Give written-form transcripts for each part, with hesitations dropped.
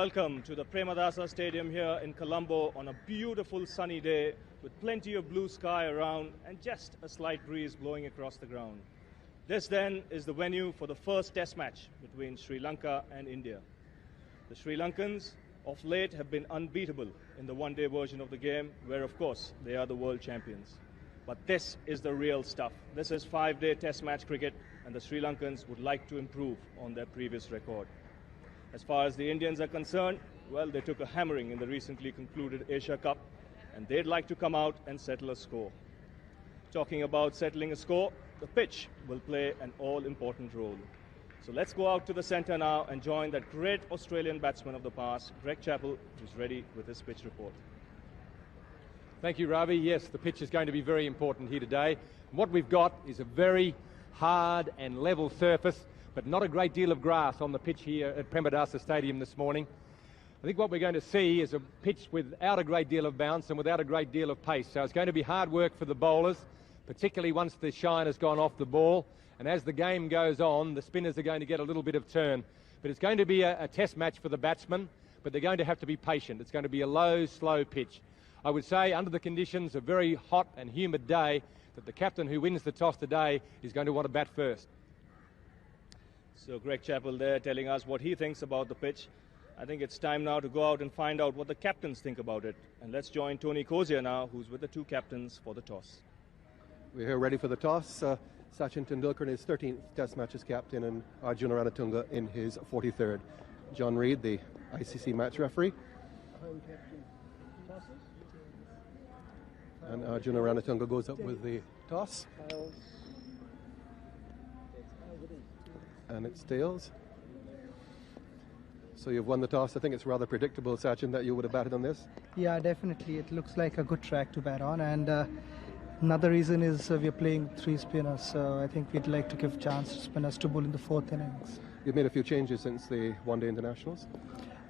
Welcome to the Premadasa Stadium here in Colombo on a beautiful sunny day with plenty of blue sky around and just a slight breeze blowing across the ground. This then is the venue for the first test match between Sri Lanka and India. The Sri Lankans of late have been unbeatable in the one-day version of the game where of course they are the world champions. But this is the real stuff. This is 5-day test match cricket and the Sri Lankans would like to improve on their previous record. As far as the Indians are concerned, well, they took a hammering in the recently concluded Asia Cup and they'd like to come out and settle a score. Talking about settling a score, the pitch will play an all-important role. So let's go out to the centre now and join that great Australian batsman of the past, Greg Chappell, who's ready with his pitch report. Thank you, Ravi. Yes, the pitch is going to be very important here today. What we've got is a very hard and level surface, but not a great deal of grass on the pitch here at Premadasa Stadium this morning. I think what we're going to see is a pitch without a great deal of bounce and without a great deal of pace. So it's going to be hard work for the bowlers, particularly once the shine has gone off the ball. And as the game goes on, the spinners are going to get a little bit of turn. But it's going to be a test match for the batsmen, but they're going to have to be patient. It's going to be a low, slow pitch. I would say under the conditions, a very hot and humid day, that the captain who wins the toss today is going to want to bat first. So Greg Chappell there telling us what he thinks about the pitch. I think it's time now to go out and find out what the captains think about it. And let's join Tony Cozier now, who's with the two captains for the toss. We're here ready for the toss. Sachin Tendulkar in his 13th Test match as captain and Arjuna Ranatunga in his 43rd. John Reid, the ICC match referee. And Arjuna Ranatunga goes up with the toss. And it's tails. So you've won the toss. I think it's rather predictable, Sachin, that you would have batted on this. Yeah, definitely. It looks like a good track to bat on. And another reason is we're playing three spinners. So I think we'd like to give chance to spinners to bowl in the fourth innings. You've made a few changes since the one-day internationals.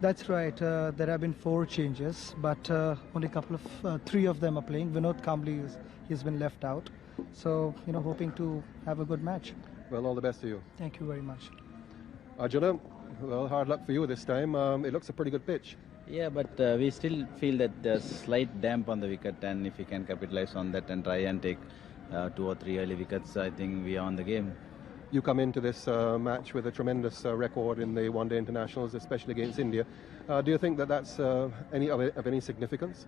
That's right. There have been 4 changes, but only three of them are playing. Vinod Kambli he's been left out. So, hoping to have a good match. Well, all the best to you. Thank you very much. Arjuna, well, hard luck for you this time. It looks a pretty good pitch. Yeah, but we still feel that there's slight damp on the wicket, and if we can capitalize on that and try and take 2 or 3 early wickets, I think we are on the game. You come into this match with a tremendous record in the one-day internationals, especially against India. Do you think that that's of any significance?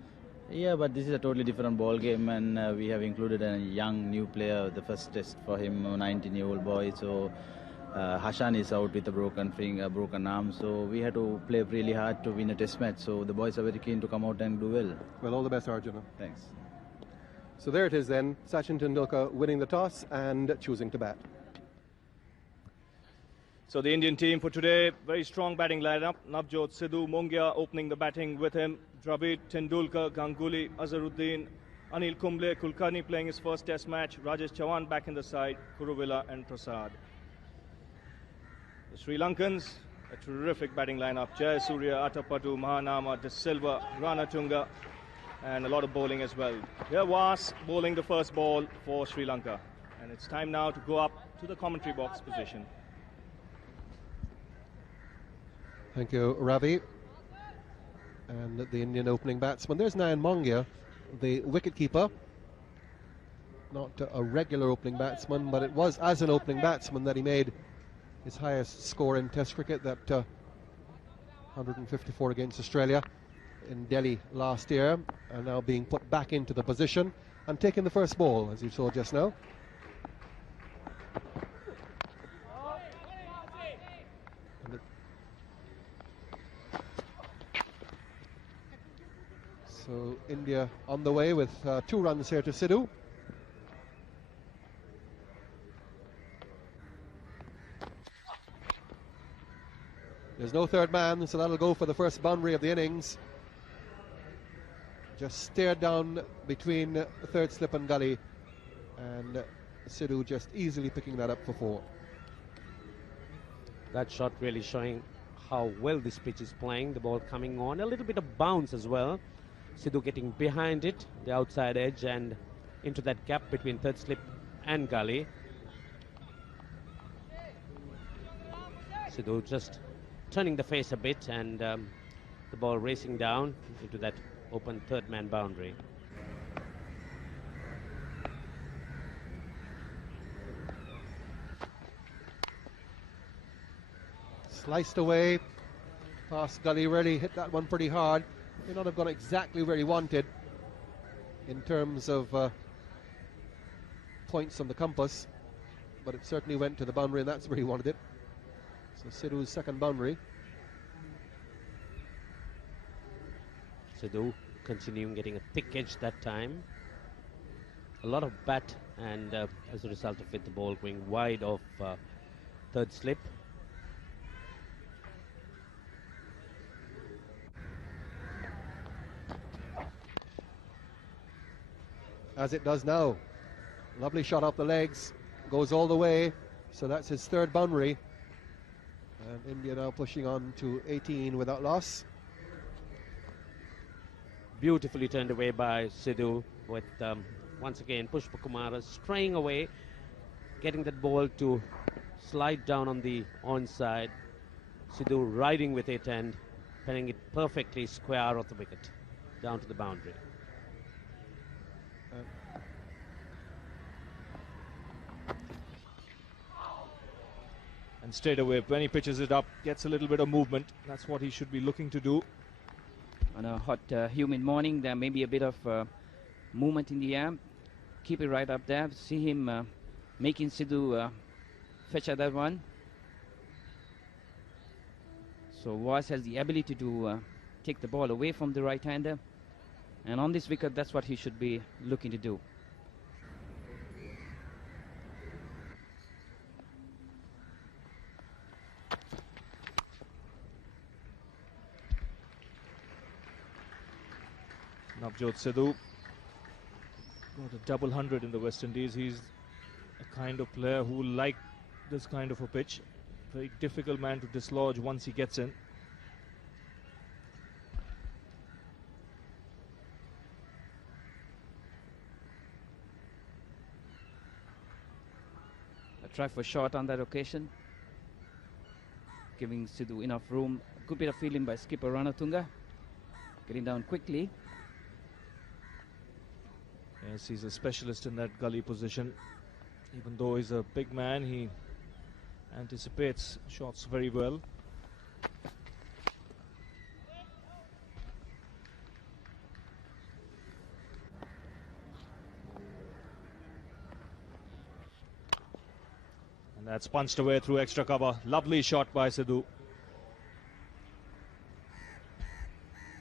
Yeah, but this is a totally different ball game, and we have included a young new player, the first test for him, a 19-year-old boy. So Hashan is out with a broken arm. So we had to play really hard to win a test match. So the boys are very keen to come out and do well. Well, all the best, Arjuna. Thanks. So there it is then, Sachin Tendulkar winning the toss and choosing to bat. So the Indian team for today, very strong batting lineup. Navjot Sidhu, Mongia opening the batting with him. Dravid, Tendulkar, Ganguly, Azharuddin, Anil Kumble, Kulkarni playing his first test match. Rajesh Chavan back in the side, Kuruvilla and Prasad. The Sri Lankans, a terrific batting lineup. Jayasuriya, Atapattu, Mahanama, De Silva, Ranatunga, and a lot of bowling as well. Here Was bowling the first ball for Sri Lanka. And it's time now to go up to the commentary box position. Thank you, Ravi. And the Indian opening batsman. There's Nayan Mongia, the wicketkeeper. Not a regular opening batsman, but it was as an opening batsman that he made his highest score in Test cricket, that 154 against Australia in Delhi last year, and now being put back into the position and taking the first ball, as you saw just now. So India on the way with 2 runs here to Sidhu. There's no third man, so that'll go for the first boundary of the innings. Just stared down between third slip and gully, and Sidhu just easily picking that up for 4. That shot really showing how well this pitch is playing. The ball coming on, a little bit of bounce as well. Sidhu getting behind it, the outside edge, and into that gap between third slip and gully. Sidhu just turning the face a bit and the ball racing down into that open third man boundary. Sliced away past Gully, really hit that one pretty hard. May not have gone exactly where he wanted in terms of points on the compass, but it certainly went to the boundary, and that's where he wanted it. So Sidhu's second boundary. Sidhu continuing getting a thick edge that time. A lot of bat, and as a result of it, the ball going wide of third slip. As it does now. Lovely shot off the legs, goes all the way, so that's his third boundary. And India now pushing on to 18 without loss. Beautifully turned away by Sidhu, with once again Pushpa Kumara straying away, getting that ball to slide down on the onside. Sidhu riding with it and penning it perfectly square of the wicket down to the boundary. And straight away, when he pitches it up, gets a little bit of movement. That's what he should be looking to do. On a hot, humid morning, there may be a bit of movement in the air. Keep it right up there. See him making Sidhu fetch at that one. So Was has the ability to take the ball away from the right-hander. And on this wicket, that's what he should be looking to do. Navjot Sidhu got a double 100 in the West Indies. He's a kind of player who like this kind of a pitch. Very difficult man to dislodge once he gets in. A try for short on that occasion, giving Sidhu enough room. Good bit of fielding by skipper Ranatunga, getting down quickly. Yes, he's a specialist in that gully position. Even though he's a big man, he anticipates shots very well. And that's punched away through extra cover. Lovely shot by Sidhu.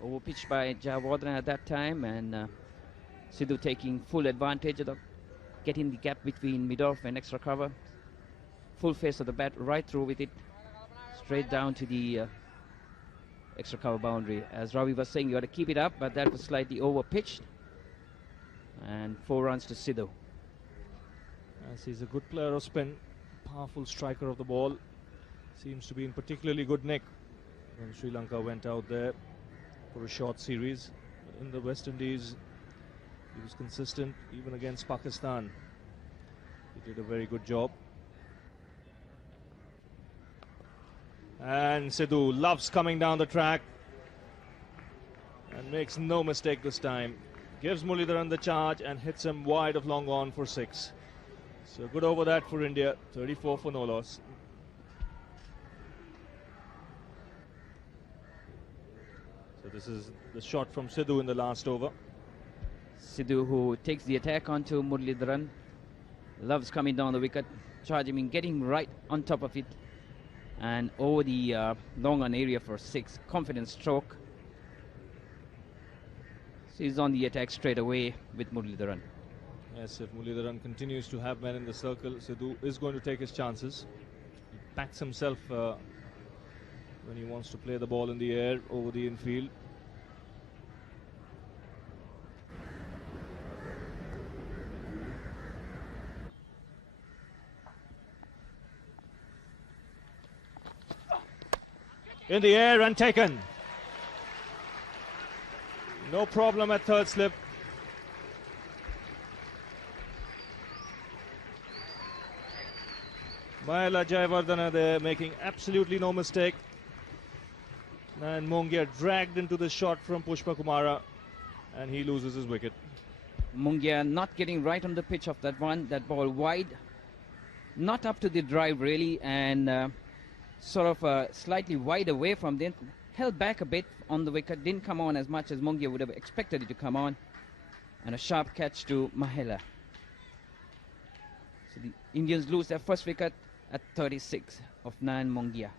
Over pitched by Jayawardene at that time, and Sidhu taking full advantage of getting the gap between mid-off and extra cover. Full face of the bat, right through with it, straight down to the extra cover boundary. As Ravi was saying, you got to keep it up, but that was slightly over pitched. And 4 runs to Sidhu. Yes, he's a good player of spin, powerful striker of the ball. Seems to be in particularly good nick when Sri Lanka went out there for a short series. In the West Indies, he was consistent even against Pakistan. He did a very good job. And Sidhu loves coming down the track and makes no mistake this time. Gives Muralidharan the charge and hits him wide of long on for 6. So good over that for India. 34 for no loss. So this is the shot from Sidhu in the last over. Sidhu, who takes the attack onto Muralidharan, loves coming down the wicket, charging him, getting right on top of it, and over the long on area for 6. Confident stroke. So he's on the attack straight away with Muralidharan. Yes, if Muralidharan continues to have men in the circle, Sidhu is going to take his chances. He backs himself when he wants to play the ball in the air over the infield. In the air and taken. No problem at third slip. Mahela Jayawardene there making absolutely no mistake. And Mongia dragged into the shot from Pushpa Kumara, and he loses his wicket. Mungia not getting right on the pitch of that one. That ball wide, not up to the drive really, and sort of slightly wide away from them. Held back a bit on the wicket, didn't come on as much as Mungia would have expected it to come on. And a sharp catch to Mahela. So the Indians lose their first wicket at 36 of Nayan Mongia.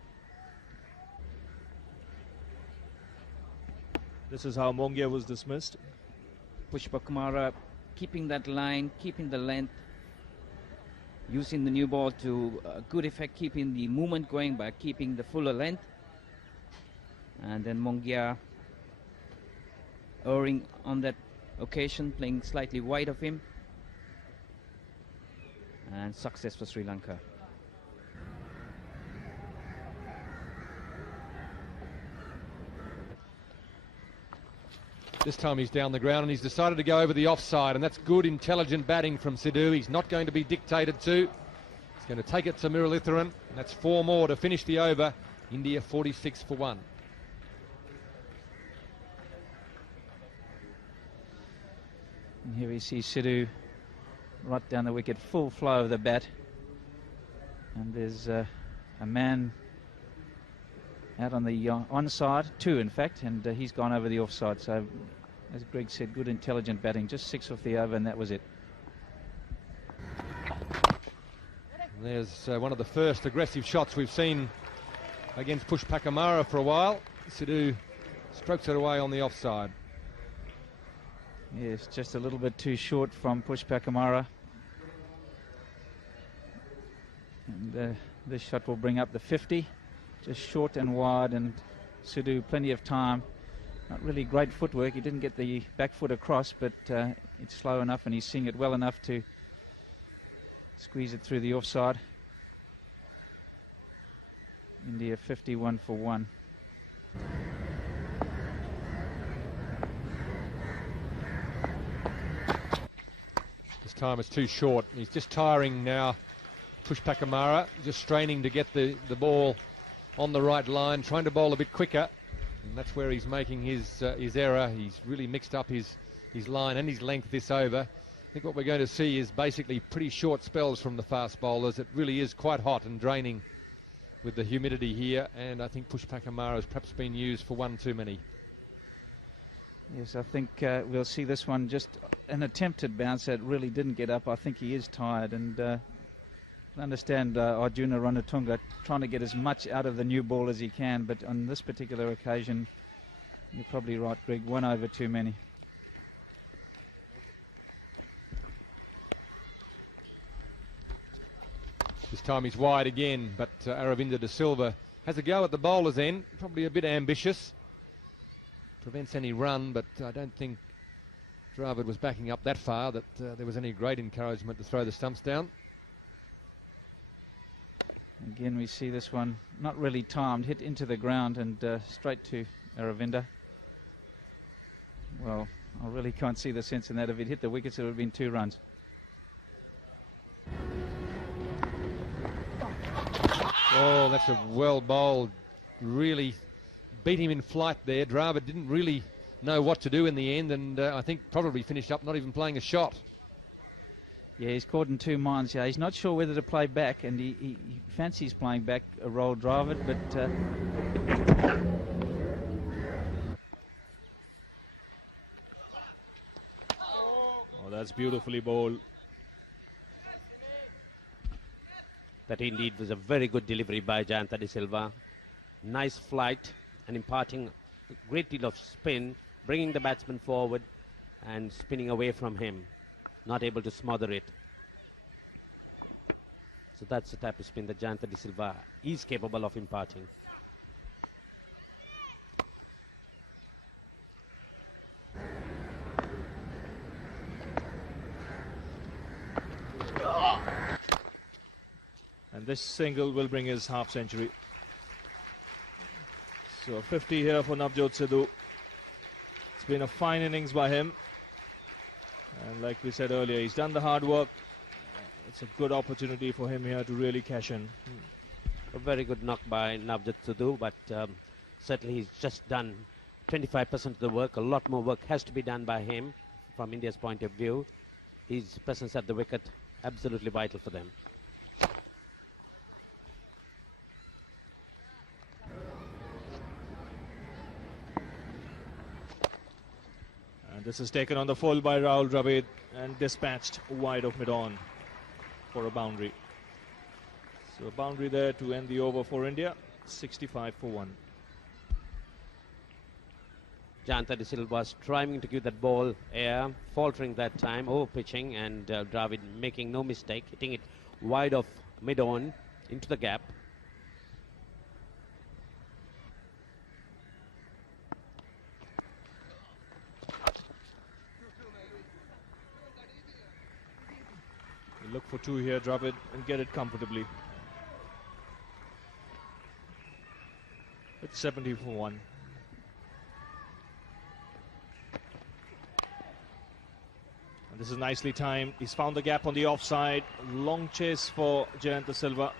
This is how Mongia was dismissed. Pushpa Kumara keeping that line, keeping the length, using the new ball to good effect, keeping the movement going by keeping the fuller length. And then Mongia erring on that occasion, playing slightly wide of him. And success for Sri Lanka. This time he's down the ground and he's decided to go over the offside, and that's good, intelligent batting from Sidhu. He's not going to be dictated to. He's going to take it to Muralitharan, and that's 4 more to finish the over. India 46 for 1. And here we see Sidhu right down the wicket, full flow of the bat. And there's a man out on the onside, 2 in fact, and he's gone over the offside. So, as Greg said, good intelligent batting, just 6 off the over, and that was it. There's one of the first aggressive shots we've seen against Pushpa Kumara for a while. Sidhu strokes it away on the offside. Yes, just a little bit too short from Pushpa Kumara. And this shot will bring up the 50. Just short and wide, and Sidhu plenty of time. Not really great footwork. He didn't get the back foot across, but it's slow enough, and he's seeing it well enough to squeeze it through the offside. India 51 for 1. This time it's too short. He's just tiring now. Pushpa Kumara just straining to get the ball on the right line, trying to bowl a bit quicker, and that's where he's making his error. He's really mixed up his line and his length this over. I think what we're going to see is basically pretty short spells from the fast bowlers. It really is quite hot and draining with the humidity here, and I think Pushpa Kumara has perhaps been used for one too many. Yes, I think we'll see this one just an attempted bounce that really didn't get up. I think he is tired, and I understand Arjuna Ranatunga trying to get as much out of the new ball as he can, but on this particular occasion, you're probably right, Greg, 1 over too many. This time he's wide again, but Aravinda De Silva has a go at the bowler's end, probably a bit ambitious. Prevents any run, but I don't think Dravid was backing up that far that there was any great encouragement to throw the stumps down. Again, we see this one not really timed, hit into the ground and straight to Aravinda. Well, I really can't see the sense in that. If it hit the wickets, it would have been 2 runs. Oh, that's a well bowled. Really beat him in flight there. Dravid didn't really know what to do in the end, and I think probably finished up not even playing a shot. Yeah, he's caught in 2 minds. Yeah, he's not sure whether to play back, and he fancies playing back a roll Dravid, but oh, that's beautifully bowled. That indeed was a very good delivery by Jayanta De Silva. Nice flight and imparting a great deal of spin, bringing the batsman forward and spinning away from him. Not able to smother it. So that's the type of spin that Jayanta De Silva is capable of imparting. And this single will bring his half century. So 50 here for Navjot Sidhu. It's been a fine innings by him. And like we said earlier, he's done the hard work. It's a good opportunity for him here to really cash in. A very good knock by Navjot Sidhu, but Certainly he's just done 25% of the work. A lot more work has to be done by him from India's point of view. His presence at the wicket, absolutely vital for them. And this is taken on the full by Rahul Dravid and dispatched wide of mid-on for a boundary. So a boundary there to end the over for India, 65 for 1. Jayanta De Silva was trying to give that ball air, faltering that time, over pitching, and Dravid making no mistake, hitting it wide of mid-on into the gap. He'll look for 2 here, Dravid, and get it comfortably. It's 70 for 1. And this is nicely timed. He's found the gap on the offside. Long chase for Jayant De Silva.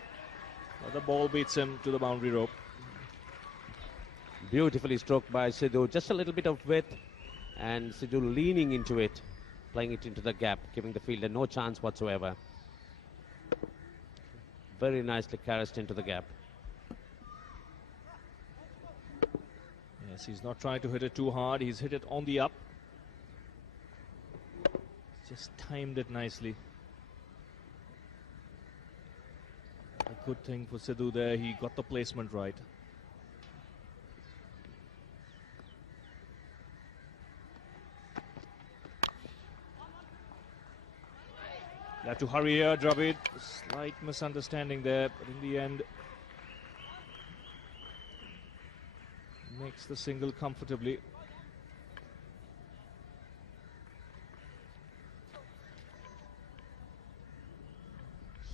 But the ball beats him to the boundary rope. Beautifully stroked by Sidhu. Just a little bit of width, and Sidhu leaning into it, playing it into the gap, giving the fielder no chance whatsoever. Very nicely caressed into the gap. Yes, he's not trying to hit it too hard. He's hit it on the up. Just timed it nicely. A good thing for Sidhu there. He got the placement right. They have to hurry here, Dravid. Slight misunderstanding there, but in the end, makes the single comfortably.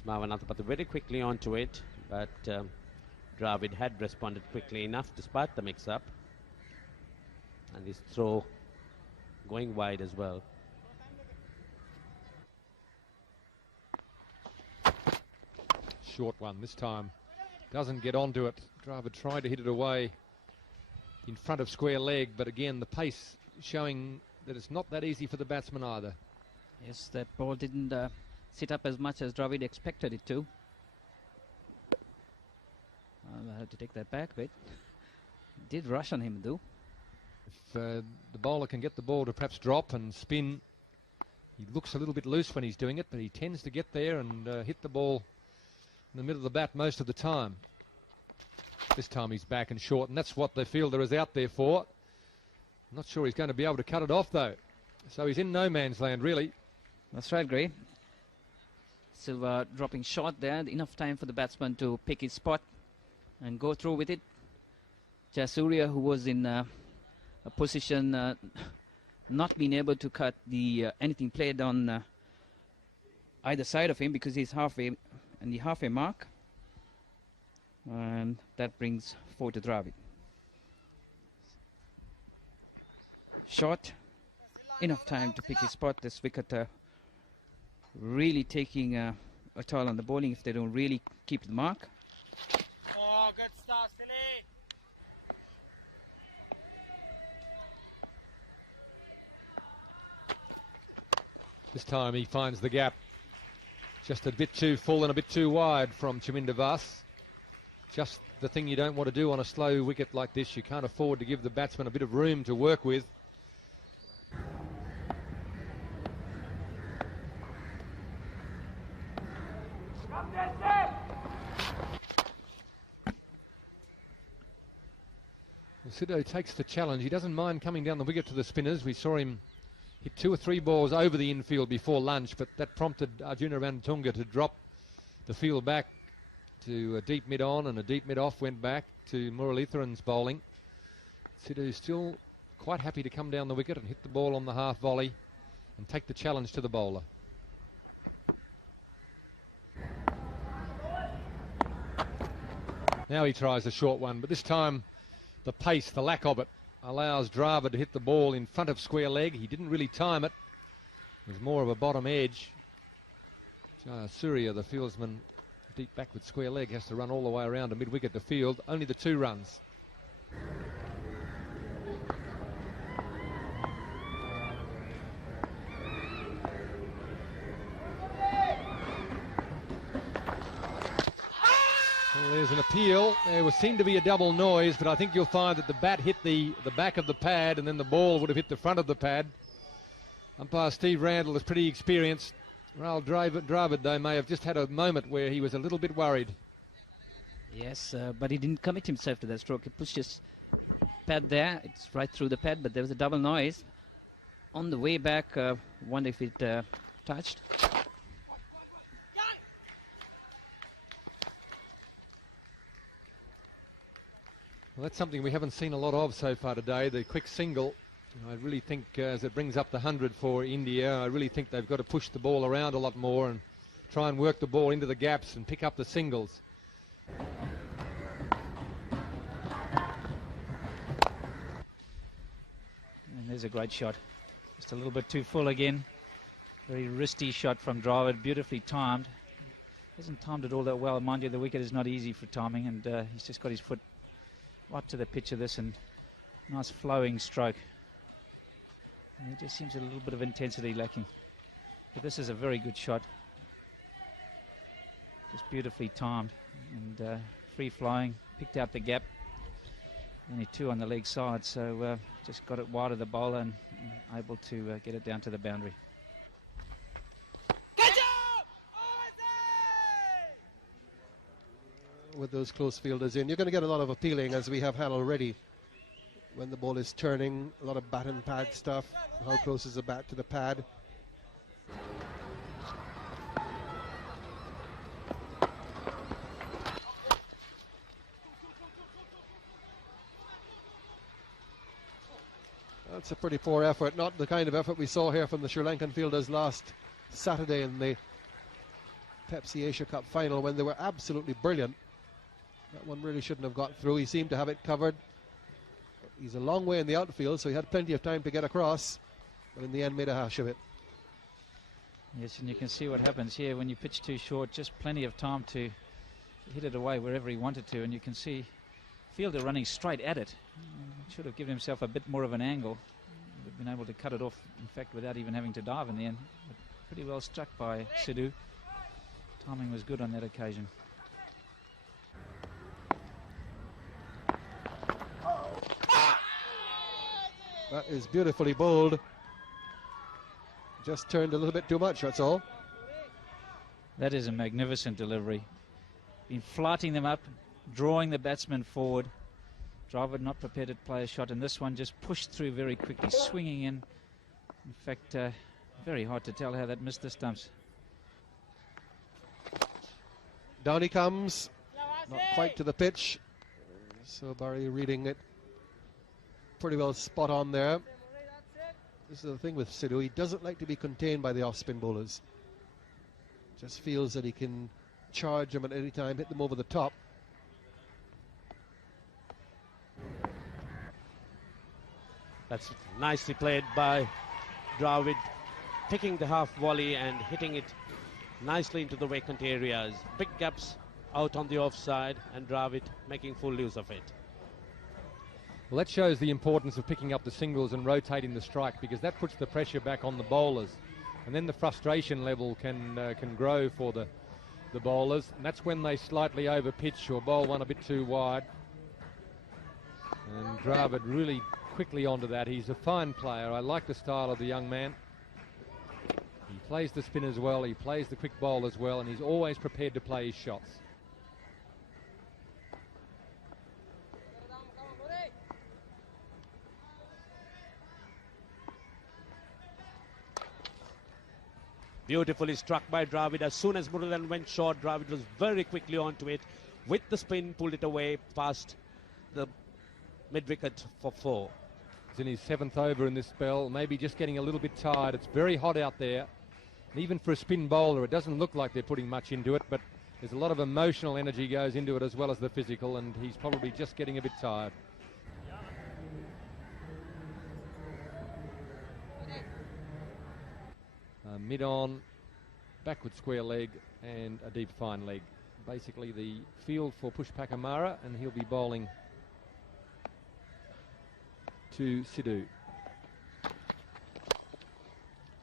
Smavanatapathy very quickly onto it, but Dravid had responded quickly enough despite the mix-up. And his throw going wide as well. Short one this time. Doesn't get onto it. Dravid tried to hit it away in front of square leg, but again the pace showing that it's not that easy for the batsman either. Yes, that ball didn't sit up as much as Dravid expected it to. I'll have to take that back a bit. Did rush on him though. If the bowler can get the ball to perhaps drop and spin, he looks a little bit loose when he's doing it, but he tends to get there and hit the ball in the middle of the bat most of the time. This time he's back and short, and that's what the fielder is out there for. I'm not sure he's going to be able to cut it off though. So he's in no man's land really. That's right, Gray. Silva dropping short there, enough time for the batsman to pick his spot and go through with it. Jayasuriya, who was in a position not being able to cut the anything played on either side of him because he's halfway and the halfway mark, and that brings 4 to Dravid. Short, enough time to pick his spot. This wicket really taking a toll on the bowling if they don't really keep the mark. Oh, good start, Silly. This time he finds the gap. Just a bit too full and a bit too wide from Chaminda Vas. Just the thing you don't want to do on a slow wicket like this. You can't afford to give the batsman a bit of room to work with. Sidhu takes the challenge. He doesn't mind coming down the wicket to the spinners. We saw him hit 2 or 3 balls over the infield before lunch, but that prompted Arjuna Ranatunga to drop the field back to a deep mid-on, and a deep mid-off went back to Muralitharan's bowling. Sidhu still quite happy to come down the wicket and hit the ball on the half volley and take the challenge to the bowler. Now he tries a short one, but this time the pace, the lack of it, allows Dravid to hit the ball in front of square leg. He didn't really time it. It was more of a bottom edge. Surya, the fieldsman, deep back with square leg, has to run all the way around to mid-wicket to field. Only the 2 runs. Well, there's an appeal. There seemed to be a double noise, but I think you'll find that the bat hit the back of the pad and then the ball would have hit the front of the pad. Umpire Steve Randall is pretty experienced. Raul Dravid, though, may have just had a moment where he was a little bit worried. Yes, but he didn't commit himself to that stroke. He pushed his pad there. It's right through the pad, but there was a double noise. On the way back, wonder if it touched. Well, that's something we haven't seen a lot of so far today, the quick single. I really think as it brings up the 100 for India, I really think they've got to push the ball around a lot more and try and work the ball into the gaps and pick up the singles. And there's a great shot. Just a little bit too full again. Very wristy shot from Dravid, beautifully timed. Hasn't timed it all that well. Mind you, the wicket is not easy for timing, and he's just got his foot right to the pitch of this, and nice flowing stroke. And it just seems a little bit of intensity lacking. But this is a very good shot. Just beautifully timed and free flowing. Picked out the gap. Only two on the leg side, so just got it wide of the bowler and able to get it down to the boundary. With those close fielders in, you're going to get a lot of appealing, as we have had already, when the ball is turning. A lot of bat and pad stuff. How close is the bat to the pad? That's a pretty poor effort, not the kind of effort we saw here from the Sri Lankan fielders last Saturday in the Pepsi Asia Cup final, when they were absolutely brilliant. That one really shouldn't have got through. He seemed to have it covered. He's a long way in the outfield, so he had plenty of time to get across, but in the end made a hash of it. Yes, and you can see what happens here when you pitch too short. Just plenty of time to hit it away wherever he wanted to, and you can see fielder running straight at it. Should have given himself a bit more of an angle. Would have been able to cut it off, in fact, without even having to dive in the end. But pretty well struck by Sidhu. Timing was good on that occasion. That is beautifully bowled. Just turned a little bit too much, that's all. That is a magnificent delivery. Been flighting them up, drawing the batsman forward. Dravid not prepared to play a shot, and this one just pushed through very quickly, swinging in. In fact, very hard to tell how that missed the stumps. Down he comes, not quite to the pitch. So Barry reading it pretty well spot on there. This is the thing with Sidhu, he doesn't like to be contained by the off-spin bowlers. Just feels that he can charge them at any time, hit them over the top. That's nicely played by Dravid, picking the half volley and hitting it nicely into the vacant areas. Big gaps out on the offside, and Dravid making full use of it. Well, that shows the importance of picking up the singles and rotating the strike, because that puts the pressure back on the bowlers, and then the frustration level can grow for the bowlers, and that's when they slightly over pitch or bowl one a bit too wide. And Dravid really quickly onto that. He's a fine player. I like the style of the young man. He plays the spin as well, he plays the quick bowl as well, and he's always prepared to play his shots. Beautifully struck by Dravid. As soon as Muralidharan went short, Dravid was very quickly onto it. With the spin, pulled it away past the mid-wicket for 4. He's in his 7th over in this spell, maybe just getting a little bit tired. It's very hot out there. And even for a spin bowler, it doesn't look like they're putting much into it, but there's a lot of emotional energy goes into it as well as the physical, and he's probably just getting a bit tired. Mid-on, backward square leg and a deep fine leg. Basically the field for Pushpak Amara, and he'll be bowling to Sidhu.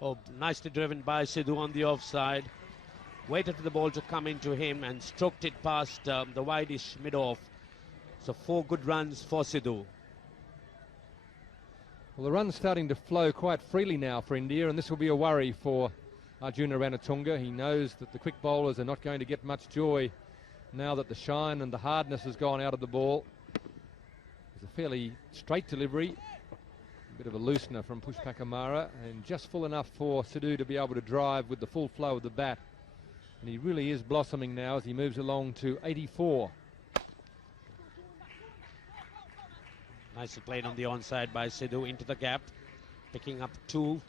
Oh, nicely driven by Sidhu on the offside. Waited for the ball to come into him and stroked it past the wideish mid-off. So 4 good runs for Sidhu. Well, the run's starting to flow quite freely now for India, and this will be a worry for Arjuna Ranatunga. He knows that the quick bowlers are not going to get much joy now that the shine and the hardness has gone out of the ball. It's a fairly straight delivery, a bit of a loosener from Pushpakumara, and just full enough for Sidhu to be able to drive with the full flow of the bat. And he really is blossoming now as he moves along to 84. Nicely played on the onside by Sidhu into the gap, picking up 2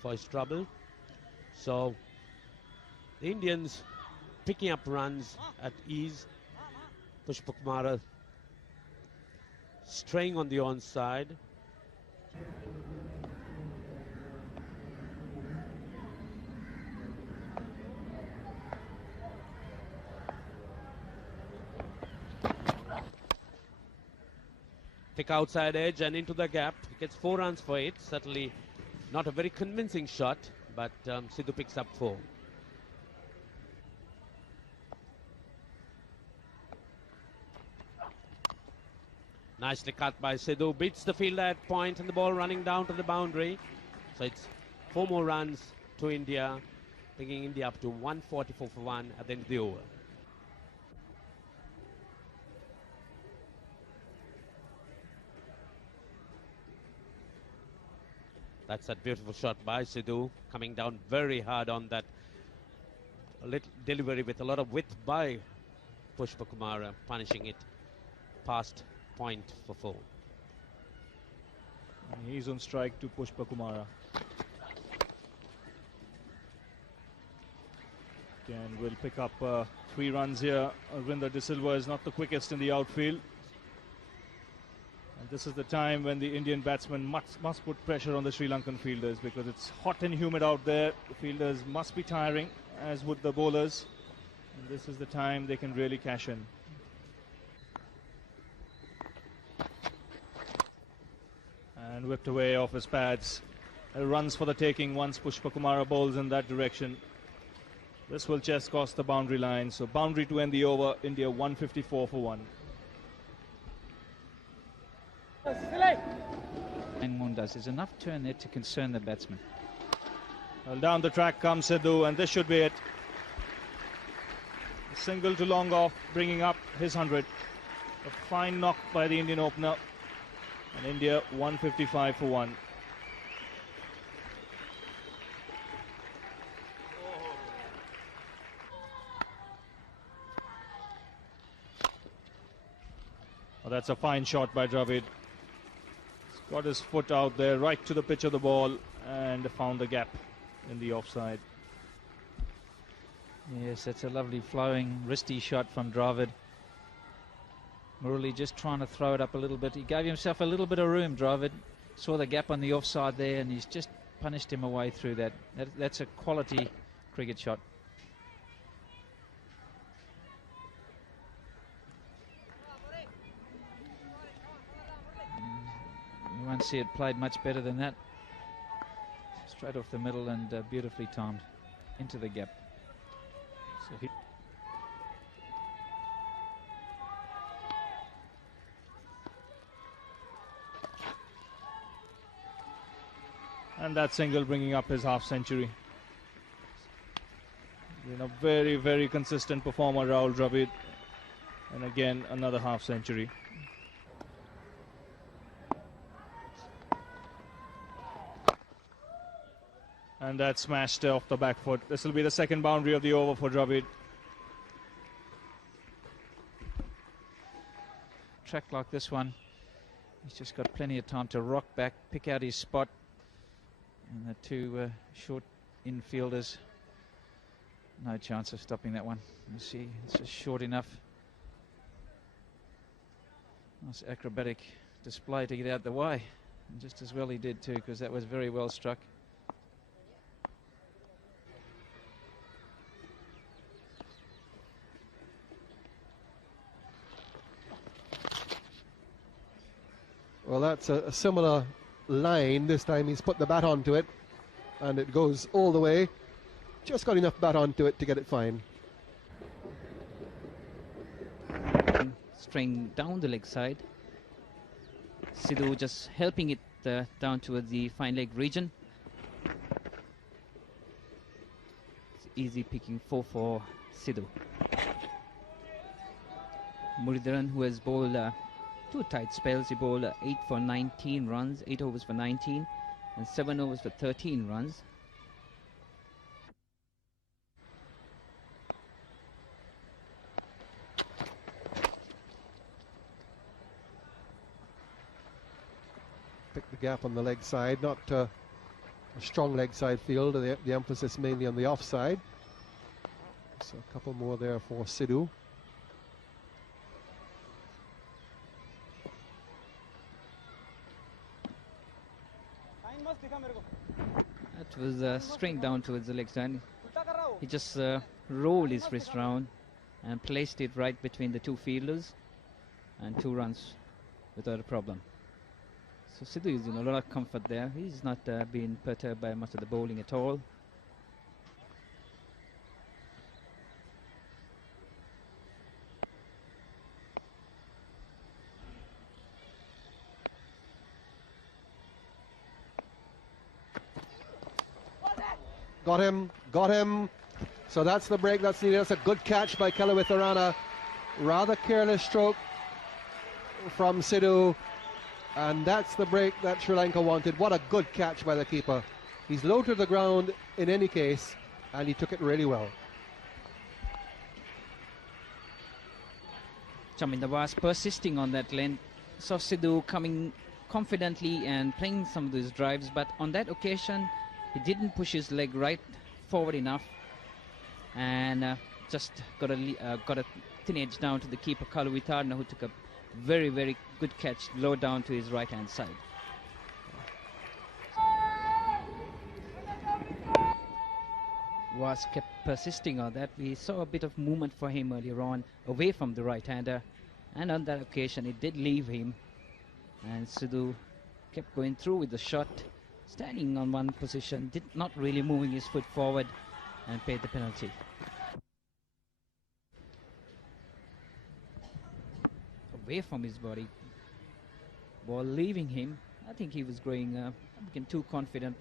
for his trouble. So the Indians picking up runs at ease. Pushpakumara straying on the onside. Thick outside edge and into the gap. He gets 4 runs for it. Certainly not a very convincing shot, but Sidhu picks up 4. Nicely cut by Sidhu. Beats the fielder at point and the ball running down to the boundary. So it's 4 more runs to India, bringing India up to 144 for 1 at the end of the over. That's that beautiful shot by Sidhu, coming down very hard on that little delivery with a lot of width by Pushpakumara, punishing it past point for 4. And he's on strike to Pushpakumara. Again, will pick up 3 runs here. Arvinder De Silva is not the quickest in the outfield. And this is the time when the Indian batsmen must put pressure on the Sri Lankan fielders, because it's hot and humid out there. The fielders must be tiring, as would the bowlers. And this is the time they can really cash in. And whipped away off his pads. Runs for the taking once Pushpakumara bowls in that direction. This will just cross the boundary line. So boundary to end the over. India 154 for 1. And Mundas, there's enough turn there to concern the batsman. Well, down the track comes Sidhu, and this should be it. A single to long off, bringing up his 100. A fine knock by the Indian opener. And India 155 for 1. Oh, that's a fine shot by Dravid. He's got his foot out there, right to the pitch of the ball, and found the gap in the offside. Yes, that's a lovely flowing wristy shot from Dravid. Murali just trying to throw it up a little bit. He gave himself a little bit of room, Dravid. Saw the gap on the offside there, and he's just punished him away through that. That's a quality cricket shot. You won't see it played much better than that. Straight off the middle and beautifully timed into the gap. So and that single bringing up his half century. Been a very, very consistent performer, Rahul Dravid. And again, another half century. And that smashed off the back foot. This will be the second boundary of the over for Dravid. Track like this one, he's just got plenty of time to rock back, pick out his spot. And the 2 short infielders, no chance of stopping that one. You see, it's just short enough. Nice acrobatic display to get out the way. And just as well he did too, because that was very well struck. Well, that's a similar line. This time he's put the bat onto it, and it goes all the way. Just got enough bat onto it to get it fine. String down the leg side. Sidhu just helping it down towards the fine leg region. It's easy picking 4 for Sidhu. Muridharan, who has bowled 2 tight spells, he bowled 8 for 19 runs, 8 overs for 19, and 7 overs for 13 runs. Pick the gap on the leg side, not a strong leg side field, the emphasis mainly on the offside. So a couple more there for Sidhu. That was string down towards the leg side. He just rolled his wrist round and placed it right between the 2 fielders, and 2 runs without a problem. So Sidhu is in a lot of comfort there. He's not being perturbed by much of the bowling at all. Got him. So that's the break that's needed. That's a good catch by Kelawitharana. Rather careless stroke from Sidhu. And that's the break that Sri Lanka wanted. What a good catch by the keeper. He's low to the ground in any case, and he took it really well. Chaminda was persisting on that length. Saw Sidhu coming confidently and playing some of those drives, but on that occasion, he didn't push his leg right forward enough, and just got a thin edge down to the keeper, Kalawitharana, who took a very, very good catch low down to his right hand side. Was kept persisting on that. We saw a bit of movement for him earlier on away from the right hander, and on that occasion it did leave him, and Sidhu kept going through with the shot, standing on one position, did not really moving his foot forward, and paid the penalty. Away from his body, ball leaving him. I think he was growing became too confident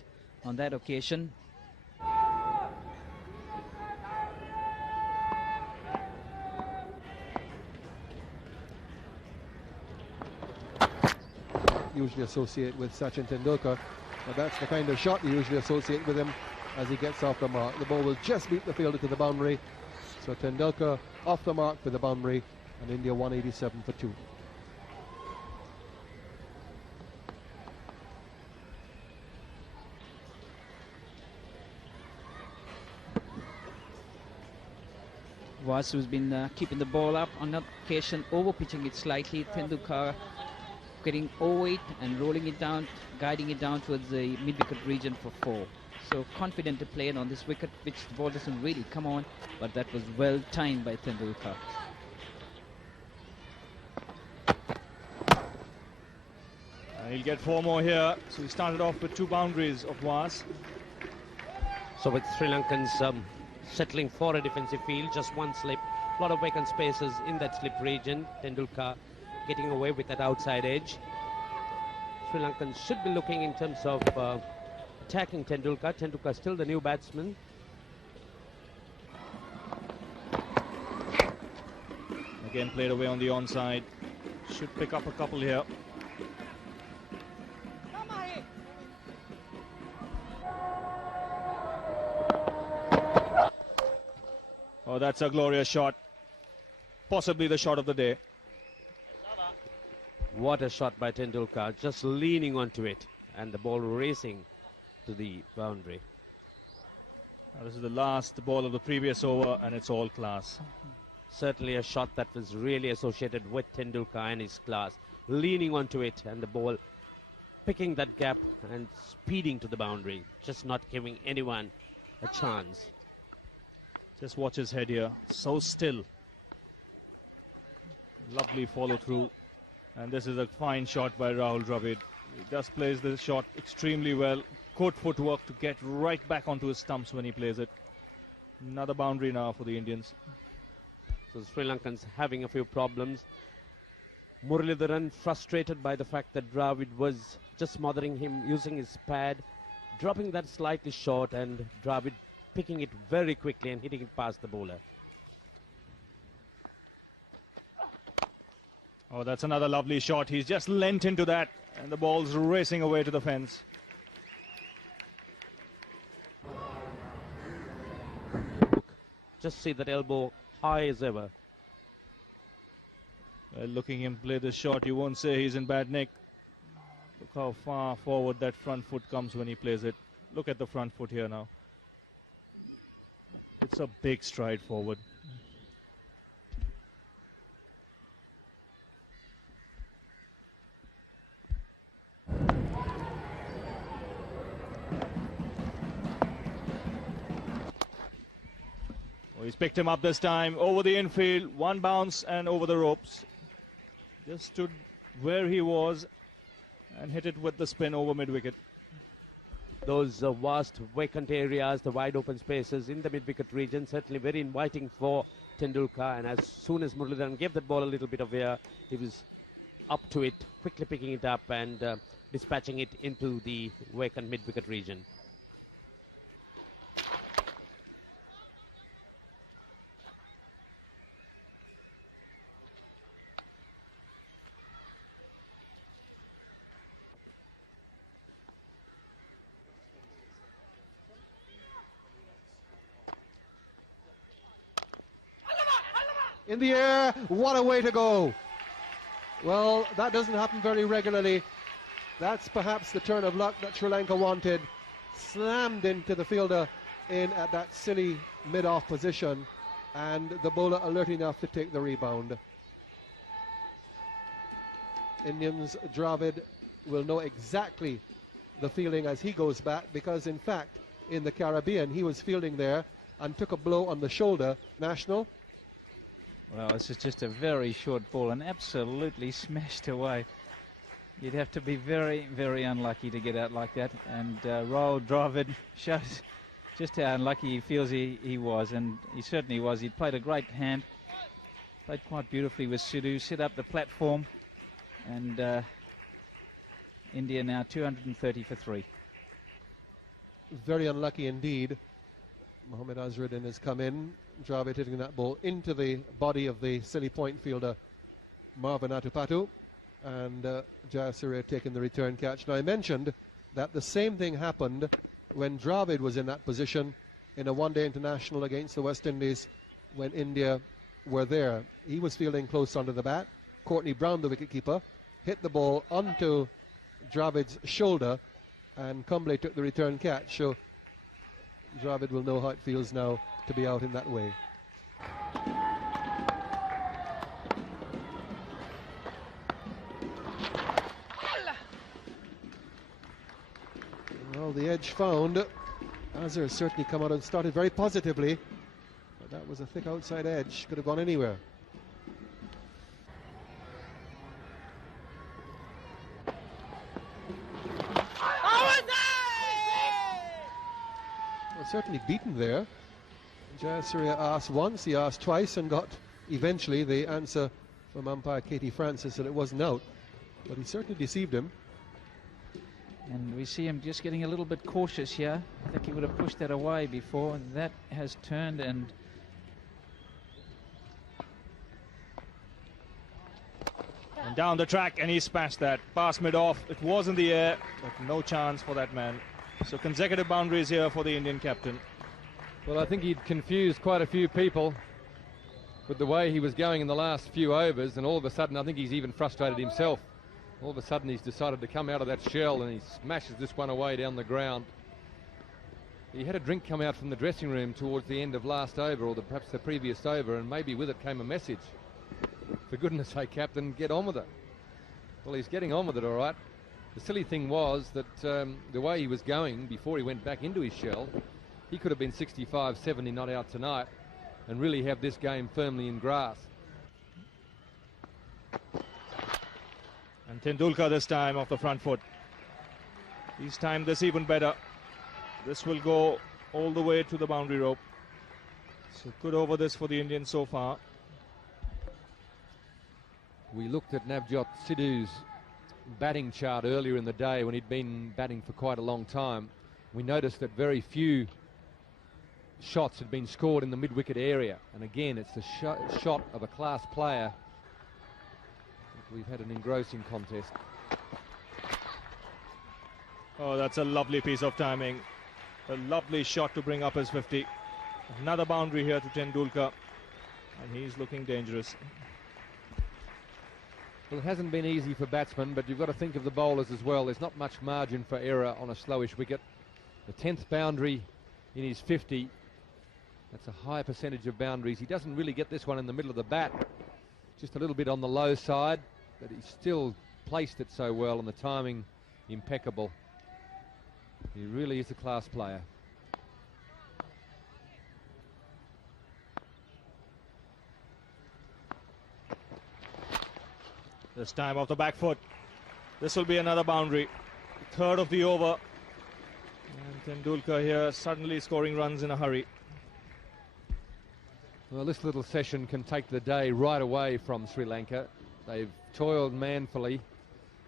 on that occasion. Usually associate with Sachin Tendulkar, but that's the kind of shot you usually associate with him as he gets off the mark. The ball will just beat the fielder to the boundary. So Tendulkar off the mark for the boundary, and India 187 for 2. Vasu's been keeping the ball up, on that occasion over pitching it slightly. Tendulkar getting over it and rolling it down, guiding it down towards the mid-wicket region for 4. So confident to play it on this wicket, which the ball doesn't really come on, but that was well timed by Tendulkar. He'll get 4 more here. So he started off with 2 boundaries of Vas. So with Sri Lankans settling for a defensive field, just 1 slip, a lot of vacant spaces in that slip region. Tendulkar getting away with that outside edge. Sri Lankans should be looking in terms of attacking Tendulkar. Tendulkar still the new batsman. Again played away on the onside. Should pick up a couple here. Oh, that's a glorious shot. Possibly the shot of the day. What a shot by Tendulkar, just leaning onto it and the ball racing to the boundary. Now, this is the last ball of the previous over, and it's all class. Certainly a shot that was really associated with Tendulkar and his class, leaning onto it and the ball picking that gap and speeding to the boundary, just not giving anyone a chance. Just watch his head here, so still. Lovely follow through. And this is a fine shot by Rahul Dravid. He just plays the shot extremely well. Good footwork to get right back onto his stumps when he plays it. Another boundary now for the Indians. So the Sri Lankans having a few problems. Muralidharan frustrated by the fact that Dravid was just smothering him using his pad, dropping that slightly short, and Dravid picking it very quickly and hitting it past the bowler. Oh, that's another lovely shot. He's just leant into that, and the ball's racing away to the fence. Just see that elbow high as ever. Well, looking him play this shot, you won't say he's in bad nick. Look how far forward that front foot comes when he plays it. Look at the front foot here now. It's a big stride forward. Oh, he's picked him up this time, over the infield, one bounce and over the ropes. Just stood where he was and hit it with the spin over mid-wicket. Those vast vacant areas, the wide open spaces in the mid-wicket region, certainly very inviting for Tendulkar. And as soon as Muralidharan gave that ball a little bit of air, he was up to it, quickly picking it up and dispatching it into the vacant mid-wicket region. In the air, what a way to go. Well, that doesn't happen very regularly. That's perhaps the turn of luck that Sri Lanka wanted. Slammed into the fielder in at that silly mid-off position, and the bowler alert enough to take the rebound. Indians' Dravid will know exactly the feeling as he goes back, because in fact in the Caribbean he was fielding there and took a blow on the shoulder. National. Well, this is just a very short ball and absolutely smashed away. You'd have to be very, very unlucky to get out like that. And Rahul Dravid shows just how unlucky he feels he was, and he certainly was. He played a great hand, played quite beautifully with Sidhu, set up the platform, and India now 230 for 3. Very unlucky indeed. Mohammad Azharuddin has come in. Dravid hitting that ball into the body of the silly point fielder Marvin Atupatu, and Jayasuriya taking the return catch. Now, I mentioned that the same thing happened when Dravid was in that position in a one-day international against the West Indies when India were there. He was fielding close under the bat. Courtney Brown, the wicketkeeper, hit the ball onto Dravid's shoulder, and Kumble took the return catch. So Dravid will know how it feels now to be out in that way. Well, the edge found. Azhar has certainly come out and started very positively, but that was a thick outside edge. Could have gone anywhere. Well, certainly beaten there. Jayasuriya asked once, he asked twice, and got eventually the answer from umpire Katie Francis that it wasn't out. But he certainly deceived him. And we see him just getting a little bit cautious here. I think he would have pushed that away before. That has turned, and down the track, and he smashed that past mid-off. It was in the air, but no chance for that man. So consecutive boundaries here for the Indian captain. Well, I think he'd confused quite a few people with the way he was going in the last few overs, and all of a sudden I think he's even frustrated himself. All of a sudden he's decided to come out of that shell, and he smashes this one away down the ground. He had a drink come out from the dressing room towards the end of last over, or perhaps the previous over, and maybe with it came a message. For goodness sake, Captain, get on with it. Well, he's getting on with it, all right. The silly thing was that the way he was going before he went back into his shell, he could have been 65, 70 not out tonight and really have this game firmly in grasp. And Tendulkar this time off the front foot. He's timed this even better. This will go all the way to the boundary rope. So good over this for the Indians so far. We looked at Navjot Sidhu's batting chart earlier in the day when he'd been batting for quite a long time. We noticed that very few shots had been scored in the mid-wicket area. And again, it's the shot of a class player. We've had an engrossing contest. Oh, that's a lovely piece of timing. A lovely shot to bring up his 50. Another boundary here to Tendulkar. And he's looking dangerous. Well, it hasn't been easy for batsmen, but you've got to think of the bowlers as well. There's not much margin for error on a slowish wicket. The 10th boundary in his 50. That's a high percentage of boundaries. He doesn't really get this one in the middle of the bat. Just a little bit on the low side, but he's still placed it so well and the timing impeccable. He really is a class player. This time off the back foot. This will be another boundary. Third of the over. And Tendulkar here suddenly scoring runs in a hurry. Well, this little session can take the day right away from Sri Lanka. They've toiled manfully.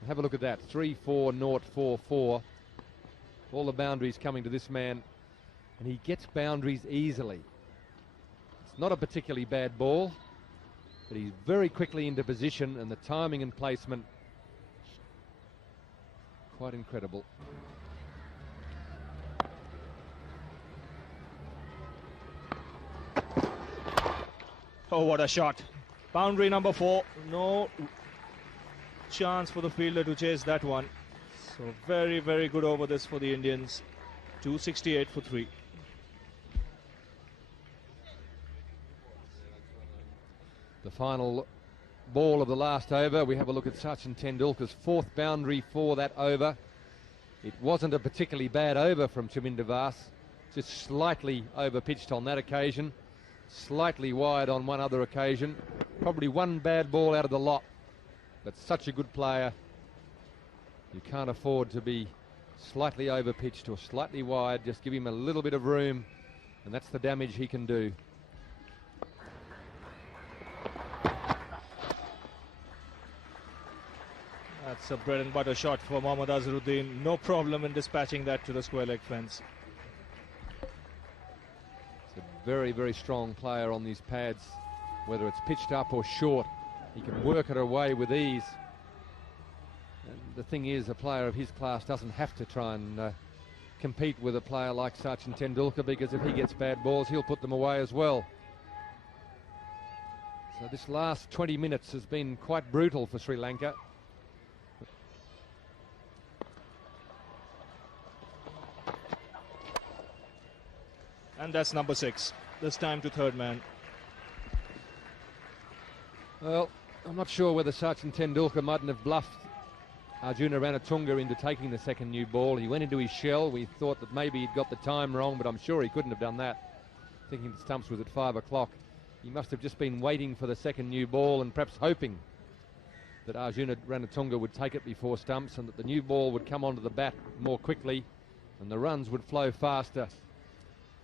Have a look at that. 3-4-0-4-4. All the boundaries coming to this man. And he gets boundaries easily. It's not a particularly bad ball, but he's very quickly into position, and the timing and placement, quite incredible. Oh, what a shot. Boundary number 4. No chance for the fielder to chase that one. So very, very good over this for the Indians. 268 for 3. The final ball of the last over. We have a look at Sachin Tendulkar's 4th boundary for that over. It wasn't a particularly bad over from Chaminda Vaas. Just slightly over pitched on that occasion. Slightly wide on one other occasion. Probably one bad ball out of the lot. But such a good player. You can't afford to be slightly over pitched or slightly wide. Just give him a little bit of room, and that's the damage he can do. That's a bread and butter shot for Mohammad Azharuddin. No problem in dispatching that to the square leg fence. It's a very, very strong player on these pads. Whether it's pitched up or short, he can work it away with ease. And the thing is, a player of his class doesn't have to try and compete with a player like Sachin Tendulkar, because if he gets bad balls, he'll put them away as well. So this last 20 minutes has been quite brutal for Sri Lanka. And that's number 6. This time to third man. Well, I'm not sure whether Sachin Tendulkar mightn't have bluffed Arjuna Ranatunga into taking the second new ball. He went into his shell. We thought that maybe he'd got the time wrong, but I'm sure he couldn't have done that. Thinking the stumps was at 5 o'clock. He must have just been waiting for the second new ball and perhaps hoping that Arjuna Ranatunga would take it before stumps and that the new ball would come onto the bat more quickly and the runs would flow faster.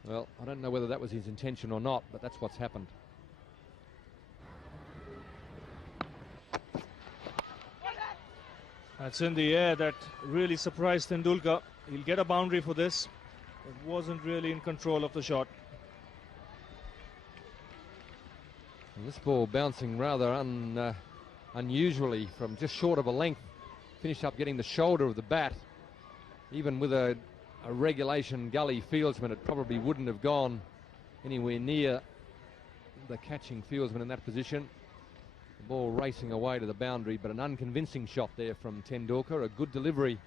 Well, I don't know whether that was his intention or not, but that's what's happened. That's in the air. That really surprised Tendulkar. He'll get a boundary for this. It wasn't really in control of the shot. And this ball bouncing rather unusually from just short of a length. Finished up getting the shoulder of the bat. Even with a regulation gully fieldsman, it probably wouldn't have gone anywhere near the catching fieldsman in that position. The ball racing away to the boundary, but an unconvincing shot there from Tendulkar. A good delivery.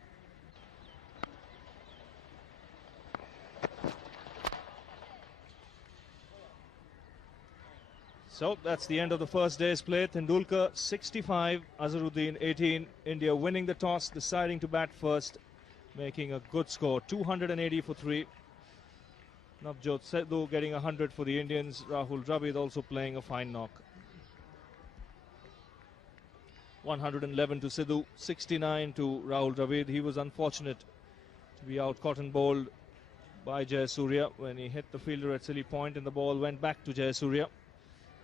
So that's the end of the first day's play. Tendulkar 65, Azharuddin 18. India winning the toss, deciding to bat first, making a good score. 280 for 3. Navjot Sidhu getting 100 for the Indians. Rahul Dravid also playing a fine knock. 111 to Sidhu, 69 to Rahul Dravid. He was unfortunate to be out caught and bowled by Jayasuriya when he hit the fielder at silly point and the ball went back to Jayasuriya.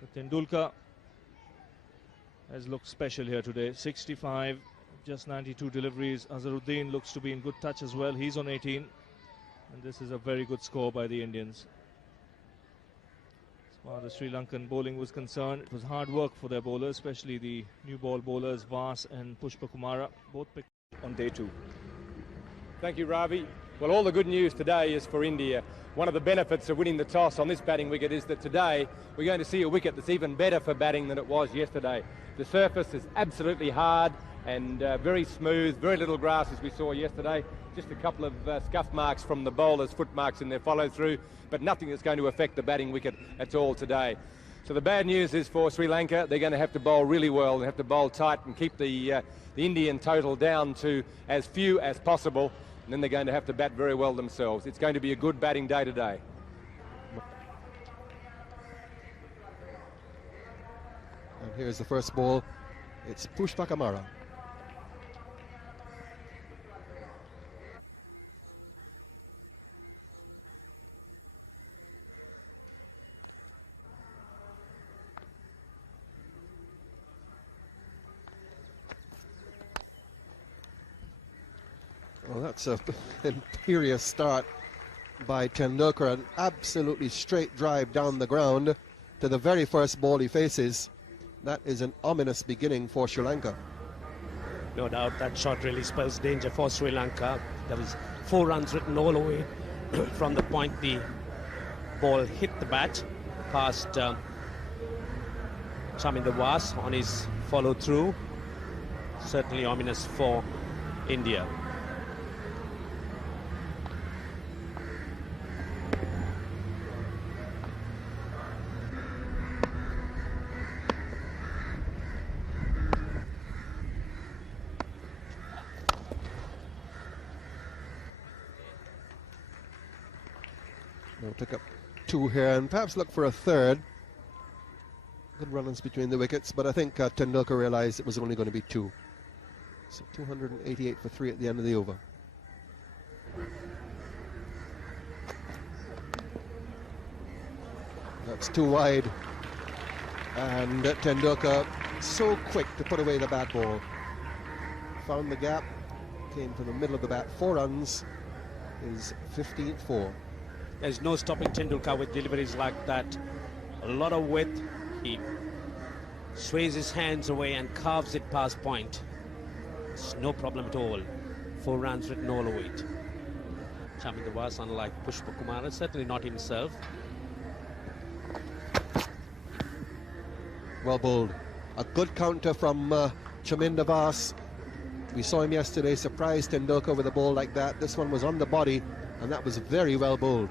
But Tendulkar has looked special here today. 65, just 92 deliveries. Azharuddin looks to be in good touch as well. He's on 18. And this is a very good score by the Indians. As far as Sri Lankan bowling was concerned, it was hard work for their bowlers, especially the new ball bowlers Vas and Pushpa Kumara, both picked on day 2. Thank you, Ravi. Well, all the good news today is for India. One of the benefits of winning the toss on this batting wicket is that today we're going to see a wicket that's even better for batting than it was yesterday. The surface is absolutely hard and very smooth, very little grass as we saw yesterday. Just a couple of scuff marks from the bowlers, foot marks in their follow-through, but nothing that's going to affect the batting wicket at all today. So the bad news is for Sri Lanka, they're going to have to bowl really well. They have to bowl tight and keep the Indian total down to as few as possible, and then they're going to have to bat very well themselves. It's going to be a good batting day today. And here's the first ball. It's Pushpa Kumara. Well, that's an imperious start by Tendulkar, an absolutely straight drive down the ground to the very first ball he faces. That is an ominous beginning for Sri Lanka. No doubt that shot really spells danger for Sri Lanka. There was 4 runs written all the way from the point the ball hit the bat past Chaminda Vas on his follow-through. Certainly ominous for India. They'll pick up 2 here and perhaps look for a third. Good runs between the wickets, but I think Tendulkar realized it was only going to be 2. So 288 for 3 at the end of the over. That's too wide. And Tendulkar so quick to put away the bad ball. Found the gap, came to the middle of the bat. 4 runs, his 15th 4. There's no stopping Tendulkar with deliveries like that. A lot of width. He sways his hands away and carves it past point. It's no problem at all. 4 runs written all over it. Chaminda Vas, unlike Pushpa Kumara, certainly not himself. Well bowled. A good counter from Chaminda Vas. We saw him yesterday surprise Tendulkar with a ball like that. This one was on the body, and that was very well bowled.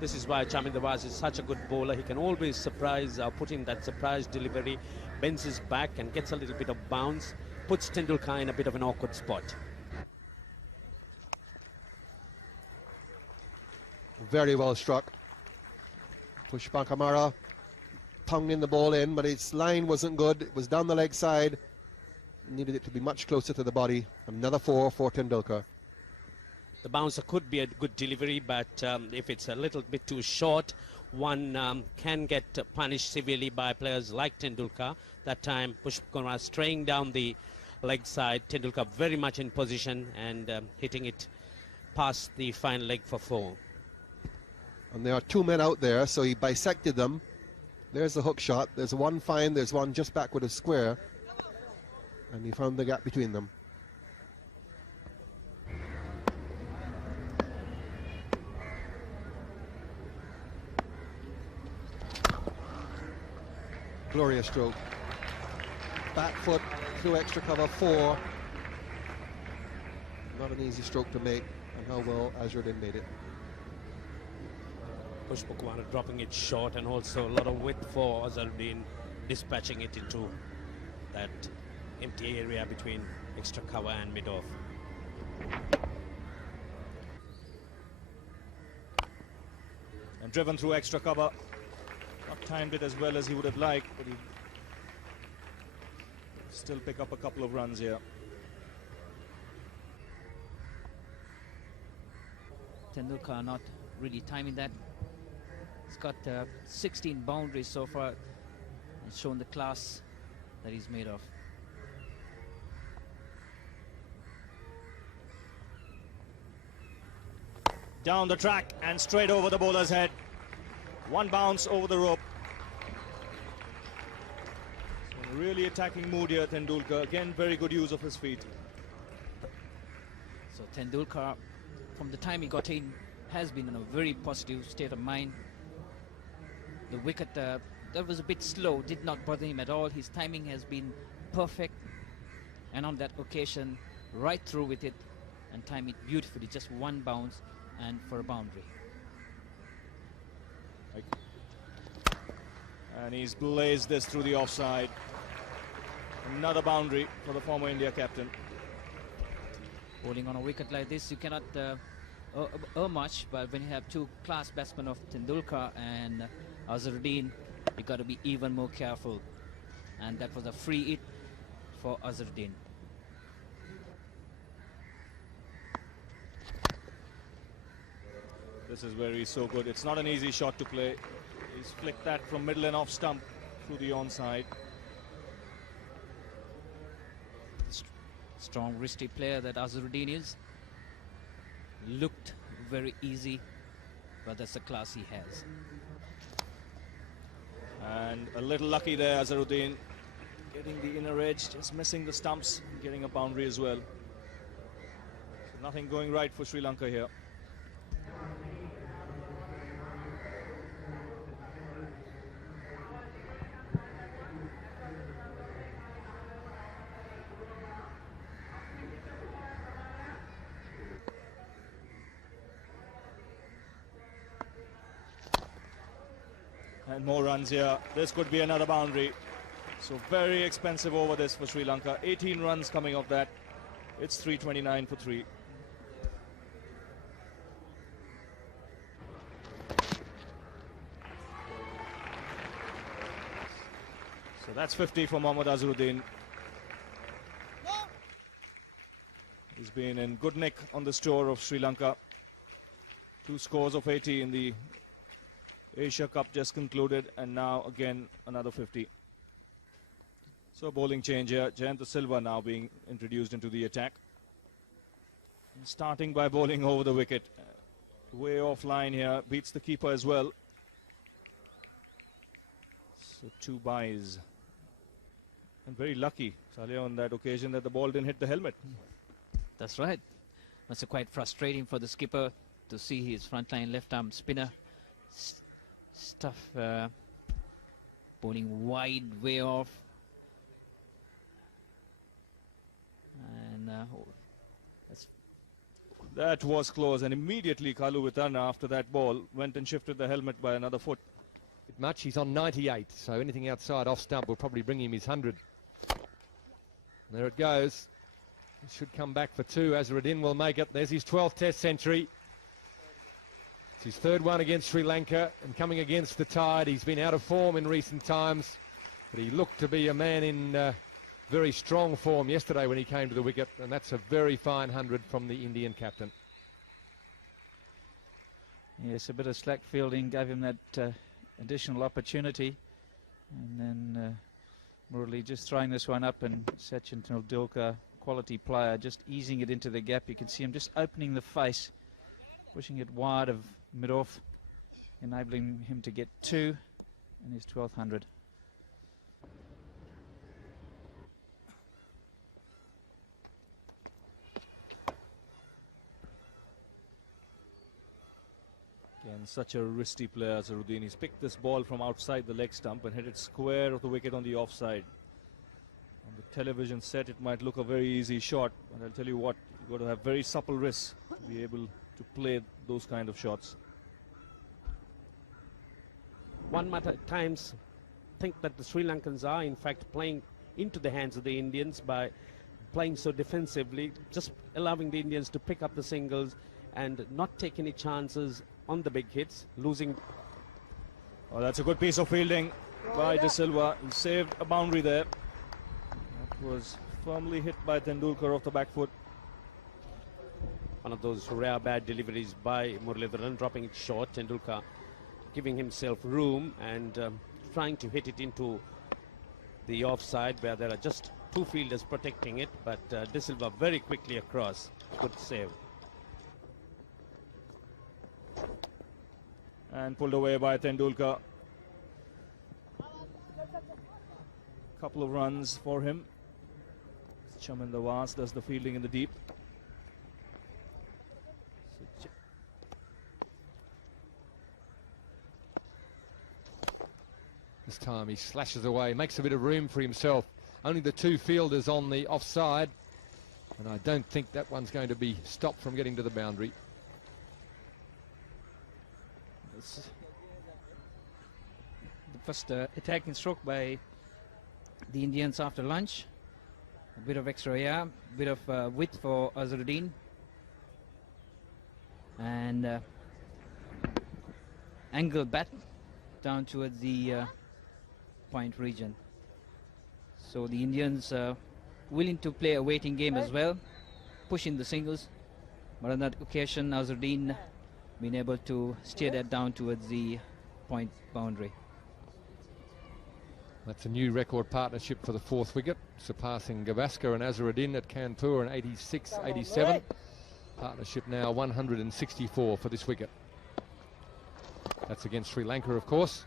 This is why Chaminda Vas is such a good bowler. He can always surprise, put in that surprise delivery, bends his back and gets a little bit of bounce, puts Tendulkar in a bit of an awkward spot. Very well struck. Pushpa Kumara pounding the ball in, but its line wasn't good. It was down the leg side. Needed it to be much closer to the body. Another 4 for Tendulkar. The bouncer could be a good delivery, but if it's a little bit too short, one can get punished severely by players like Tendulkar. That time, Pushpa Kumara straying down the leg side. Tendulkar very much in position and hitting it past the fine leg for 4. And there are 2 men out there, so he bisected them. There's the hook shot. There's one fine, there's one just backward of square. And he found the gap between them. Glorious stroke. Back foot through extra cover 4. Not an easy stroke to make, and how well Azharuddin made it. Pushpa Kumara dropping it short, and also a lot of width for Azharuddin, dispatching it into that empty area between extra cover and mid-off. And driven through extra cover. Not timed it as well as he would have liked, but he still pick up a couple of runs here. Tendulkar not really timing that. He's got 16 boundaries so far and shown the class that he's made of. Down the track and straight over the bowler's head. One bounce over the rope. So in a really attacking mood here, Tendulkar. Again, very good use of his feet. So Tendulkar, from the time he got in, has been in a very positive state of mind. The wicket that was a bit slow did not bother him at all. His timing has been perfect, and on that occasion, right through with it and time it beautifully. Just one bounce and for a boundary. And he's blazed this through the offside. Another boundary for the former India captain. Bowling on a wicket like this, you cannot much, but when you have two class batsmen of Tendulkar and Azharuddin, you got to be even more careful. And that was a free hit for Azharuddin. This is where he's so good. It's not an easy shot to play. He's flicked that from middle and off stump through the onside. Strong wristy player that Azharuddin is. Looked very easy, but that's the class he has. And a little lucky there, Azharuddin, getting the inner edge, just missing the stumps, getting a boundary as well. So nothing going right for Sri Lanka here. And more runs here. This could be another boundary. So very expensive over this for Sri Lanka. 18 runs coming off that. It's 329 for 3. So that's 50 for Mohammad Azharuddin. He's been in good nick on the store of Sri Lanka. 2 scores of 80 in the Asia Cup just concluded, and now again another 50. So bowling change here. Jayanta Silva now being introduced into the attack. Starting by bowling over the wicket. Way off line here. Beats the keeper as well. So 2 byes. And very lucky, Saleh, on that occasion that the ball didn't hit the helmet. That's right. That's quite frustrating for the skipper to see his frontline left-arm spinner stuff bowling wide, way off. And that was close, and immediately Kalu Vitarna after that ball went and shifted the helmet by another foot. Much, he's on 98, so anything outside off stump will probably bring him his 100. There it goes. It should come back for 2. Azharuddin will make it. There's his 12th Test century. It's his 3rd one against Sri Lanka, and coming against the tide. He's been out of form in recent times, but he looked to be a man in very strong form yesterday when he came to the wicket, and that's a very fine 100 from the Indian captain. Yes, a bit of slack fielding gave him that additional opportunity, and then Murali just throwing this one up, and Sachin Tendulkar, quality player, just easing it into the gap. You can see him just opening the face, pushing it wide of mid-off, enabling him to get 2 in his 12th 100. Again, such a wristy player, Azharuddin. He's picked this ball from outside the leg stump and hit it square of the wicket on the offside. On the television set, it might look a very easy shot, but I'll tell you what, you've got to have very supple wrists to be able to play those kind of shots. One might at times think that the Sri Lankans are in fact playing into the hands of the Indians by playing so defensively, just allowing the Indians to pick up the singles and not take any chances on the big hits, losing. Oh, that's a good piece of fielding by De Silva. He saved a boundary there. was firmly hit by Tendulkar off the back foot. One of those rare bad deliveries by Muralidharan, dropping it short. Tendulkar giving himself room and trying to hit it into the offside where there are just two fielders protecting it, but De Silva very quickly across. Good save. And pulled away by Tendulkar. Couple of runs for him. Chaman Lavas does the fielding in the deep. This time he slashes away, makes a bit of room for himself. Only the two fielders on the offside, and I don't think that one's going to be stopped from getting to the boundary. The first attacking stroke by the Indians after lunch. A bit of extra air, a bit of width for Azharuddin. And angle bat down towards the point region. So the Indians willing to play a waiting game as well, pushing the singles. But on that occasion, Azharuddin been able to steer that down towards the point boundary. That's a new record partnership for the fourth wicket, surpassing Gavaskar and Azharuddin at Kanpur in 86-87. Partnership now 164 for this wicket. That's against Sri Lanka, of course.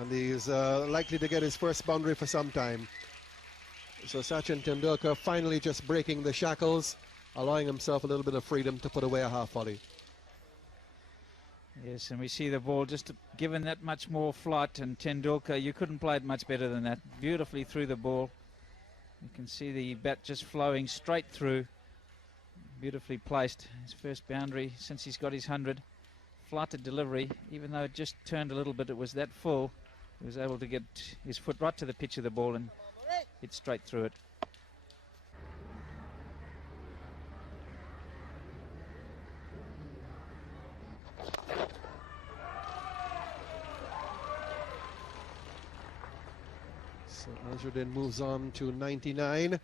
And he's likely to get his first boundary for some time. So Sachin Tendulkar finally just breaking the shackles, allowing himself a little bit of freedom to put away a half volley. Yes, and we see the ball just given that much more flight, and Tendulkar, you couldn't play it much better than that. Beautifully through the ball. You can see the bat just flowing straight through. Beautifully placed. His first boundary since he's got his 100. Flighted delivery, even though it just turned a little bit, it was that full. He was able to get his foot right to the pitch of the ball and hit straight through it. So Azharuddin moves on to 99,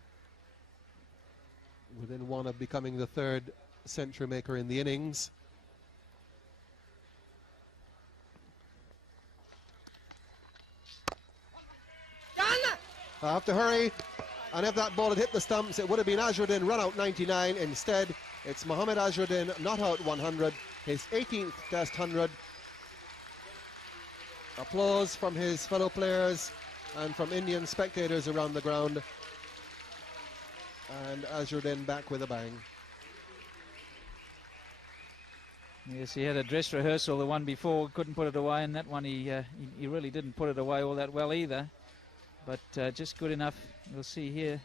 within one of becoming the third century maker in the innings. Have to hurry, and if that ball had hit the stumps, it would have been Azharuddin run out 99. Instead, it's Mohammad Azharuddin not out 100, his 18th Test 100. Applause from his fellow players and from Indian spectators around the ground. And Azharuddin back with a bang. Yes, he had a dress rehearsal, the one before, couldn't put it away, and that one he really didn't put it away all that well either. But just good enough. We'll see here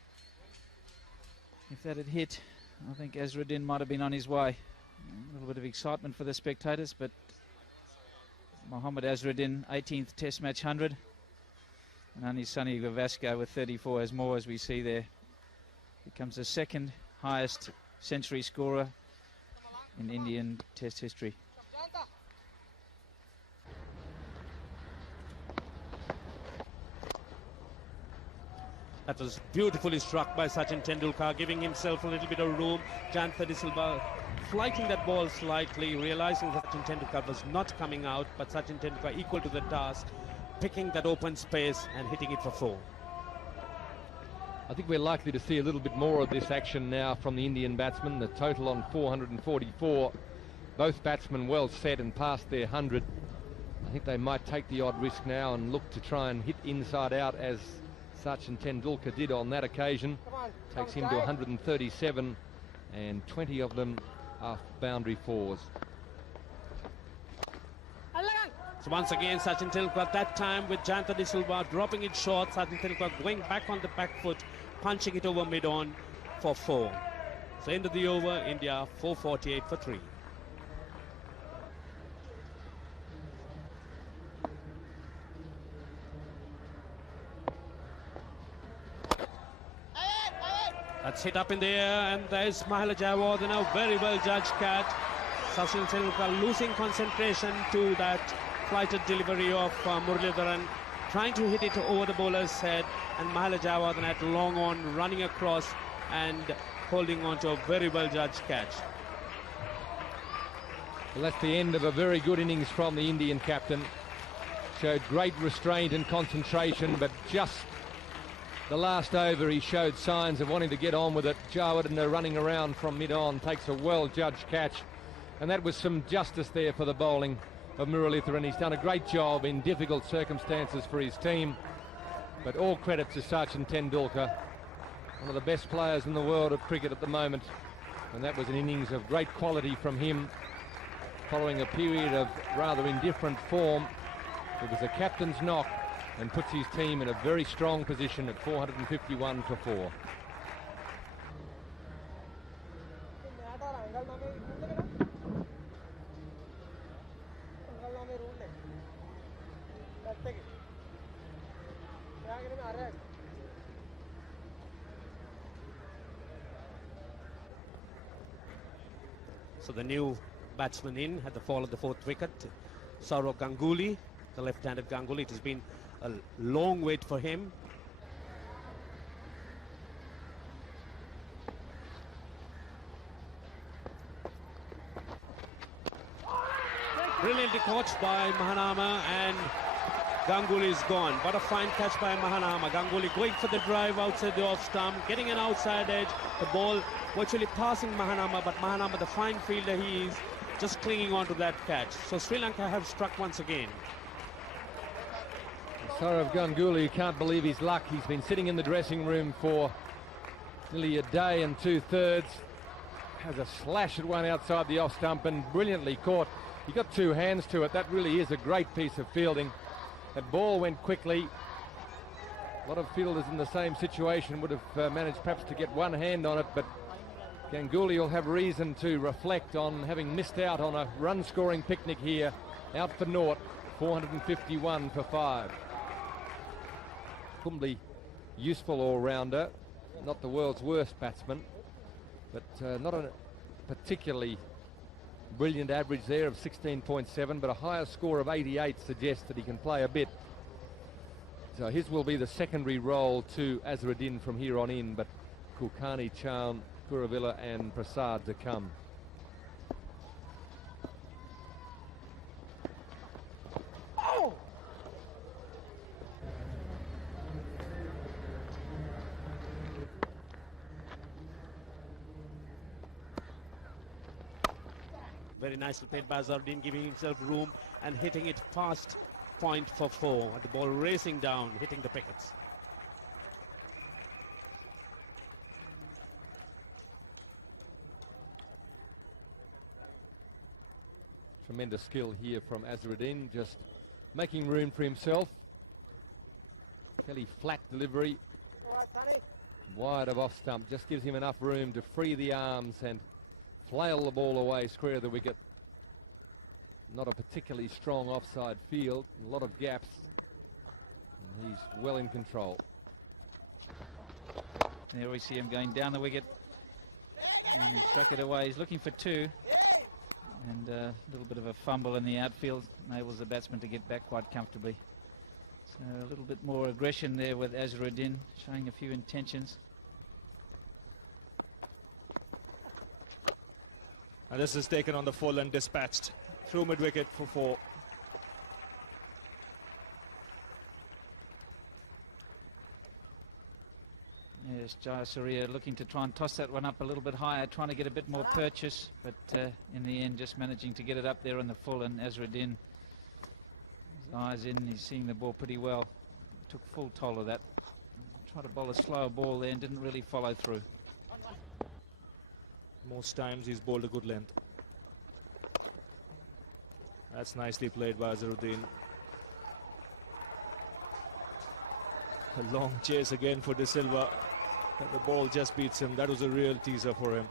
if that had hit. I think Azharuddin might have been on his way. A little bit of excitement for the spectators, but Mohammad Azharuddin, 18th Test match 100, and only Sunny Gavaskar with 34 has more, as we see there. Becomes the second highest century scorer in Indian Test history. That was beautifully struck by Sachin Tendulkar, giving himself a little bit of room. Jayant De Silva flighting that ball slightly, realizing that Sachin Tendulkar was not coming out, but Sachin Tendulkar equal to the task, picking that open space and hitting it for 4. I think we're likely to see a little bit more of this action now from the Indian batsmen. The total on 444. Both batsmen well set and past their 100. I think they might take the odd risk now and look to try and hit inside out, as Sachin Tendulkar did on that occasion. Takes him to 137, and 20 of them are boundary 4s. So once again, Sachin Tendulkar, that time with Jayant De Silva dropping it short. Sachin Tendulkar going back on the back foot, punching it over mid-on for 4. So end of the over, India 448 for 3. That's hit up in the air, and there's Mahela Jayawardene, very well judged catch. Sachin Tendulkar losing concentration to that flighted delivery of Muralidharan, trying to hit it over the bowler's head, and Mahela Jayawardene at long on, running across and holding on to a very well judged catch. Well, that's the end of a very good innings from the Indian captain. Showed great restraint and concentration, but just the last over he showed signs of wanting to get on with it. Jayawardene running around from mid-on takes a well-judged catch, and that was some justice there for the bowling of Muralidharan. He's done a great job in difficult circumstances for his team, but all credit to Sachin Tendulkar, one of the best players in the world of cricket at the moment, and that was an innings of great quality from him. Following a period of rather indifferent form, it was a captain's knock and puts his team in a very strong position at 451 for 4. So the new batsman in at the fall of the 4th wicket, Sourav Ganguly, the left-handed Ganguly. It has been a long wait for him. Brilliantly caught by Mahanama, and Ganguly is gone. What a fine catch by Mahanama. Ganguly going for the drive outside the off stump, getting an outside edge. The ball virtually passing Mahanama, but Mahanama, the fine fielder he is, just clinging on to that catch. So Sri Lanka have struck once again. Sourav Ganguly, you can't believe his luck. He's been sitting in the dressing room for nearly a day and 2/3. Has a slash at one outside the off stump and brilliantly caught. He got two hands to it. That really is a great piece of fielding. That ball went quickly. A lot of fielders in the same situation would have managed perhaps to get one hand on it, but Ganguly will have reason to reflect on having missed out on a run-scoring picnic here. Out for naught, 451 for 5. Probably useful all-rounder, not the world's worst batsman, but not a particularly brilliant average there of 16.7, but a higher score of 88 suggests that he can play a bit. So his will be the secondary role to Azharuddin from here on in, but Kulkarni, Chahal, Kuravilla and Prasad to come. Very nicely played by Azharuddin, giving himself room and hitting it fast, point for 4. The ball racing down, hitting the pickets. Tremendous skill here from Azharuddin, just making room for himself. Fairly flat delivery, wide of off stump, just gives him enough room to free the arms and flail the ball away square of the wicket. Not a particularly strong offside field, a lot of gaps, and he's well in control. There we see him going down the wicket, and he struck it away. He's looking for 2, and a little bit of a fumble in the outfield enables the batsman to get back quite comfortably. So a little bit more aggression there with Azharuddin, showing a few intentions. And this is taken on the full and dispatched through mid-wicket for 4. Yes, Jayasuriya looking to try and toss that one up a little bit higher, trying to get a bit more purchase, but in the end just managing to get it up there on the full, and Azharuddin, his eyes in, he's seeing the ball pretty well. Took full toll of that. Tried to bowl a slower ball there and didn't really follow through. Most times he's bowled a good length. That's nicely played by Azharuddin. A long chase again for De Silva. And the ball just beats him. That was a real teaser for him.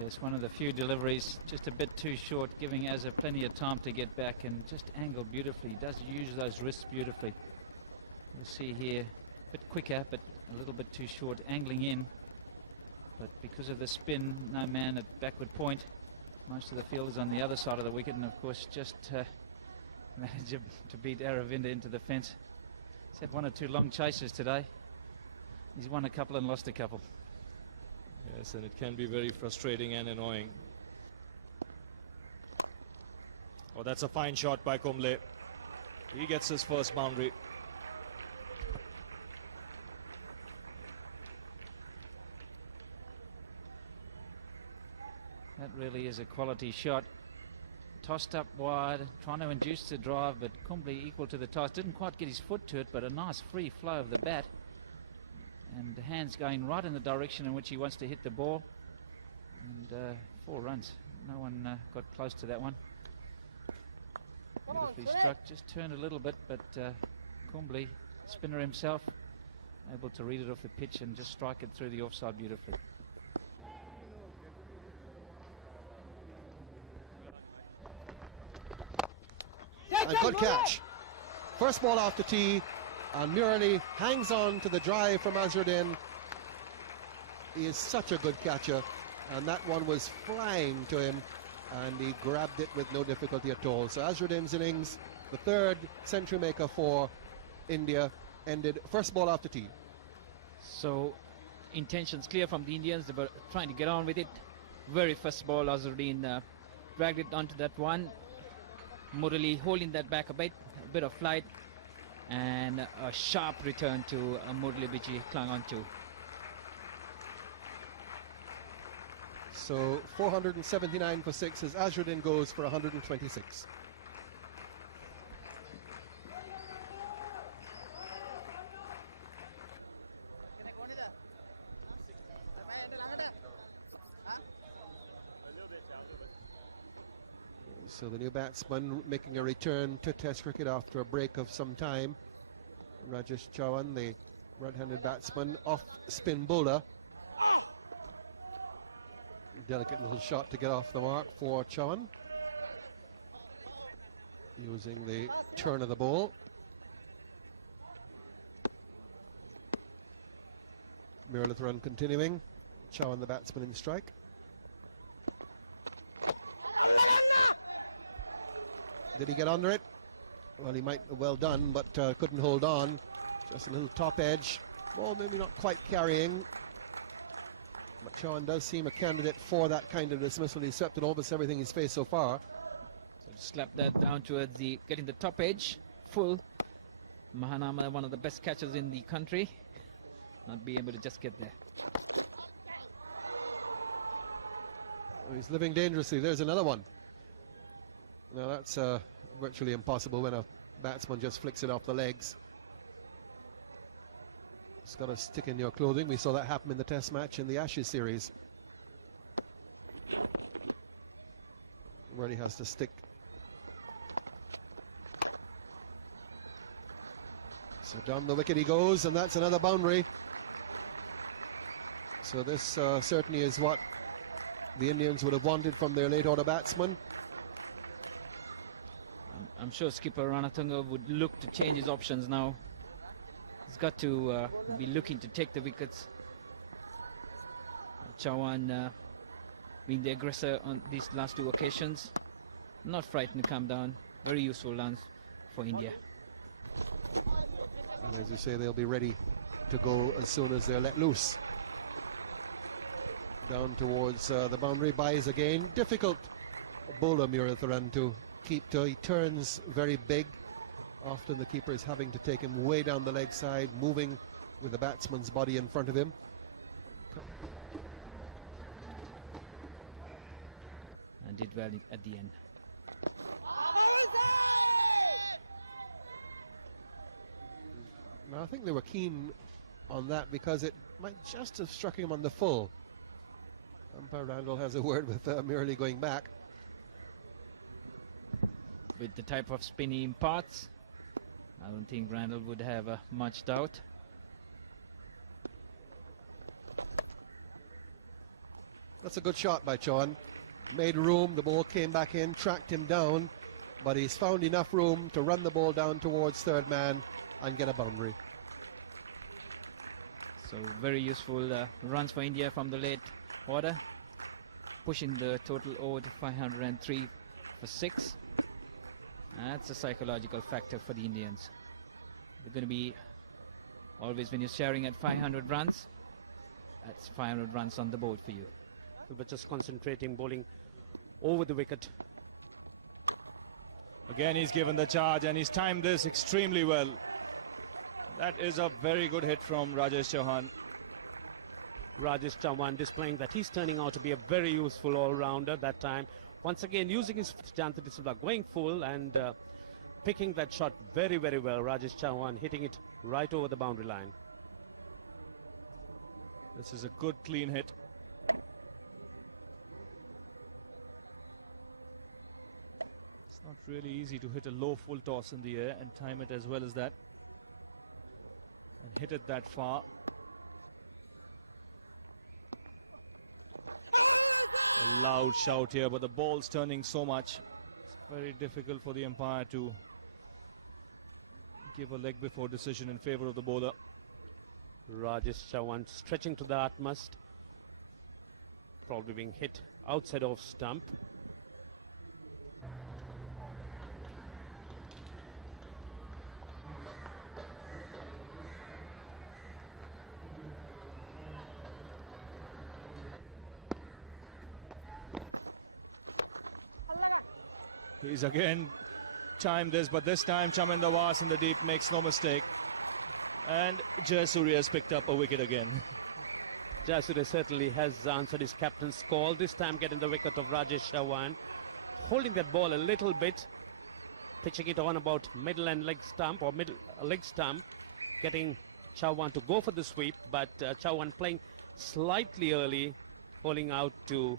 Yes, one of the few deliveries just a bit too short, giving Azza plenty of time to get back and just angle beautifully. He does use those wrists beautifully. You'll see here, a bit quicker, but a little bit too short, angling in. But because of the spin, no man at backward point. Most of the field is on the other side of the wicket, and of course just managed to beat Aravinda into the fence. He's had one or two long chases today. He's won a couple and lost a couple. Yes, and it can be very frustrating and annoying. Oh, that's a fine shot by Kumble. He gets his first boundary. That really is a quality shot. Tossed up wide, trying to induce the drive, but Kumble equal to the toss. Didn't quite get his foot to it, but a nice free flow of the bat. And the hands going right in the direction in which he wants to hit the ball. And 4 runs. No one got close to that one. Beautifully struck, just turned a little bit, but Kumble, spinner himself, able to read it off the pitch and just strike it through the offside beautifully. And good catch. First ball after tee, and Murali hangs on to the drive from Azharuddin. He is such a good catcher, and that one was flying to him, and he grabbed it with no difficulty at all. So Azharuddin's innings, the 3rd century maker for India, ended first ball after tee. So intentions clear from the Indians. They were trying to get on with it. Very first ball, Azharuddin dragged it onto that one. Murali holding that back a bit of flight, and a sharp return to Murali, which he clung on to. So 479 for 6 as Azharuddin goes for 126. So the new batsman making a return to Test cricket after a break of some time. Rajesh Chauhan, the right-handed batsman, off spin bowler. Delicate little shot to get off the mark for Chauhan. Using the turn of the ball. Muralitharan continuing. Chauhan the batsman in strike. Did he get under it? Well, he might have well done, but couldn't hold on. Just a little top edge. Ball maybe not quite carrying. But Chauhan does seem a candidate for that kind of dismissal. He's swept in almost everything he's faced so far. So slap that down towards getting the top edge. Full. Mahanama, one of the best catchers in the country. Not be able to just get there. Oh, he's living dangerously. There's another one. Now that's virtually impossible when a batsman just flicks it off the legs. It's got to stick in your clothing. We saw that happen in the Test match in the Ashes series, where he has to stick. So down the wicket he goes, and that's another boundary. So this certainly is what the Indians would have wanted from their late order batsman. I'm sure skipper Ranatunga would look to change his options now. He's got to be looking to take the wickets. Chauhan being the aggressor on these last 2 occasions. Not frightened to come down. Very useful runs for India. And as you say, they'll be ready to go as soon as they're let loose. Down towards the boundary, buys again. Difficult bowler Muralitharan to keep to. He turns very big. Often the keeper is having to take him way down the leg side, moving with the batsman's body in front of him. And did well at the end. Now, I think they were keen on that because it might just have struck him on the full. Umpire Randall has a word with Murali going back. With the type of spin he imparts, I don't think Randall would have much doubt. That's a good shot by Chauhan. Made room, the ball came back in, tracked him down, but he's found enough room to run the ball down towards third man and get a boundary. So very useful runs for India from the late order, pushing the total over to 503 for 6. That's a psychological factor for the Indians. They're going to be always, when you're sharing at 500 runs, that's 500 runs on the board for you. But just concentrating, bowling over the wicket. Again, he's given the charge and he's timed this extremely well. That is a very good hit from Rajesh Chauhan. Rajesh Chauhan displaying that he's turning out to be a very useful all-rounder that time. Once again, using his Janta D'Silva, going full and picking that shot very, very well. Rajesh Chauhan hitting it right over the boundary line. This is a good, clean hit. It's not really easy to hit a low full toss in the air and time it as well as that. And hit it that far. A loud shout here, but the ball's turning so much. It's very difficult for the umpire to give a leg before decision in favor of the bowler. Rajesh Chauhan stretching to the utmost. Probably being hit outside of stump. He's again chimed this, but this time Chaminda Was in the deep makes no mistake. And Jayasuriya has picked up a wicket again. Jayasuriya certainly has answered his captain's call, this time getting the wicket of Rajesh Chauhan. Holding that ball a little bit, pitching it on about middle and leg stump, or middle leg stump, getting Chauhan to go for the sweep, but Chauhan playing slightly early, bowling out to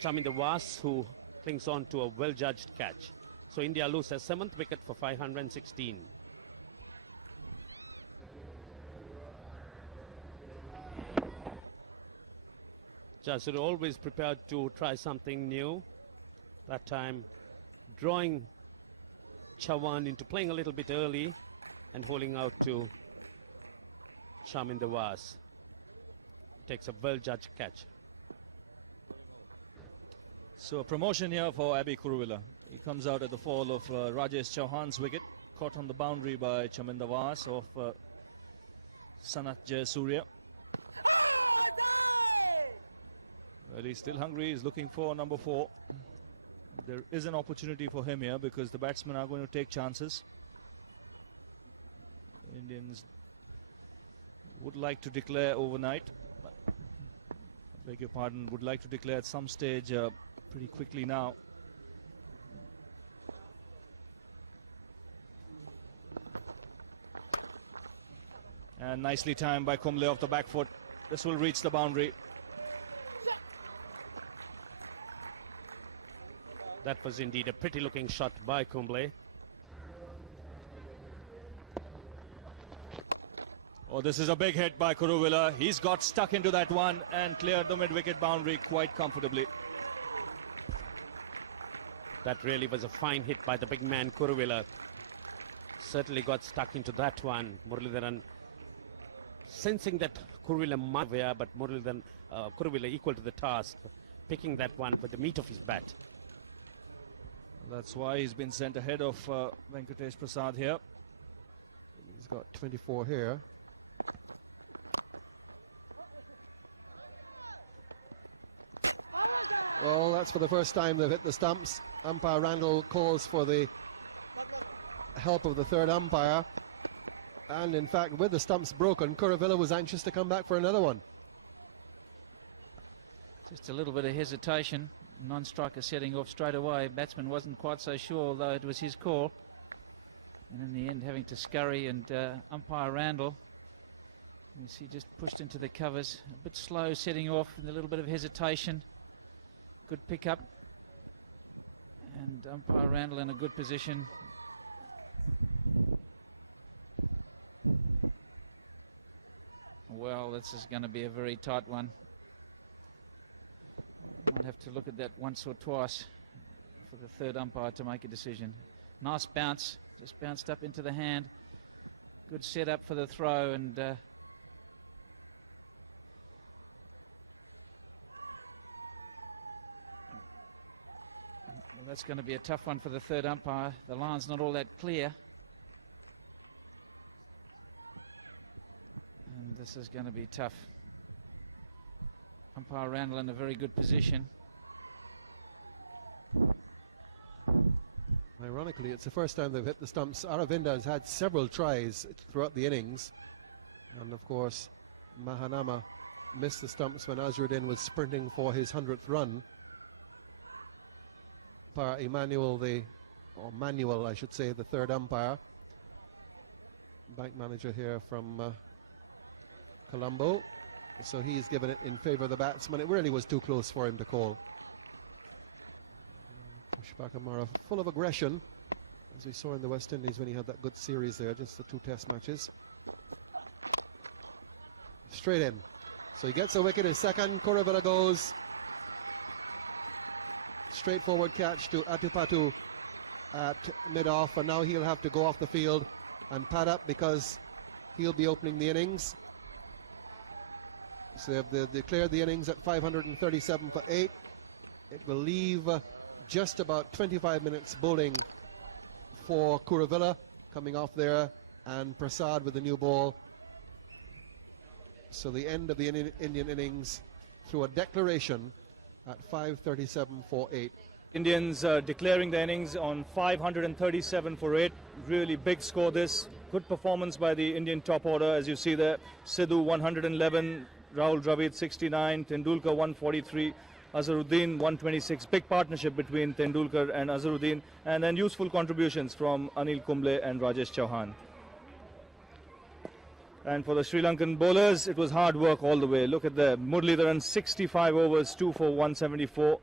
Chaminda Was, who clings on to a well-judged catch. So India lose their 7th wicket for 516. Jayasuriya always prepared to try something new. That time drawing Chauhan into playing a little bit early and holding out to Chaminda Was. Takes a well-judged catch. So a promotion here for Abhi Kuruvilla. He comes out at the fall of Rajesh Chauhan's wicket, caught on the boundary by Chaminda Was of Sanat Jayasuriya. Well, he's still hungry. He's looking for number 4. There is an opportunity for him here because the batsmen are going to take chances. Indians would like to declare overnight. I beg your pardon, would like to declare at some stage pretty quickly now. And nicely timed by Kumble off the back foot. This will reach the boundary. That was indeed a pretty looking shot by Kumble. Oh, this is a big hit by Kuruvilla. He's got stuck into that one and cleared the mid-wicket boundary quite comfortably. That really was a fine hit by the big man Kuruvilla. Certainly got stuck into that one. Muralidharan sensing that Kuruvilla might be, but Kuruvilla equal to the task, picking that one with the meat of his bat. That's why he's been sent ahead of Venkatesh Prasad here. He's got 24 here. Well, that's for the first time they've hit the stumps. Umpire Randall calls for the help of the third umpire. And in fact, with the stumps broken, Kuruvilla was anxious to come back for another one. Just a little bit of hesitation. Non-striker setting off straight away. Batsman wasn't quite so sure, although it was his call. And in the end, having to scurry, and umpire Randall, you see, just pushed into the covers. A bit slow setting off and a little bit of hesitation. Good pick-up. And umpire Randall in a good position. Well, this is going to be a very tight one. Might have to look at that once or twice for the third umpire to make a decision. Nice bounce, just bounced up into the hand. Good setup for the throw, and well, that's going to be a tough one for the third umpire. The line's not all that clear. And this is going to be tough. Umpire Randall in a very good position. Ironically, it's the first time they've hit the stumps. Aravinda has had several tries throughout the innings. And of course, Mahanama missed the stumps when Azharuddin was sprinting for his 100th run. Manuel, I should say, the third umpire. Bank manager here from Colombo. So he's given it in favour of the batsman. It really was too close for him to call. Pushpa Kumara full of aggression, as we saw in the West Indies when he had that good series there, just the 2 test matches. Straight in. So he gets a wicket, his second. Kuravilla goes. Straightforward catch to Atupatu at mid-off, and now he'll have to go off the field and pad up because he'll be opening the innings. So they've declared the innings at 537 for 8. It will leave just about 25 minutes bowling for Kuravilla coming off there, and Prasad with the new ball. So the end of the Indian innings through a declaration at 537 for 8. Indians declaring the innings on 537 for 8. Really big score this. Good performance by the Indian top order, as you see there. Sidhu 111, Rahul Dravid 69, Tendulkar 143, Azharuddin 126. Big partnership between Tendulkar and Azharuddin, and then useful contributions from Anil Kumble and Rajesh Chauhan. And for the Sri Lankan bowlers, it was hard work all the way. Look at that. Muralidharan 65 overs, 2 for 174.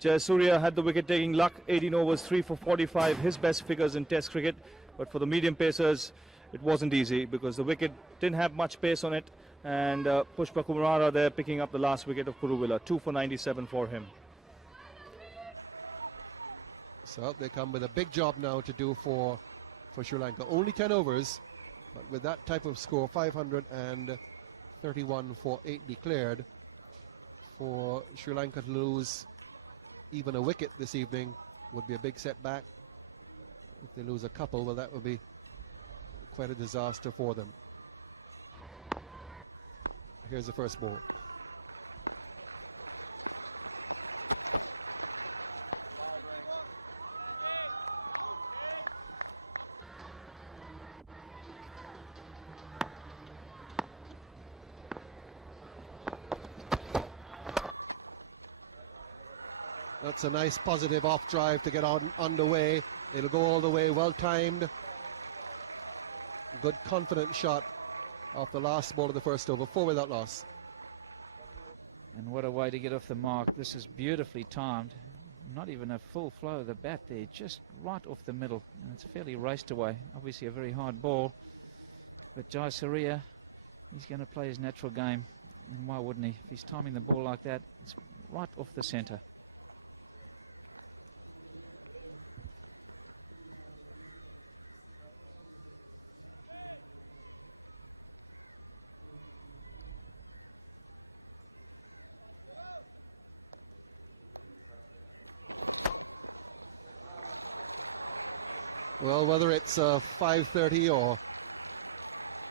Jayasuriya had the wicket-taking luck, 18 overs, 3 for 45, his best figures in Test cricket. But for the medium pacers, it wasn't easy because the wicket didn't have much pace on it. And Pushpa Kumara there picking up the last wicket of Kuruvilla, 2 for 97 for him. So they come with a big job now to do for Sri Lanka. Only 10 overs, but with that type of score, 531 for 8 declared, for Sri Lanka to lose even a wicket this evening would be a big setback. If they lose a couple, well, that would be quite a disaster for them. Here's the first ball. That's a nice positive off drive to get on underway. It'll go all the way, well timed. Good confident shot off the last ball of the first over, 4 without loss. And what a way to get off the mark. This is beautifully timed. Not even a full flow of the bat there, just right off the middle. And it's fairly raced away. Obviously a very hard ball. But Jayasuriya, he's going to play his natural game. And why wouldn't he? If he's timing the ball like that, it's right off the centre. Well, whether it's 5:30 or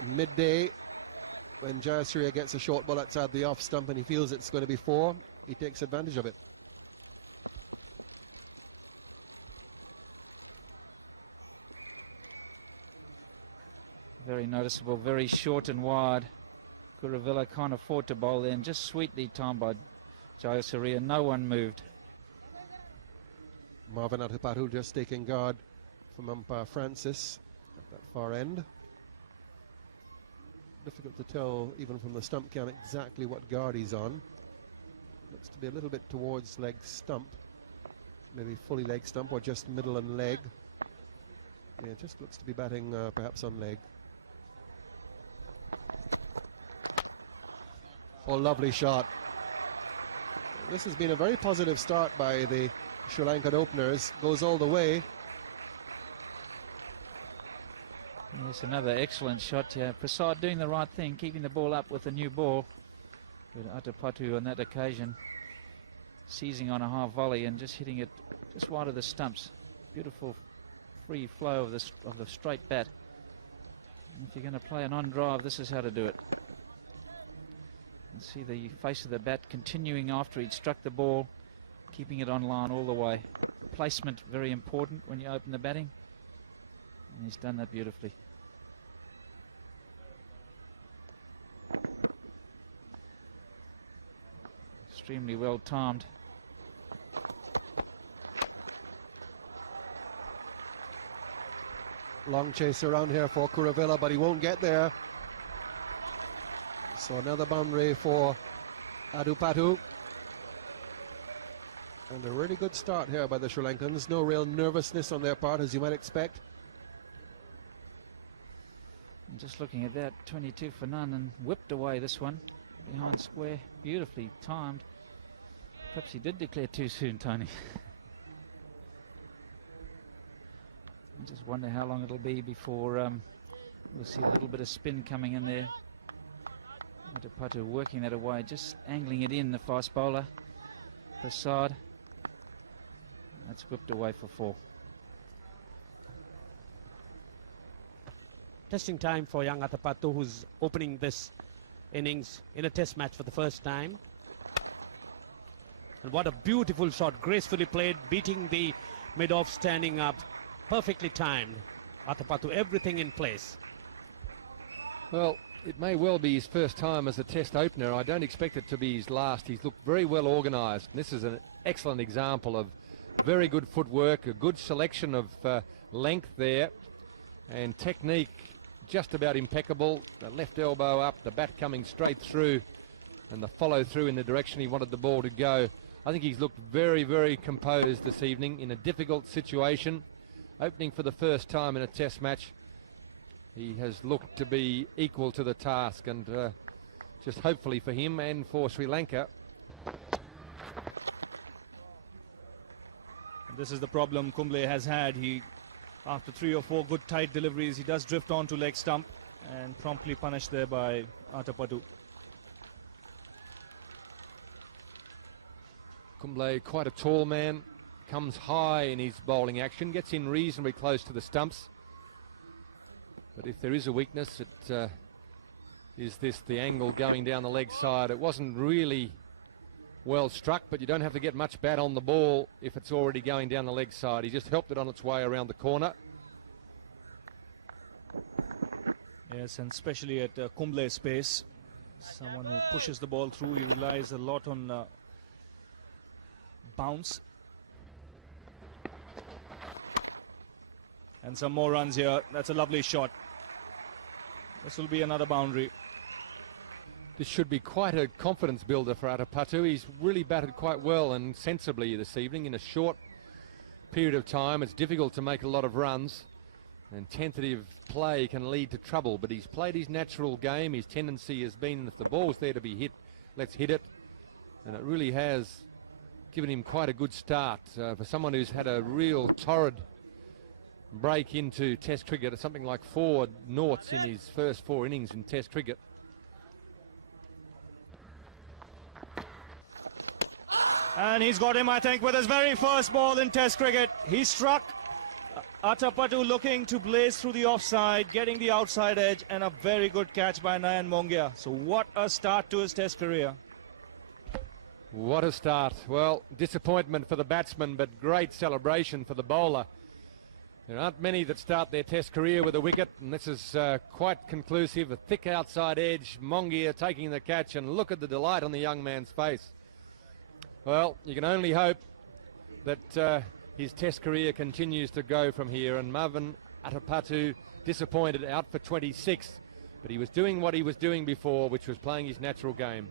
midday, when Jayasuriya gets a short ball outside the off stump and he feels it's going to be 4, he takes advantage of it. Very noticeable, very short and wide. Kuravilla can't afford to bowl there, and just sweetly timed by Jayasuriya. No one moved. Marvin Atupatu just taking guard from umpire Francis at that far end. Difficult to tell even from the stump cam exactly what guard he's on. Looks to be a little bit towards leg stump, maybe fully leg stump or just middle and leg. Yeah, it just looks to be batting perhaps on leg. Oh, lovely shot. This has been a very positive start by the Sri Lankan openers. Goes all the way. Yes, another excellent shot here. Prasad doing the right thing, keeping the ball up with the new ball. But Atapatu on that occasion seizing on a half volley and just hitting it just wide of the stumps. Beautiful free flow of the straight bat. And if you're going to play an on drive, this is how to do it. And see the face of the bat continuing after he'd struck the ball, keeping it on line all the way. Placement very important when you open the batting, and he's done that beautifully. Extremely well timed. Long chase around here for Kuravilla, but he won't get there. So another boundary for Adupatu. And a really good start here by the Sri Lankans. No real nervousness on their part, as you might expect. And just looking at that, 22 for none, and whipped away this one behind square. Beautifully timed. Perhaps he did declare too soon, Tony. I just wonder how long it'll be before we'll see a little bit of spin coming in there. Atapatu working that away, just angling it in, the fast bowler. Prasad. That's whipped away for 4. Testing time for young Atapatu, who's opening this innings in a test match for the first time. And what a beautiful shot, gracefully played, beating the mid-off, standing up, perfectly timed. Atapatu, everything in place. Well, it may well be his first time as a test opener. I don't expect it to be his last. He's looked very well organised. This is an excellent example of very good footwork, a good selection of length there, and technique just about impeccable. The left elbow up, the bat coming straight through, and the follow through in the direction he wanted the ball to go. I think he's looked very, very composed this evening in a difficult situation. Opening for the first time in a test match. He has looked to be equal to the task, and just hopefully for him and for Sri Lanka. This is the problem Kumble has had. After 3 or 4 good tight deliveries, he does drift onto leg stump and promptly punished there by Atapatu. Kumble, quite a tall man, comes high in his bowling action, gets in reasonably close to the stumps. But if there is a weakness, it is the angle going down the leg side. It wasn't really well struck, but you don't have to get much bat on the ball if it's already going down the leg side. He just helped it on its way around the corner. Yes, and especially at Kumble's pace, someone who pushes the ball through, he relies a lot on bounce. And some more runs here. That's a lovely shot. This will be another boundary. This should be quite a confidence builder for Atapatu. He's really batted quite well and sensibly this evening in a short period of time. It's difficult to make a lot of runs, and tentative play can lead to trouble, but he's played his natural game. His tendency has been, if the ball's there to be hit, let's hit it, and it really has given him quite a good start for someone who's had a real torrid break into Test cricket. It's something like 4 noughts in his first 4 innings in Test cricket. And he's got him, I think, with his very first ball in Test cricket. He struck. Atapatu looking to blaze through the offside, getting the outside edge, and a very good catch by Nayan Mongia. So what a start to his Test career. What a start. Well, disappointment for the batsman, but great celebration for the bowler. There aren't many that start their Test career with a wicket, and this is quite conclusive. A thick outside edge, Mongia taking the catch, and look at the delight on the young man's face. Well, you can only hope that his Test career continues to go from here, and Marvin Atapatu disappointed, out for 26, but he was doing what he was doing before, which was playing his natural game.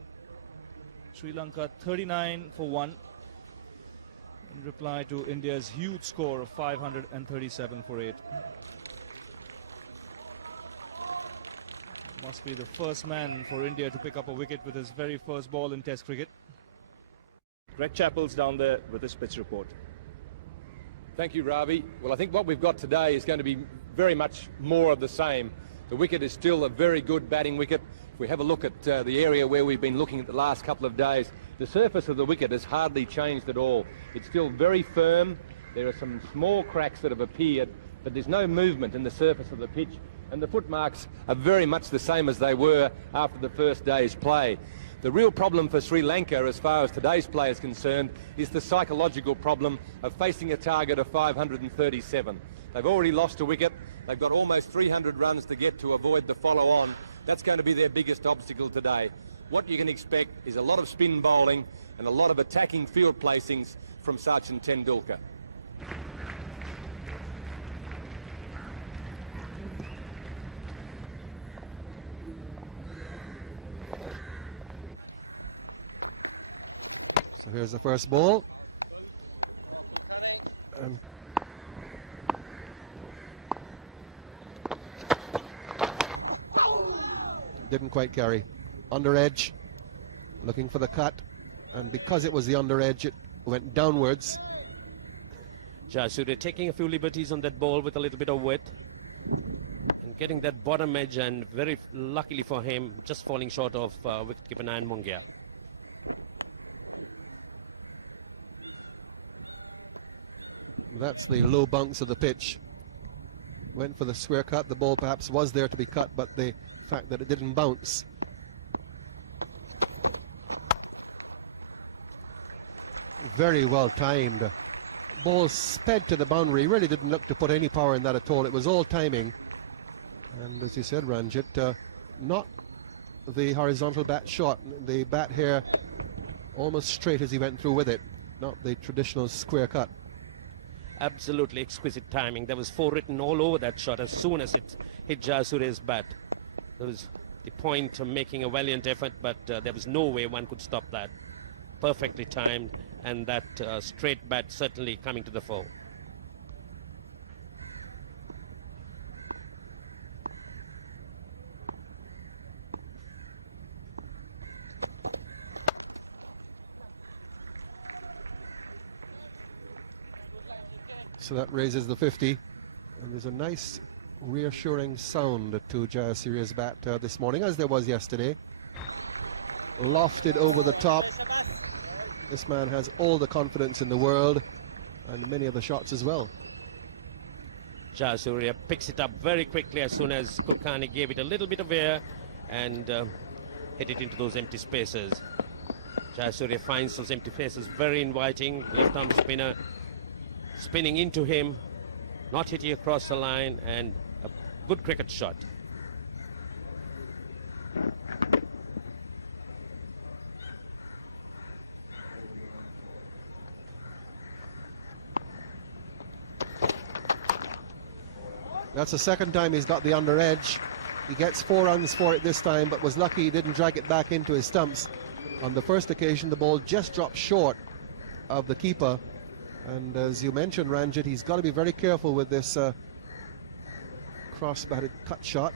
Sri Lanka 39 for 1 in reply to India's huge score of 537 for 8. Must be the first man for India to pick up a wicket with his very first ball in Test cricket. Greg Chappell's down there with his pitch report. Thank you, Ravi. Well, I think what we've got today is going to be very much more of the same. The wicket is still a very good batting wicket. If we have a look at the area where we've been looking at the last couple of days, the surface of the wicket has hardly changed at all. It's still very firm. There are some small cracks that have appeared, but there's no movement in the surface of the pitch, and the footmarks are very much the same as they were after the first day's play. The real problem for Sri Lanka, as far as today's play is concerned, is the psychological problem of facing a target of 537. They've already lost a wicket. They've got almost 300 runs to get to avoid the follow-on. That's going to be their biggest obstacle today. What you can expect is a lot of spin bowling and a lot of attacking field placings from Sachin Tendulkar. So here's the first ball. Didn't quite carry. Under edge, looking for the cut, and because it was the under edge, it went downwards. Jayasuriya taking a few liberties on that ball with a little bit of width and getting that bottom edge, and very luckily for him, just falling short of wicketkeeper Nayan Mongia. That's the low bunks of the pitch. Went for the square cut. The ball perhaps was there to be cut, but the fact that it didn't bounce. Very well timed. Ball sped to the boundary. Really didn't look to put any power in that at all. It was all timing. And as you said, Ranjit, not the horizontal bat shot. The bat here almost straight as he went through with it. Not the traditional square cut. Absolutely exquisite timing. There was 4 written all over that shot as soon as it hit Jayasuriya's bat. There was the point of making a valiant effort, but there was no way one could stop that. Perfectly timed, and that straight bat certainly coming to the fore. So that raises the 50, and there's a nice reassuring sound to Jayasuriya's bat this morning, as there was yesterday. Lofted over the top. This man has all the confidence in the world, and many of the shots as well. Jayasuriya picks it up very quickly as soon as Kulkarni gave it a little bit of air and hit it into those empty spaces. Jayasuriya finds those empty spaces very inviting. Left arm spinner spinning into him, not hitting across the line, and a good cricket shot. That's the second time he's got the under edge. He gets 4 runs for it this time, but was lucky he didn't drag it back into his stumps. On the first occasion, the ball just dropped short of the keeper. And as you mentioned, Ranjit, he's got to be very careful with this cross-batted cut shot.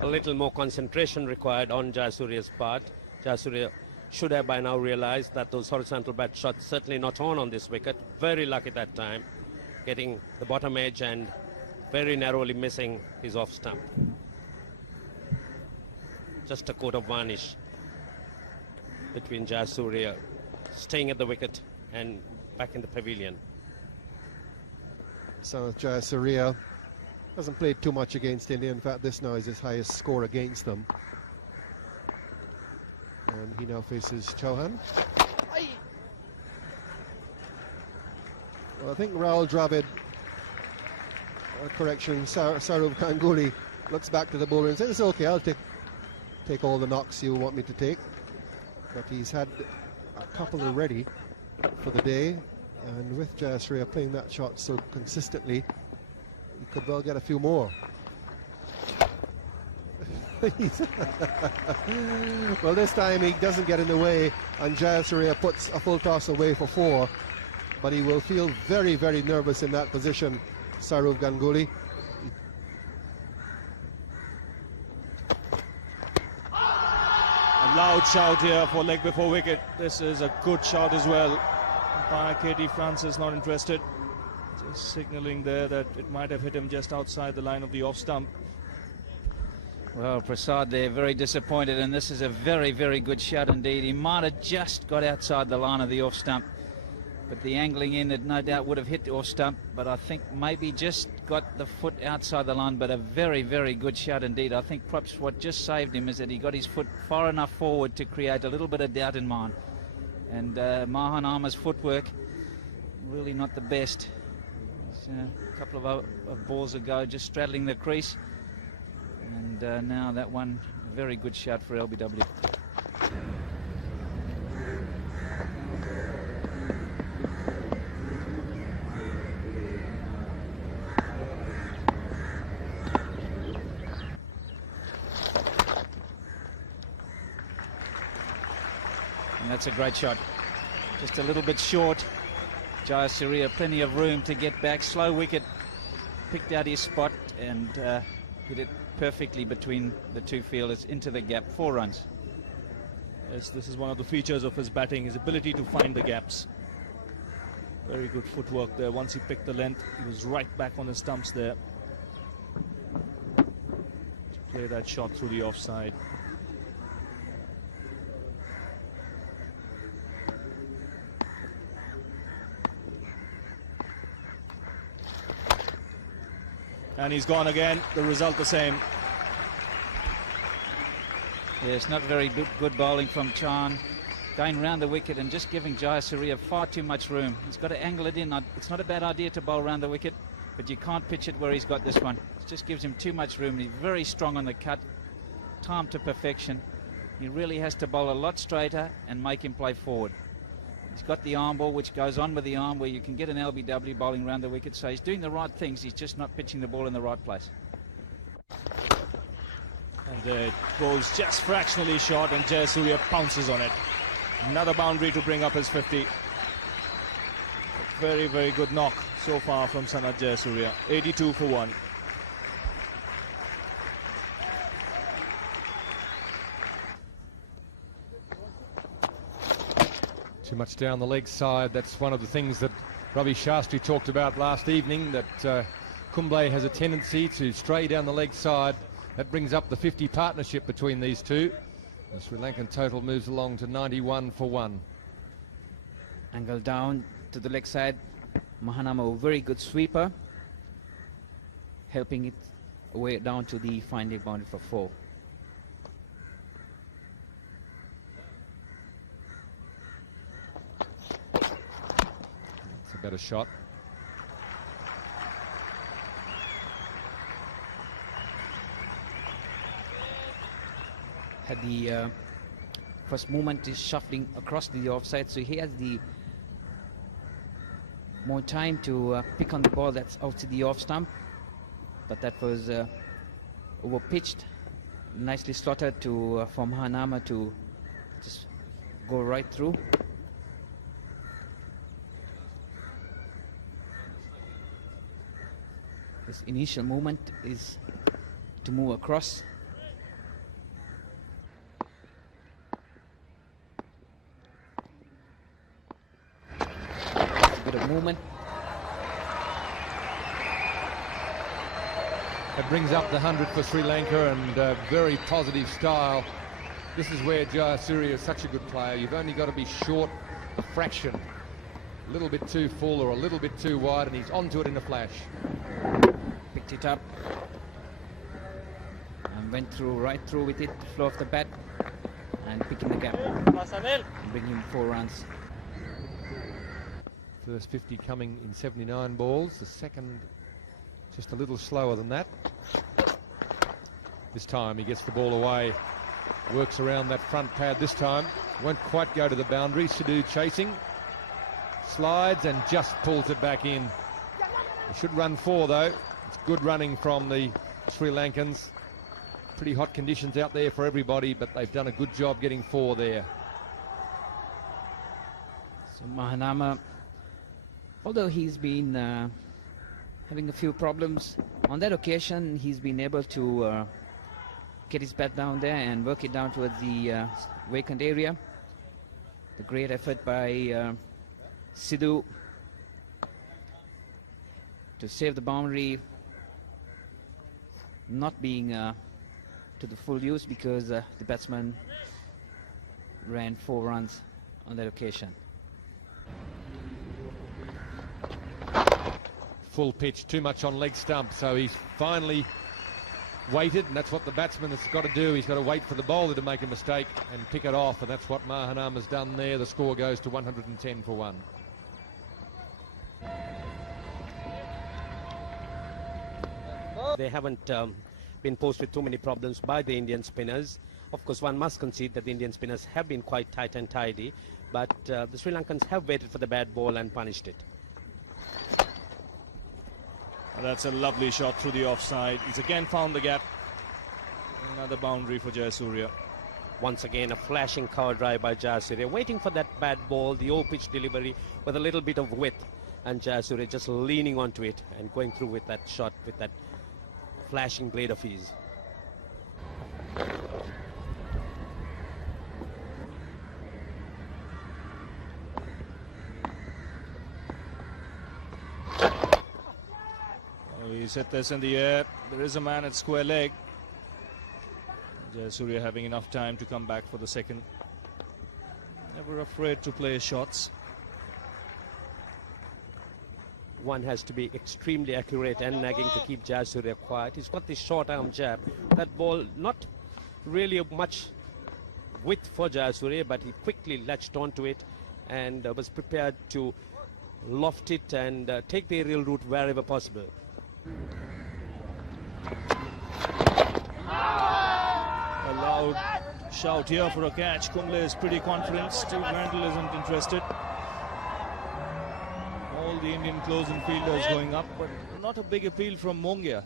A little more concentration required on Jayasuriya's part. Jayasuriya should have by now realized that those horizontal bat shots certainly not on this wicket. Very lucky that time, getting the bottom edge and very narrowly missing his off stump. Just a coat of varnish between Jayasuriya staying at the wicket and back in the pavilion. So Jayasuriya hasn't played too much against India. In fact, this now is his highest score against them. And he now faces Chauhan. Well, I think Rahul Dravid, Saurav Ganguly looks back to the bowler and says, it's okay, I'll take all the knocks you want me to take. But he's had a couple already for the day, and with Jayasuriya playing that shot so consistently, he could well get a few more. Well, this time he doesn't get in the way, and Jayasuriya puts a full toss away for 4, but he will feel very, very nervous in that position, Saurav Ganguly. A loud shout here for leg before wicket. This is a good shot as well. Umpire Katie Francis not interested. Just signalling there that it might have hit him just outside the line of the off stump. Well, Prasad there, very disappointed, and this is a very, very good shot indeed. He might have just got outside the line of the off stump, but the angling in, it no doubt would have hit the off stump, but I think maybe just got the foot outside the line, but a very, very good shot indeed. I think perhaps what just saved him is that he got his foot far enough forward to create a little bit of doubt in mind. And Mahan Ahmer's footwork, really not the best. A couple of balls ago, just straddling the crease. And now that one, a very good shot for LBW. And that's a great shot. Just a little bit short. Jayasuriya, plenty of room to get back. Slow wicket, picked out his spot and hit it perfectly between the two fielders into the gap. 4 runs. Yes, this is one of the features of his batting, his ability to find the gaps. Very good footwork there. Once he picked the length, he was right back on his stumps there to play that shot through the offside. And he's gone again. The result the same. Yeah, it's not very good bowling from Chan. Going round the wicket and just giving Jayasuriya far too much room. He's got to angle it in. It's not a bad idea to bowl round the wicket, but you can't pitch it where he's got this one. It just gives him too much room. He's very strong on the cut. Timed to perfection. He really has to bowl a lot straighter and make him play forward. He's got the arm ball, which goes on with the arm, where you can get an LBW bowling round the wicket. So he's doing the right things. He's just not pitching the ball in the right place. And it goes just fractionally short, and Jayasuriya pounces on it. Another boundary to bring up his 50. Very, very good knock so far from Sanath Jayasuriya. 82 for 1. Too much down the leg side. That's one of the things that Ravi Shastri talked about last evening, that Kumble has a tendency to stray down the leg side. That brings up the 50 partnership between these two. The Sri Lankan total moves along to 91 for 1. Angle down to the leg side. Mahanama, a very good sweeper, helping it away down to the final boundary for 4. It's a better shot. Had the first movement is shuffling across the offside, so he has the more time to pick on the ball that's out to the off stump, but that was over pitched, nicely slotted to for Mahanama to just go right through. His initial movement is to move across. Bit of movement. It brings up the 100 for Sri Lanka, and very positive style. This is where Jayasuriya is such a good player. You've only got to be short a fraction, a little bit too full or a little bit too wide, and he's onto it in a flash. Picked it up and went through, right through with it, flow of the bat, and picking the gap, bringing him 4 runs. First 50 coming in 79 balls. The second just a little slower than that. This time he gets the ball away, works around that front pad this time. Won't quite go to the boundary. Sidhu chasing, slides and just pulls it back in. He should run 4 though. It's good running from the Sri Lankans. Pretty hot conditions out there for everybody, but they've done a good job getting 4 there. So Mahanama, although he's been having a few problems, on that occasion he's been able to get his bat down there and work it down towards the vacant area. The great effort by Sidhu to save the boundary, not being to the full use because the batsman ran 4 runs on that occasion. Full pitch, too much on leg stump, so he's finally waited, and that's what the batsman has got to do. He's got to wait for the bowler to make a mistake and pick it off, and that's what Mahanama's done there. The score goes to 110 for 1. They haven't been posed with too many problems by the Indian spinners. Of course, one must concede that the Indian spinners have been quite tight and tidy, but the Sri Lankans have waited for the bad ball and punished it. That's a lovely shot through the offside. He's again found the gap. Another boundary for Jayasuriya. Once again, a flashing cover drive by Jayasuriya, waiting for that bad ball, the O-pitch delivery with a little bit of width, and Jayasuriya just leaning onto it and going through with that shot, with that flashing blade of his. He's hit this in the air. There is a man at square leg. Jayasuriya having enough time to come back for the second. Never afraid to play his shots. One has to be extremely accurate and nagging to keep Jayasuriya quiet. He's got this short arm jab. That ball not really much width for Jayasuriya, but he quickly latched onto it and was prepared to loft it and take the aerial route wherever possible. A loud shout here for a catch. Kumble is pretty confident. Steve Randall isn't interested. All the Indian close-in fielders going up, but not a big appeal from Mongia.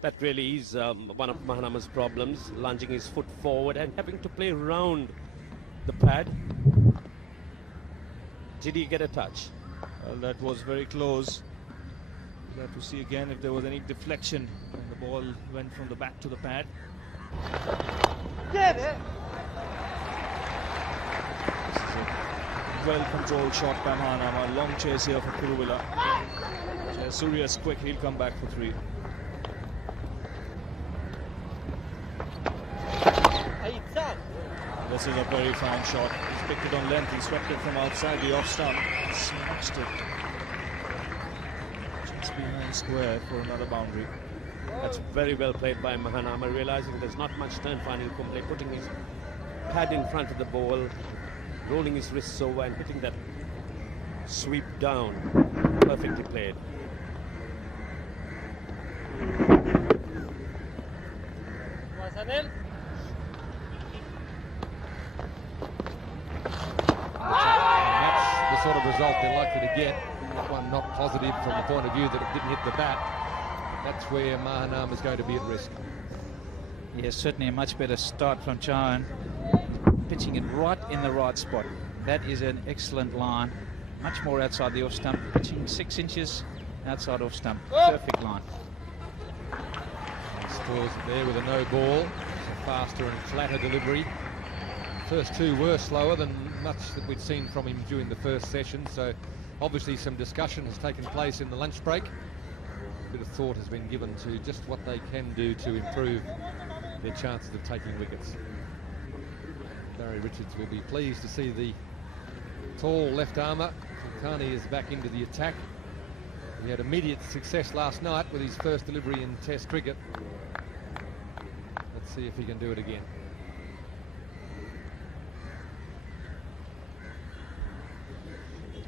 That really is one of Mahanama's problems, lunging his foot forward and having to play round the pad. Did he get a touch? Well, that was very close. We'll have to see again if there was any deflection when the ball went from the bat to the pad. Get it! This is a well-controlled shot by Mahanama. Long chase here for Kuruvilla. Jayasuriya's quick, he'll come back for 3. This is a very fine shot. He's picked it on length. He swept it from outside the off stump. Smashed it just behind square for another boundary. That's very well played by Mahanama, realizing there's not much turn finding Kumble, putting his pad in front of the ball, rolling his wrists over and hitting that sweep down. Perfectly played. That's the sort of result they're likely to get. That one not positive from the point of view that it didn't hit the bat. That's where Mahanama is going to be at risk. Yes, certainly a much better start from Chahan. Pitching it right in the right spot. That is an excellent line. Much more outside the off stump. Pitching 6 inches outside off stump. Perfect line. He scores it there with a no ball. It's a faster and flatter delivery. First 2 were slower than much that we'd seen from him during the first session, so obviously some discussion has taken place in the lunch break. A bit of thought has been given to just what they can do to improve their chances of taking wickets. Barry Richards will be pleased to see the tall left armour. Kulkarni is back into the attack. He had immediate success last night with his first delivery in Test cricket. Let's see if he can do it again.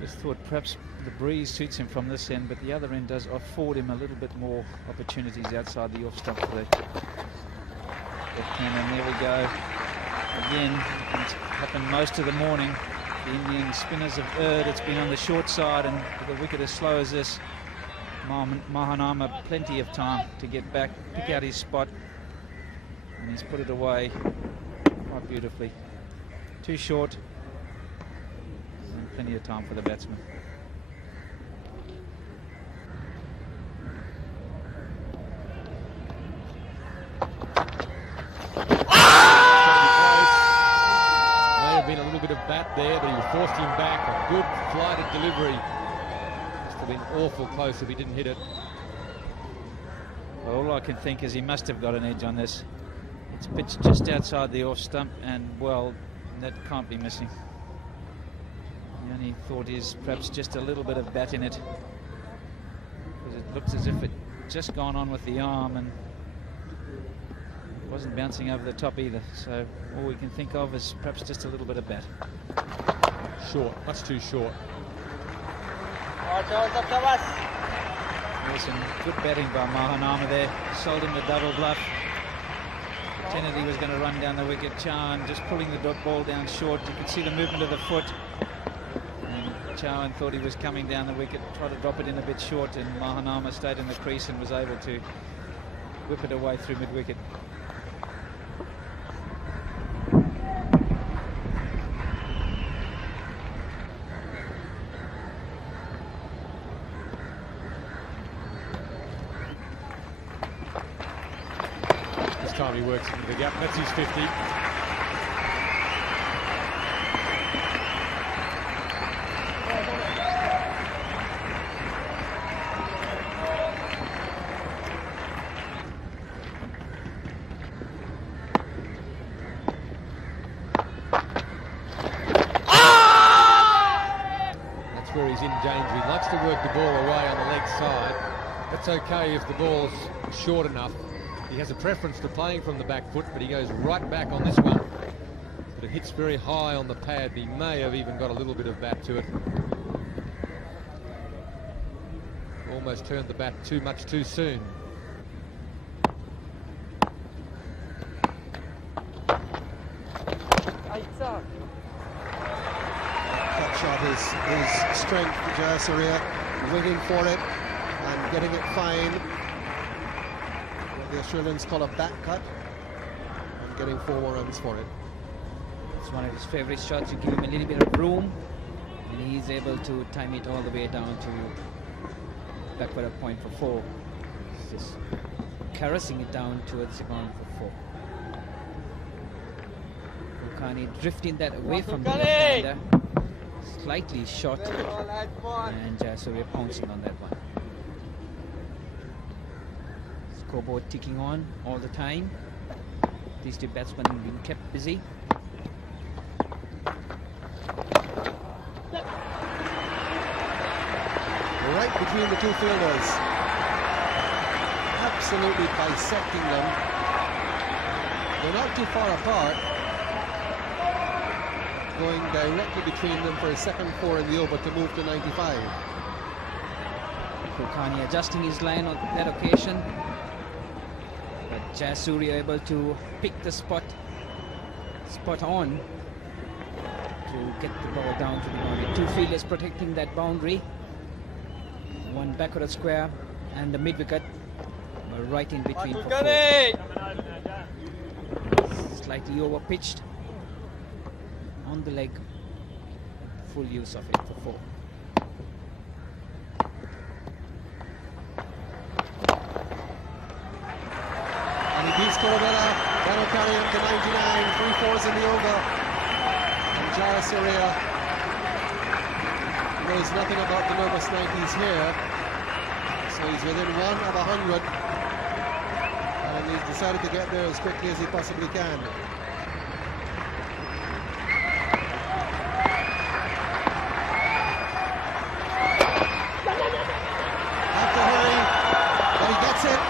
Just thought perhaps the breeze suits him from this end, but the other end does afford him a little bit more opportunities outside the off stump for that cannon. There we go. Again, it's happened most of the morning. The Indian spinners have erred. It's been on the short side, and with a wicket as slow as this, Mahanama plenty of time to get back, pick out his spot, and he's put it away quite beautifully. Too short. Plenty of time for the batsman. bat there, but he forced him back. A good flighted delivery. Must have been awful close if he didn't hit it. Well, all I can think is he must have got an edge on this. It's pitched just outside the off stump, and well, that can't be missing. The only thought is perhaps just a little bit of bat in it, because it looks as if it just gone on with the arm and wasn't bouncing over the top either. So all we can think of is perhaps just a little bit of bat. Short, much too short. There's some good batting by Mahanama there. Sold him the double bluff. Pretended he was going to run down the wicket. Chowan just pulling the ball down short. You could see the movement of the foot. And Chowan thought he was coming down the wicket, tried to drop it in a bit short, and Mahanama stayed in the crease and was able to whip it away through mid-wicket. Time he works into the gap. That's his 50. That's where he's in danger. He likes to work the ball away on the leg side. That's okay if the ball's short enough. He has a preference to playing from the back foot, but he goes right back on this one. But it hits very high on the pad. He may have even got a little bit of bat to it. Almost turned the bat too much too soon. That shot is strength, Jayasuriya, waiting for it and getting it fine. The Australians call a back cut, and getting 4 more runs for it. It's one of his favorite shots. You give him a little bit of room, and he's able to time it all the way down to backward of point for 4. He's just caressing it down towards the ground for 4. Kulkarni drifting that away from the left-hander, slightly short, and Jayasuriya pouncing on that one. Scoreboard ticking on all the time. These two batsmen have been kept busy. Right between the two fielders. Absolutely bisecting them. They're not too far apart. Going directly between them for a second 4 in the over to move to 95. Kulkarni adjusting his line on that occasion. But Jayasuriya able to pick the spot on to get the ball down to the boundary. 2 fielders protecting that boundary. 1 backward square and the mid-wicket right in between for 4. Slightly over-pitched on the leg. Full use of it for 4. Beats Corabella, that'll carry him to 99, 3 4s in the over. And Jayasuriya knows nothing about the nervous 90s here. So he's within 1 of 100. And he's decided to get there as quickly as he possibly can. Have to hurry, but he gets it.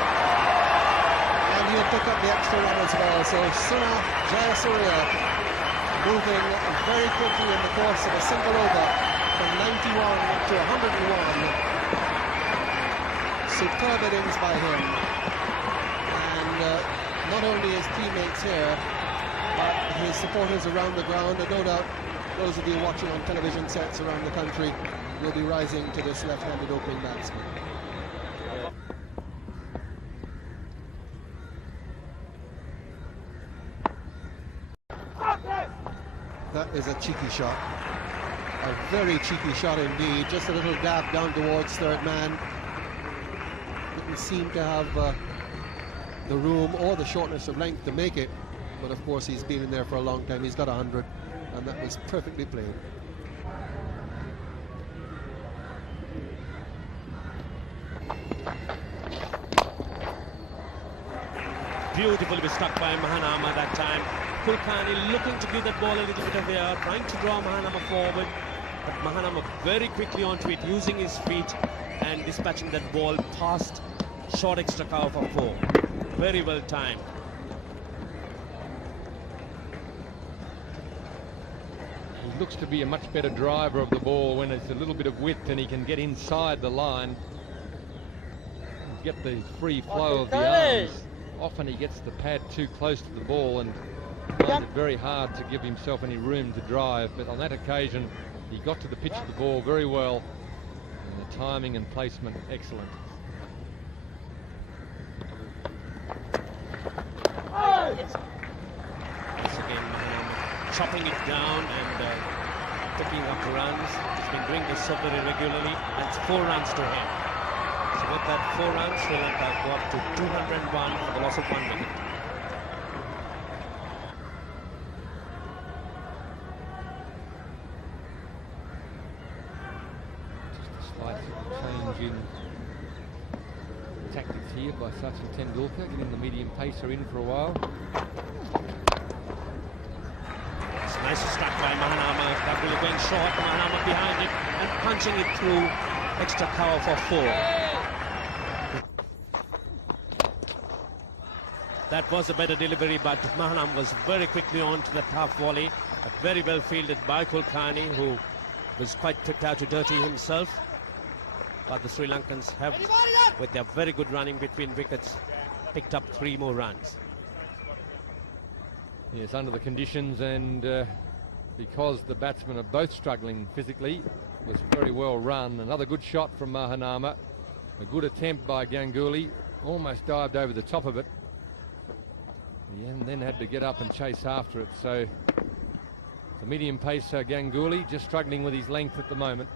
Pick up the extra run as well. So Jayasuriya moving very quickly in the course of a single over from 91 to 101. Superb innings by him, and not only his teammates here but his supporters around the ground, and no doubt those of you watching on television sets around the country will be rising to this left-handed opening batsman. That is a cheeky shot. A very cheeky shot indeed. Just a little dab down towards third man. Didn't seem to have the room or the shortness of length to make it. But of course he's been in there for a long time. He's got 100. and that was perfectly played. Beautifully struck by Mahanama that time. Kulkarni looking to give that ball a little bit of air, trying to draw Mahanama forward, but Mahanama very quickly onto it, using his feet and dispatching that ball past short extra cover for 4. Very well timed. He looks to be a much better driver of the ball when it's a little bit of width and he can get inside the line, get the free flow of the arms. Often he gets the pad too close to the ball and finds it very hard to give himself any room to drive, but on that occasion he got to the pitch of the ball very well, and the timing and placement excellent. Once again, chopping it down and picking up runs. He's been doing this so very regularly. That's 4 runs to him. So with that 4 runs, Sri Lanka go up to 201 for the loss of 1 wicket. Just a slight change in tactics here by Sachin Tendulkar, getting the medium pacer in for a while. It's a nice struck by Mahanama. That will going short. Mahanama behind it and punching it through. Extra cover for 4. That was a better delivery, but Mahanam was very quickly on to the half volley. But very well fielded by Kulkarni, who was quite tricked out to dirty himself. But the Sri Lankans have, with their very good running between wickets, picked up 3 more runs. Yes, under the conditions and because the batsmen are both struggling physically, was very well run. Another good shot from Mahanama. A good attempt by Ganguly. Almost dived over the top of it. And then had to get up and chase after it. So the medium pacer Ganguly just struggling with his length at the moment.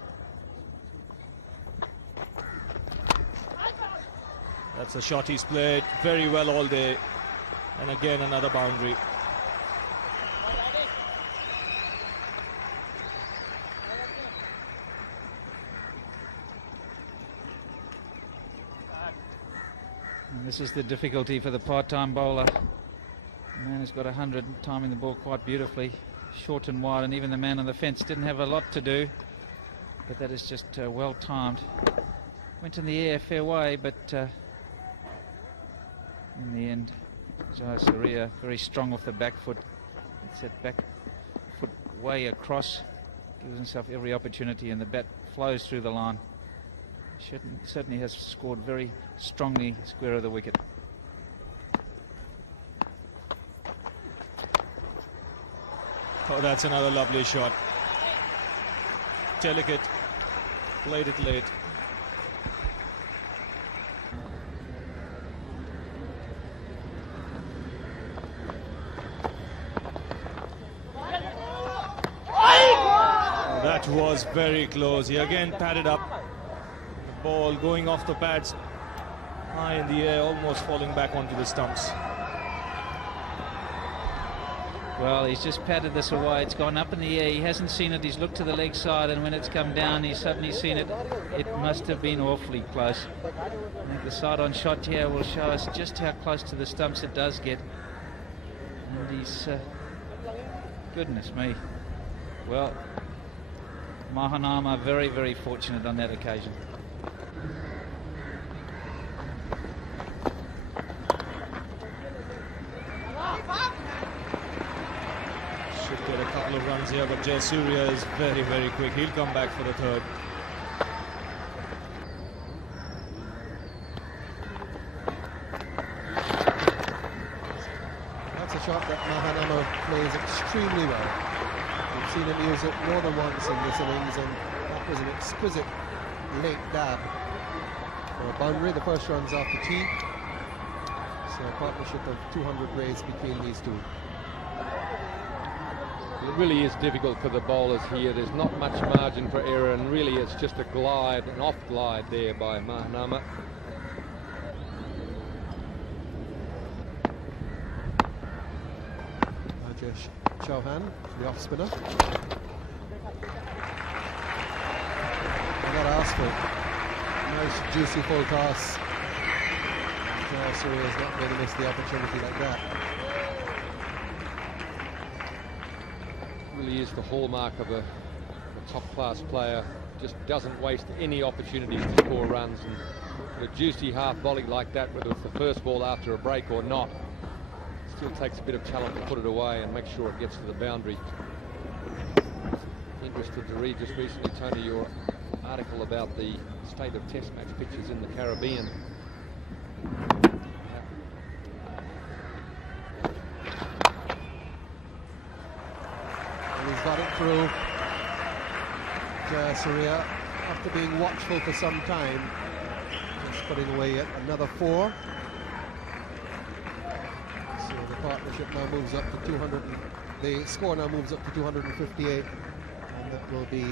That's a shot he's played very well all day. And again, another boundary. And this is the difficulty for the part-time bowler. The man has got 100, timing the ball quite beautifully, short and wide, and even the man on the fence didn't have a lot to do, but that is just well timed. Went in the air fair way, but in the end, Jaya Surya very strong off the back foot. Set back foot way across, gives himself every opportunity, and the bat flows through the line. Certainly has scored very strongly square of the wicket. Oh, that's another lovely shot. Delicate. Played it late. Oh, that was very close. He again padded up. The ball going off the pads, high in the air, almost falling back onto the stumps. Well, he's just patted this away. It's gone up in the air. He hasn't seen it. He's looked to the leg side, and when it's come down, he's suddenly seen it. It must have been awfully close. I think the side-on shot here will show us just how close to the stumps it does get. And he's... goodness me. Well, Mahanama very, very fortunate on that occasion. Get a couple of runs here, but Jayasuriya is very, very quick. He'll come back for the 3rd. That's a shot that Mahanama plays extremely well. We've seen him use it more than once in this innings, and that was an exquisite late dab for a boundary. The first run's off the tee. So a partnership of 200 raised between these two. It really is difficult for the bowlers here. There's not much margin for error, and really it's just a glide, an off glide there by Mahanama. Rajesh Chauhan, the off spinner. I got asked for it. Nice juicy full toss. Surya is not going to miss the opportunity like that. Really is the hallmark of a top-class player. Just doesn't waste any opportunities to score runs, and a juicy half volley like that, whether it's the first ball after a break or not, still takes a bit of talent to put it away and make sure it gets to the boundary. Interested to read just recently, Tony, your article about the state of test match pitches in the Caribbean. And he's got it through. Surya, after being watchful for some time, just putting away yet another 4. So the partnership now moves up to 200. The score now moves up to 258, and that will be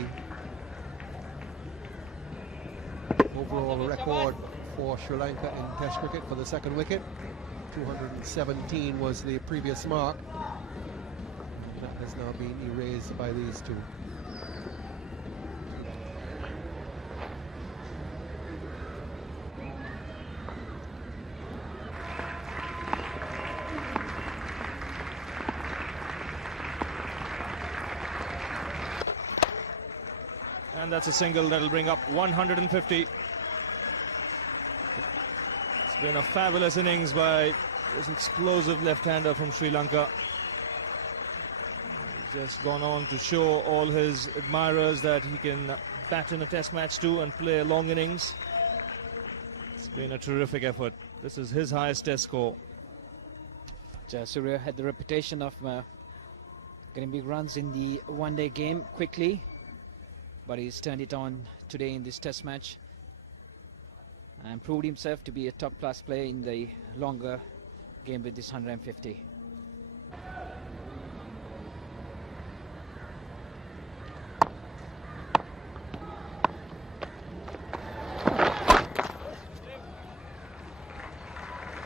overall record for Sri Lanka in Test cricket for the second wicket. 217 was the previous mark. That has now been erased by these two. And that's a single that'll bring up 150. It's been a fabulous innings by this explosive left-hander from Sri Lanka. He's just gone on to show all his admirers that he can bat in a test match too and play a long innings. It's been a terrific effort. This is his highest test score. Surya had the reputation of getting big runs in the one-day game quickly, but he's turned it on today in this test match and proved himself to be a top-class player in the longer game with this 150.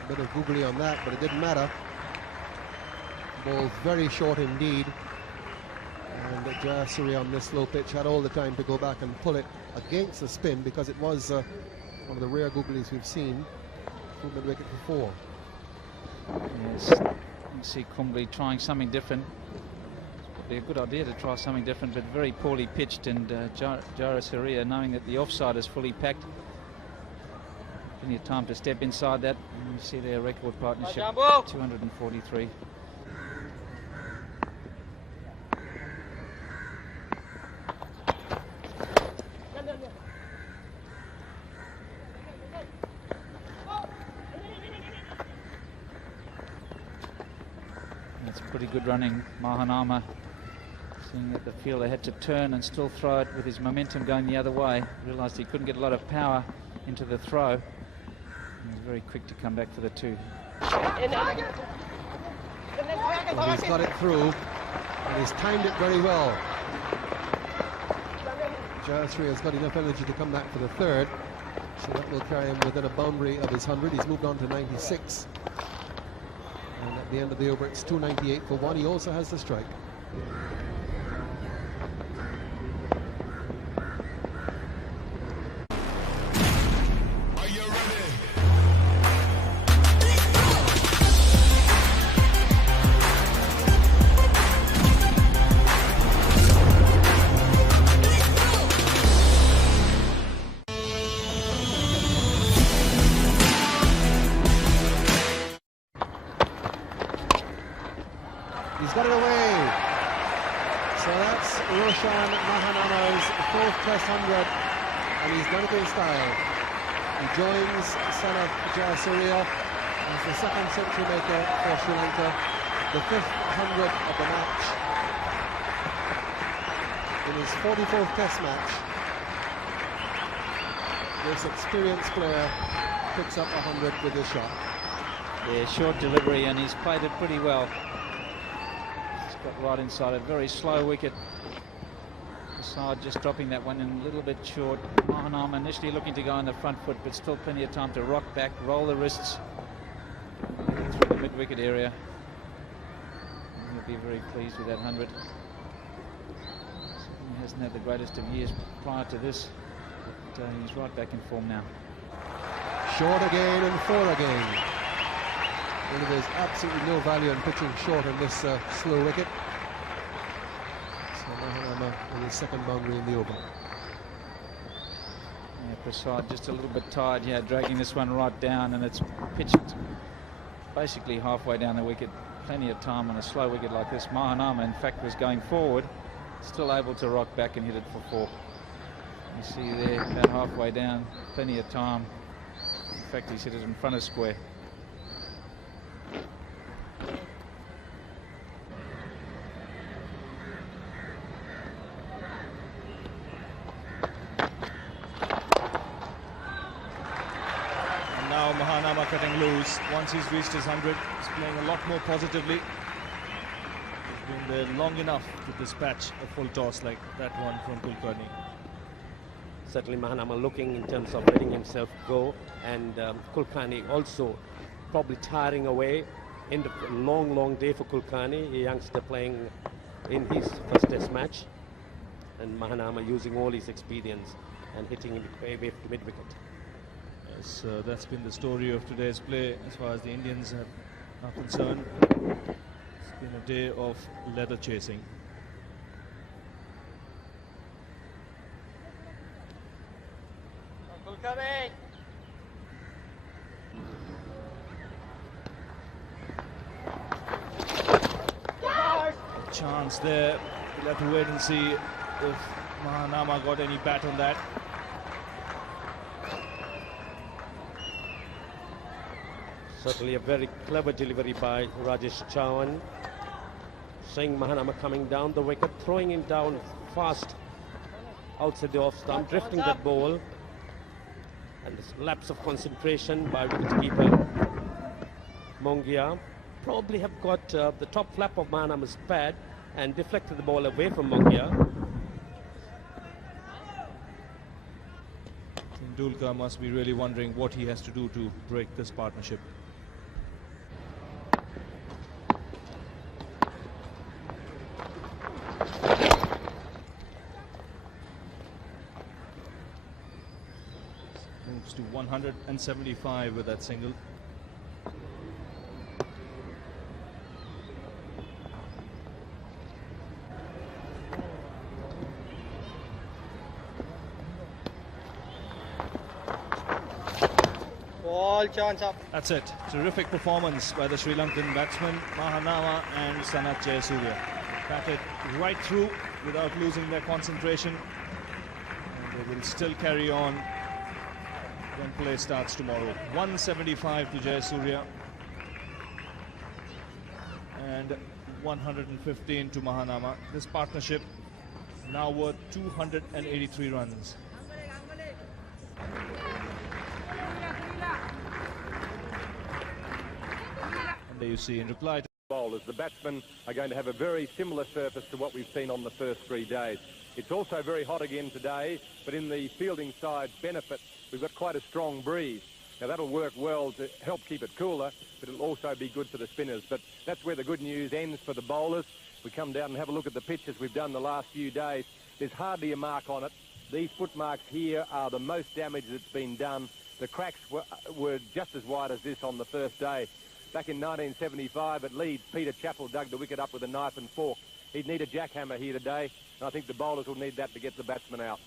A bit of googly on that, but it didn't matter. Ball very short indeed. And Jayasuri on this slow pitch had all the time to go back and pull it against the spin, because it was one of the rare googlies we've seen from mid-wicket before. Yes, you see Kumbli trying something different. It'd be a good idea to try something different, but very poorly pitched, and Jayasuri, knowing that the offside is fully packed, plenty of time to step inside that. And you see their record partnership, 243. Pretty good running. Mahanama, seeing that the fielder had to turn and still throw it with his momentum going the other way, realised he couldn't get a lot of power into the throw. He was very quick to come back for the 2. Well, he's got it through, and he's timed it very well. Jayasuri has got enough energy to come back for the 3rd, so that will carry him within a boundary of his 100. He's moved on to 96. And at the end of the over, it's 298 for 1. He also has the strike. Are you ready? He's got it away. So that's Roshan Mahanama's 4th Test 100, and he's done it in style. He joins son of Jayasuriya as the 2nd century maker for Sri Lanka, the 5th 100 of the match. In his 44th Test match, this experienced player picks up 100 with his shot. Yeah, short delivery, and he's played it pretty well. Got right inside a very slow wicket. Side just dropping that one in a little bit short. Mahanama initially looking to go on the front foot, but still plenty of time to rock back, roll the wrists through the mid-wicket area. he'll be very pleased with that 100. He hasn't had the greatest of years prior to this, but he's right back in form now. Short again and 4 again. Really, there's absolutely no value in pitching short on this slow wicket. So Mahanama with his second boundary in the over. Yeah, Prasad just a little bit tired here, dragging this one right down, and it's pitched basically halfway down the wicket. Plenty of time on a slow wicket like this. Mahanama, in fact, was going forward, still able to rock back and hit it for 4. You see there, about halfway down, plenty of time. In fact, he's hit it in front of square. Now Mahanama cutting loose. Once he's reached his 100, he's playing a lot more positively. He's been there long enough to dispatch a full toss like that one from Kulkarni. Certainly Mahanama looking in terms of letting himself go, and Kulkarni also probably tiring away. End of a long day for Kulkarni, a youngster playing in his first test match, and Mahanama using all his experience and hitting him away to mid-wicket. Yes, that's been the story of today's play as far as the Indians are concerned. It's been a day of leather chasing. Chance there. We'll have to wait and see if Mahanama got any bat on that. Certainly a very clever delivery by Rajesh Chavan. Seeing Mahanama coming down the wicket, throwing him down fast outside the off stump, drifting that ball. And this lapse of concentration by wicketkeeper Mongia. Probably have got the top flap of Mahanama's pad and deflected the ball away from Mongia. Tendulkar must be really wondering what he has to do to break this partnership. Moves to 175 with that single. Chance up. That's it. Terrific performance by the Sri Lankan batsmen Mahanama and Sanath Jayasuriya. Batted right through without losing their concentration. And they will still carry on when play starts tomorrow. 175 to Jayasuriya and 115 to Mahanama. This partnership now worth 283 runs. There you see in reply to bowlers, the batsmen are going to have a very similar surface to what we've seen on the first 3 days. It's also very hot again today, but in the fielding side benefit, we've got quite a strong breeze. Now that'll work well to help keep it cooler, but it'll also be good for the spinners. But that's where the good news ends for the bowlers. We come down and have a look at the pitch as we've done the last few days. There's hardly a mark on it. These footmarks here are the most damage that's been done. The cracks were just as wide as this on the first day. Back in 1975 at Leeds, Peter Chappell dug the wicket up with a knife and fork. He'd need a jackhammer here today, and I think the bowlers will need that to get the batsmen out.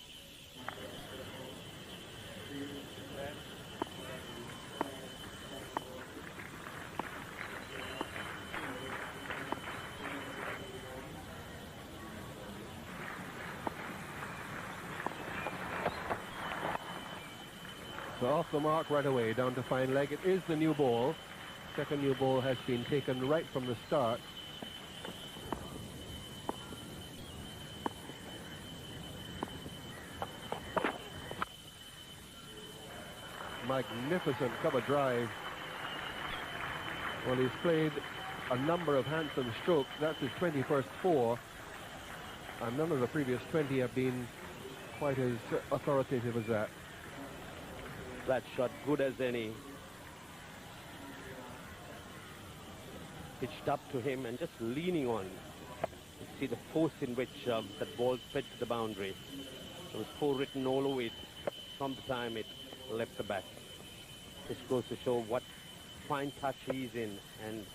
So off the mark right away, down to fine leg. It is the new ball. Second new ball has been taken right from the start. Magnificent cover drive. Well, he's played a number of handsome strokes. That's his 21st 4. And none of the previous 20 have been quite as authoritative as that. That shot good as any. pitched up to him and just leaning on. You see the force in which that ball sped to the boundary. There was 4 written all over it from the time it left the bat. This goes to show what fine touch he's in, and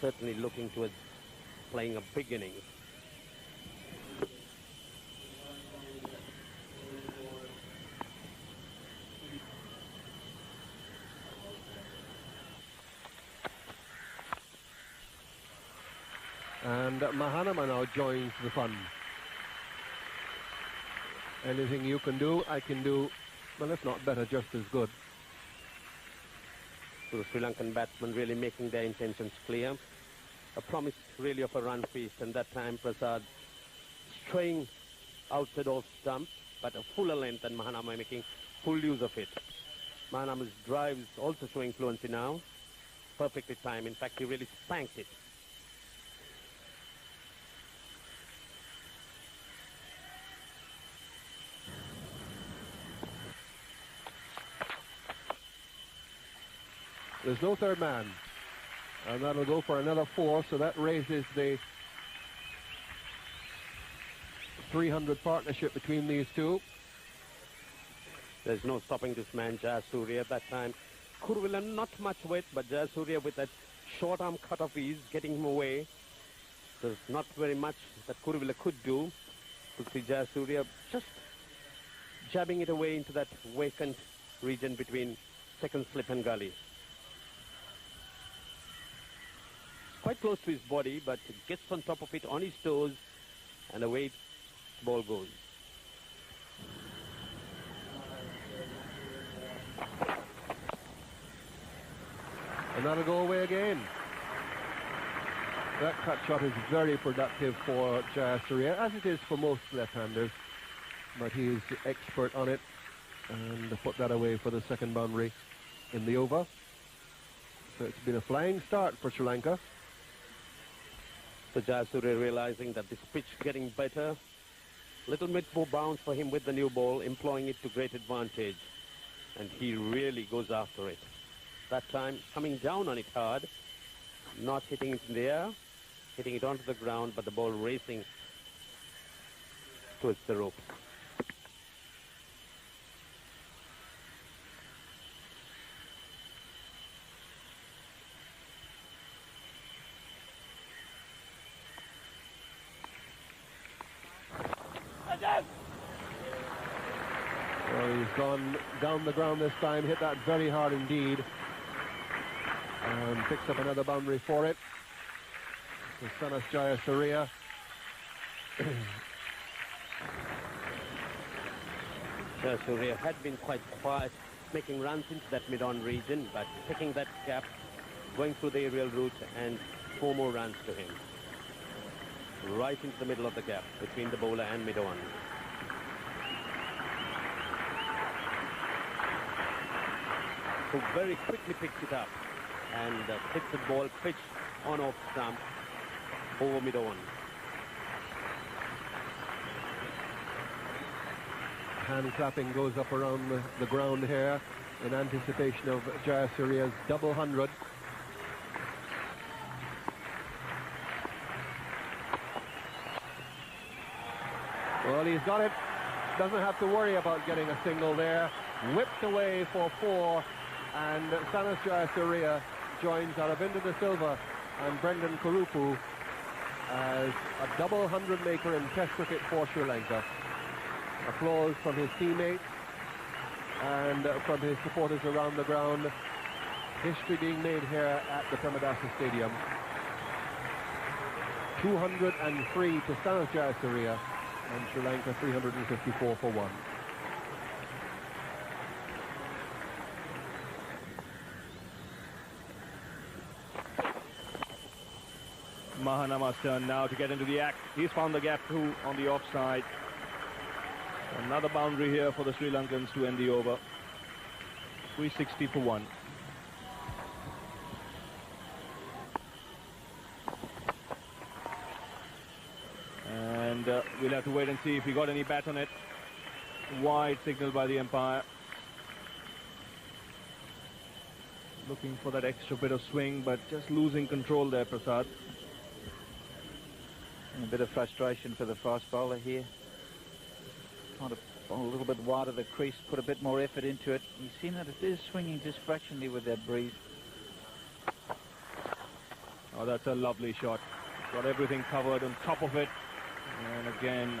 certainly looking towards playing a big innings. And Mahanama now joins the fun. Anything you can do, I can do, well, if not better, just as good. So the Sri Lankan batsmen really making their intentions clear. A promise really of a run feast, and that time Prasad straying outside off stump, but a fuller length, and Mahanama making full use of it. Mahanama's drive is also showing fluency now. Perfectly timed. In fact, he really spanked it. There's no third man. And that'll go for another 4, so that raises the 300 partnership between these two. There's no stopping this man, Jayasuriya, at that time. Kuruvilla not much weight, but Jayasuriya with that short arm cut off ease, getting him away. There's not very much that Kuruvilla could do. You see Jayasuriya just jabbing it away into that vacant region between second slip and gully. Quite close to his body, but gets on top of it on his toes, and away the ball goes. And that'll go away again. That cut shot is very productive for Jayasuriya, as it is for most left-handers, but he's expert on it, and put that away for the second boundary in the over. So it's been a flying start for Sri Lanka. So Jayasuriya realizing that this pitch getting better. Little bit more bounce for him with the new ball, employing it to great advantage. And he really goes after it. That time coming down on it hard, not hitting it in the air, hitting it onto the ground, but the ball racing towards the ropes. Well, he's gone down the ground this time, hit that very hard indeed, and picks up another boundary for it. So Sanas Jayasuriya. Jayasuriya had been quite quiet, making runs into that mid-on region, but picking that gap, going through the aerial route, and 4 more runs to him. Right into the middle of the gap between the bowler and mid-on. Who very quickly picks it up and hits the ball pitch on off stump over mid-on. Hand clapping goes up around the ground here in anticipation of Jayasuriya's double 100. Well, he's got it. Doesn't have to worry about getting a single there. Whipped away for 4, and Sanas Jayasuriya joins Aravinda De Silva and Brendan Kurupu as a double 100 maker in Test cricket for Sri Lanka. Applause from his teammates and from his supporters around the ground. History being made here at the Premadasa Stadium. 203 to Sanas Jayasuriya, and Sri Lanka 354 for 1. Mahanama's turn now to get into the act. He's found the gap too on the offside. Another boundary here for the Sri Lankans to end the over. 360 for 1. And we'll have to wait and see if he got any bat on it. Wide signal by the umpire. looking for that extra bit of swing, but just losing control there, Prasad. And a bit of frustration for the fast bowler here. Trying to bowl a little bit wider the crease, put a bit more effort into it. You've seen that it is swinging just fractionally with that breeze. Oh, that's a lovely shot. Got everything covered on top of it. And again,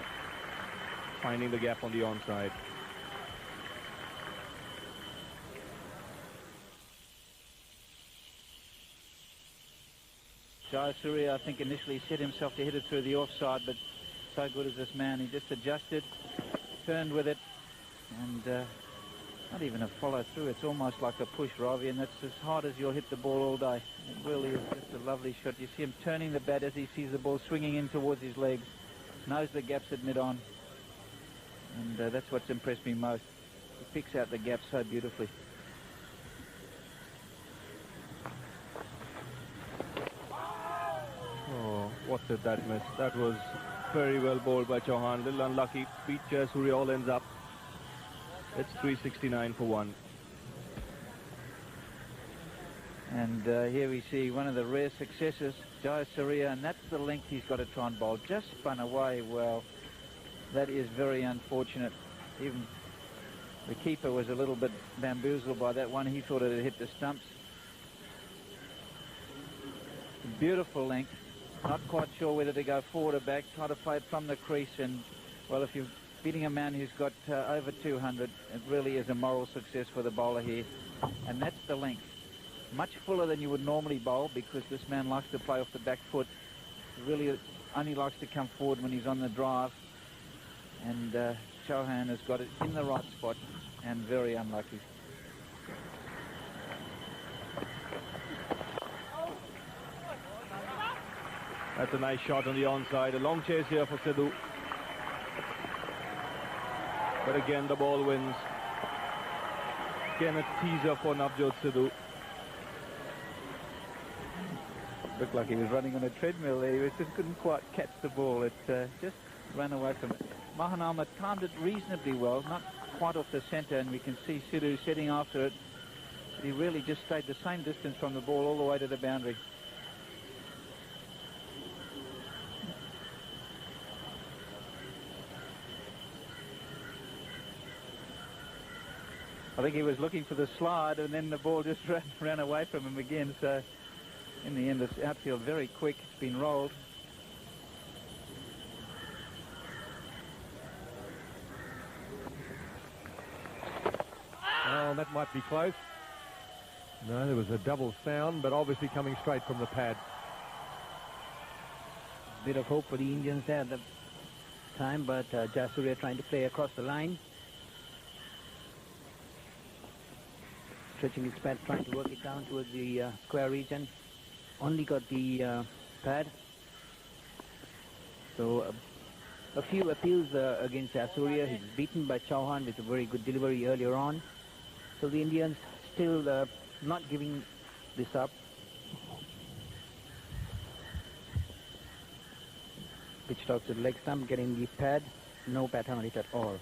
finding the gap on the onside. Jayasuriya, I think, initially set himself to hit it through the offside, but so good is this man. He just adjusted, turned with it, and not even a follow through. It's almost like a push, Ravi, and that's as hard as you'll hit the ball all day. It really is just a lovely shot. You see him turning the bat as he sees the ball swinging in towards his legs, knows the gaps at mid-on, and that's what's impressed me most. He picks out the gaps so beautifully. Oh, what did that miss? That was very well bowled by Chauhan. Little unlucky. Beat Jayasuriya all ends up. It's 369 for 1. And here we see one of the rare successes, Jayasuriya, and that's the length he's got to try and bowl. Just spun away well. That is very unfortunate. Even the keeper was a little bit bamboozled by that one. He thought it had hit the stumps. Beautiful length. Not quite sure whether to go forward or back. Try to play it from the crease, and, well, if you're beating a man who's got over 200, it really is a moral success for the bowler here. And that's the length. Much fuller than you would normally bowl, because this man likes to play off the back foot. He really only likes to come forward when he's on the drive. And Chauhan has got it in the right spot, and very unlucky. That's a nice shot on the onside. A long chase here for Sidhu. But again, the ball wins. Again, a teaser for Navjot Sidhu. Looked like he was running on a treadmill there. He just couldn't quite catch the ball. It just ran away from it. Mahanama timed it reasonably well, not quite off the centre, and we can see Sidhu setting after it. He really just stayed the same distance from the ball all the way to the boundary. I think he was looking for the slide, and then the ball just ran away from him again. So in the end, it's outfield very quick. It's been rolled. Oh, that might be close. No, there was a double sound, but obviously coming straight from the pad. Bit of hope for the Indians there at the time, but Jayasuriya trying to play across the line. Stretching his pad, trying to work it down towards the square region. Only got the pad. So a few appeals against Jayasuriya. He's beaten by Chauhan with a very good delivery earlier on. So the Indians still not giving this up. Pitched out to the leg stump, getting the pad. No pattern on it at all.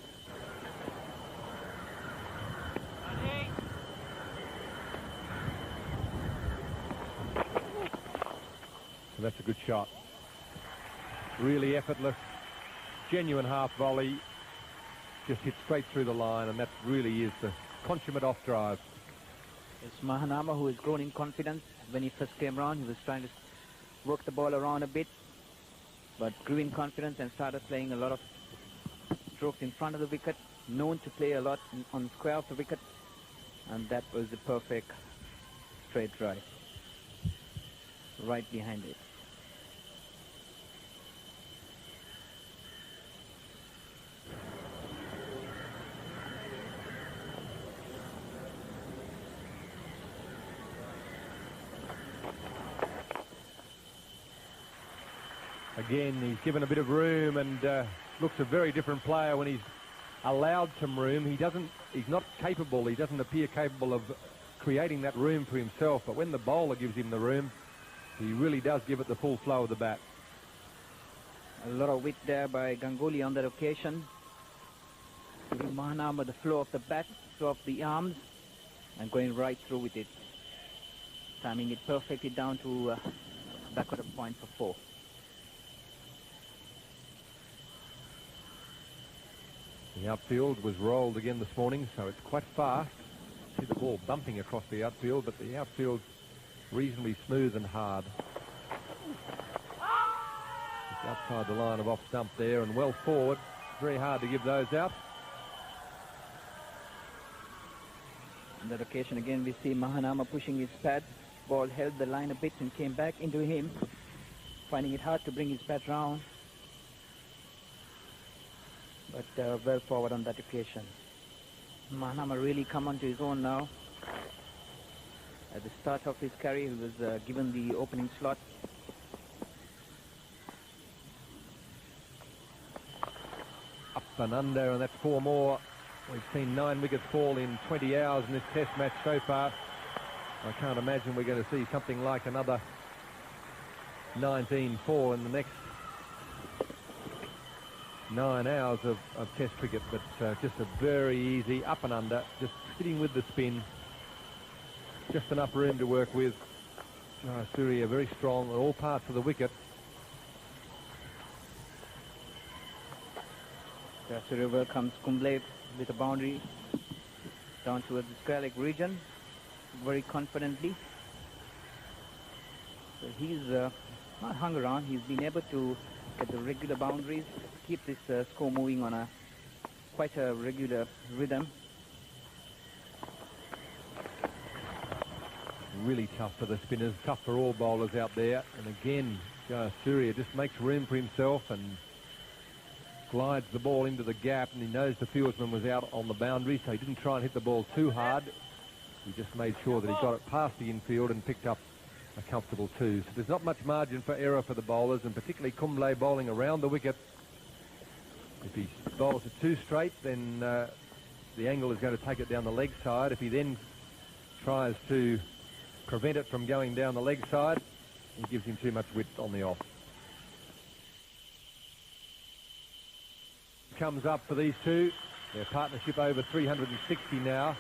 So that's a good shot. Really effortless, genuine half volley. Just hit straight through the line, and that really is the consummate off drive. It's Mahanama who has grown in confidence. When he first came around, he was trying to work the ball around a bit, but grew in confidence and started playing a lot of strokes in front of the wicket, known to play a lot on square of the wicket, and that was the perfect straight drive. Right behind it. Again, he's given a bit of room, and looks a very different player when he's allowed some room. He's not capable, he doesn't appear capable of creating that room for himself, but when the bowler gives him the room, he really does give it the full flow of the bat. A lot of wit there by Ganguly on that occasion. Giving Mahanama the flow of the bat, flow of the arms, and going right through with it. timing it perfectly down to backward of point for 4. The outfield was rolled again this morning, so it's quite fast. See the ball bumping across the outfield, but the outfield's reasonably smooth and hard. Just outside the line of off stump there and well forward. Very hard to give those out. On that occasion again we see Mahanama pushing his pad. Ball held the line a bit and came back into him, finding it hard to bring his pad round. But well forward on that occasion. Mahanama really come onto his own now. At the start of his career he was given the opening slot. Up and under, and that's 4 more. We've seen 9 wickets fall in 20 hours in this test match so far. I can't imagine we're going to see something like another 19 fall in the next 9 hours of test cricket, but just a very easy up and under, just sitting with the spin. Just enough room to work with. Surya very strong on all parts of the wicket. Surya welcomes Kumble with a boundary down towards the square leg region very confidently. So he's not hung around. He's been able to get the regular boundaries, keep this score moving on quite a regular rhythm. Really tough for the spinners, tough for all bowlers out there. And again, Surya just makes room for himself and glides the ball into the gap, and he knows the fieldsman was out on the boundary, so he didn't try and hit the ball too hard. He just made sure that he got it past the infield and picked up a comfortable 2. So there's not much margin for error for the bowlers, and particularly Kumble bowling around the wicket. If he bowls it too straight, then the angle is going to take it down the leg side. If he then tries to prevent it from going down the leg side, he gives him too much width on the off. Comes up for these two. Their partnership over 360 now.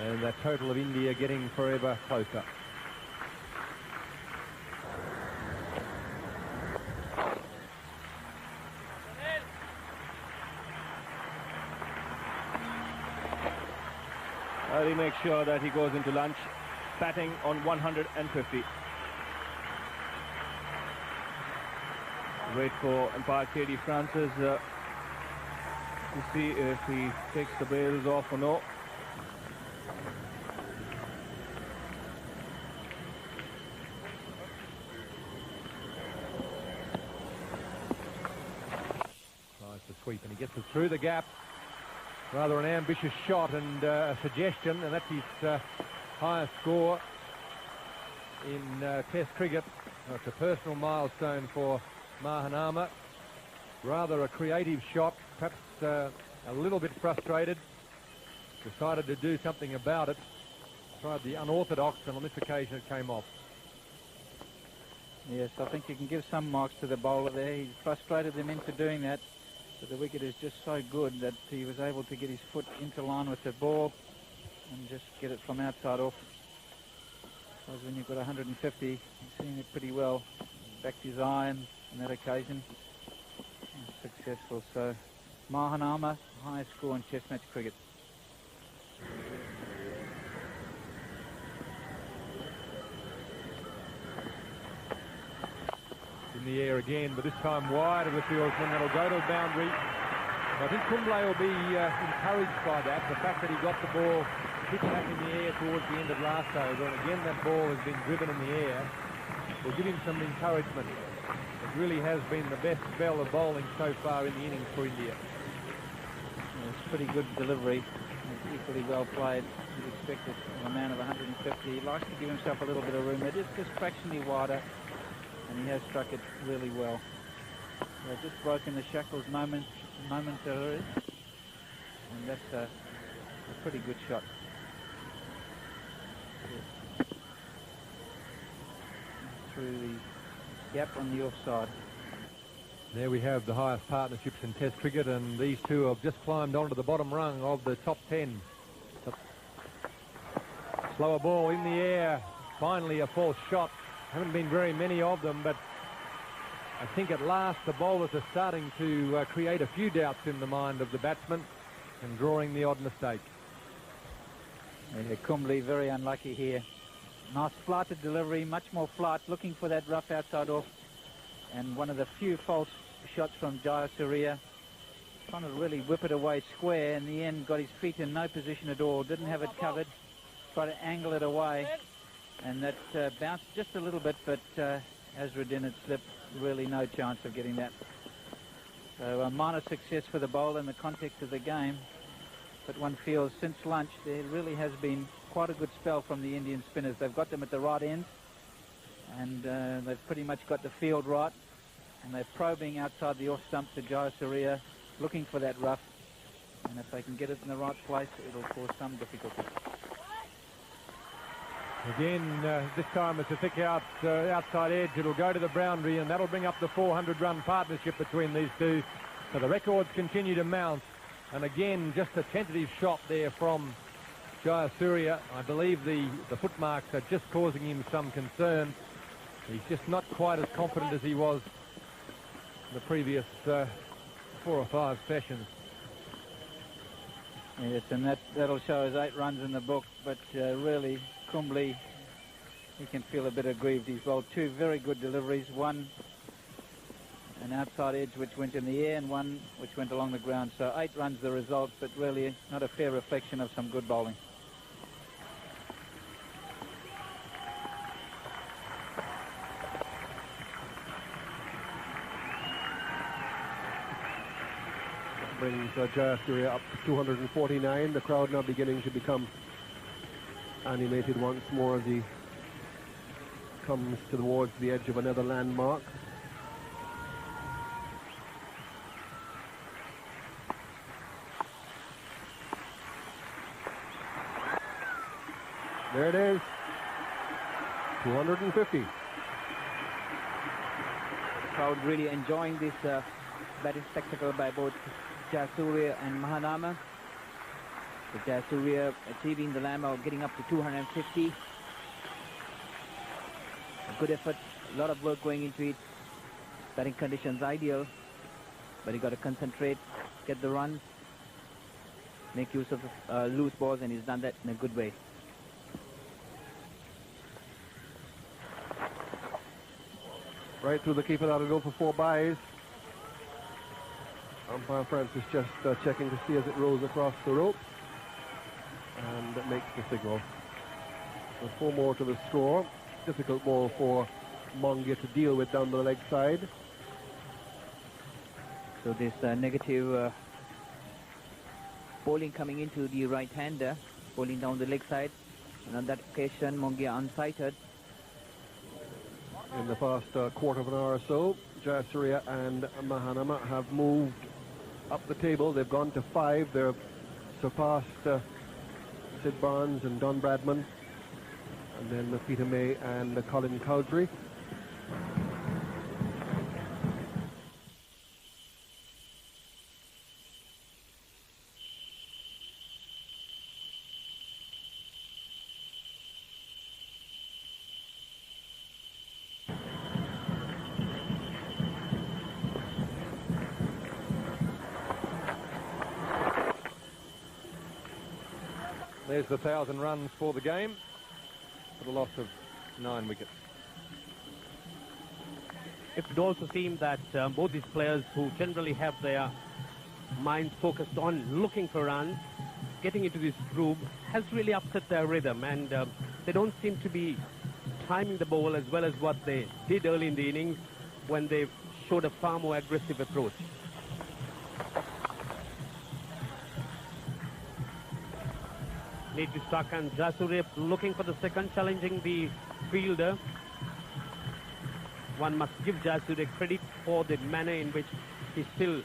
And that total of India getting forever closer. He makes sure that he goes into lunch, batting on 150. Wait for umpire K.D. Francis to see if he takes the bails off or no. Tries to sweep and he gets it through the gap. Rather an ambitious shot and a suggestion, and that's his highest score in Test cricket. It's a personal milestone for Mahanama. Rather a creative shot, perhaps a little bit frustrated. Decided to do something about it. Tried the unorthodox, and on this occasion it came off. Yes, I think you can give some marks to the bowler there. He frustrated them into doing that. But the wicket is just so good that he was able to get his foot into line with the ball and just get it from outside off. Because when you've got 150, he's seeing it pretty well. Backed his iron on that occasion. Successful. So Mahanama, highest score in Test match cricket. In the air again, but this time wide of the fieldsman. That'll go to a boundary. I think Kumble will be encouraged by that. The fact that he got the ball hit back in the air towards the end of last over, and again that ball has been driven in the air, will give him some encouragement. It really has been the best spell of bowling so far in the innings for India. It's pretty good delivery. It's equally well played. You'd expect it from a man of 150. He likes to give himself a little bit of room. It is just fractionally wider, and he has struck it really well. So just broken the shackles momentarily, and that's a pretty good shot. Through the gap on the offside. There we have the highest partnerships in Test cricket, and these two have just climbed onto the bottom rung of the top 10. Slower ball in the air. Finally a false shot. Haven't been very many of them, but I think at last the bowlers are starting to create a few doubts in the mind of the batsman and drawing the odd mistake. Yeah, Kumble very unlucky here. Nice flighted delivery, much more flight, looking for that rough outside off. And one of the few false shots from Jayasuriya. Trying to really whip it away square. In the end, got his feet in no position at all. Didn't have it covered. Tried to angle it away. And that bounced just a little bit, but Azruddin had slipped. Really no chance of getting that. So a minor success for the bowler in the context of the game. But one feels since lunch there really has been quite a good spell from the Indian spinners. They've got them at the right end, and they've pretty much got the field right. And they're probing outside the off stump to Jayasuriya, looking for that rough. And if they can get it in the right place, it'll cause some difficulty. Again, this time it's a thick outside edge. It'll go to the boundary, and that'll bring up the 400-run partnership between these two. So the records continue to mount. And again, just a tentative shot there from Jayasuriya. I believe the footmarks are just causing him some concern. He's just not quite as confident as he was in the previous 4 or 5 sessions. Yes, and that'll show us 8 runs in the book, but really Kumble, you can feel a bit aggrieved. He's bowled 2 very good deliveries, one an outside edge which went in the air and one which went along the ground. So 8 runs the result, but really not a fair reflection of some good bowling. Brings Jayasuriya up to 249. The crowd now beginning to become animated once more as he comes towards the edge of another landmark. There it is, 250. The crowd really enjoying this batting spectacle by both Jayasuriya and Mahanama. So Jayasuriya achieving the lamb of getting up to 250. A good effort, a lot of work going into it. Batting conditions ideal, but you got to concentrate, get the runs, make use of loose balls, and he's done that in a good way. Right through the keeper, that'll go for 4 byes. Umpire Francis just checking to see as it rolls across the rope, and it makes the signal. So 4 more to the score. Difficult ball for Mongia to deal with down the leg side. So this negative bowling coming into the right-hander, bowling down the leg side, and on that occasion Mongia unsighted. In the past quarter of an hour or so, Jayasuriya and Mahanama have moved up the table. They've gone to 5. They've surpassed Sid Barnes and Don Bradman, and then Peter May and Colin Cowdrey. There's the 1,000 runs for the game, for the loss of 9 wickets. It would also seem that both these players, who generally have their minds focused on looking for runs, getting into this groove has really upset their rhythm, and they don't seem to be timing the ball as well as what they did early in the innings when they showed a far more aggressive approach. Need to stuck, and Jayasuriya looking for the second, challenging the fielder. One must give Jayasuriya credit for the manner in which he's still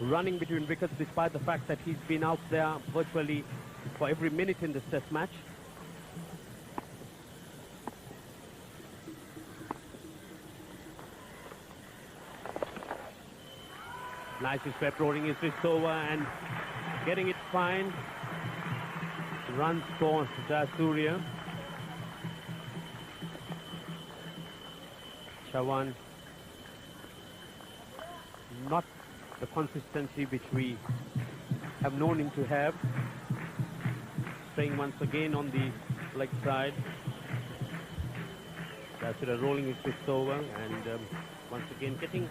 running between wickets despite the fact that he's been out there virtually for every minute in this test match. Nicely swept, rolling his wrist over and getting it fine. Run score to Jayasuriya. Chavan, not the consistency which we have known him to have. Playing once again on the leg side. Jayasuriya rolling his fist over and once again getting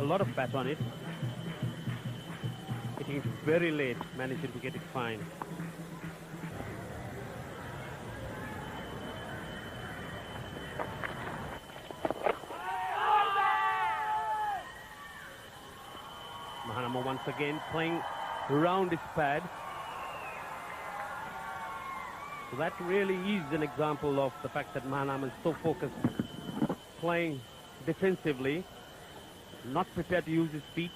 a lot of bat on it. Hitting it very late, managing to get it fine. Mahanama once again playing around his pad. So that really is an example of the fact that Mahanama is so focused, playing defensively, not prepared to use his feet.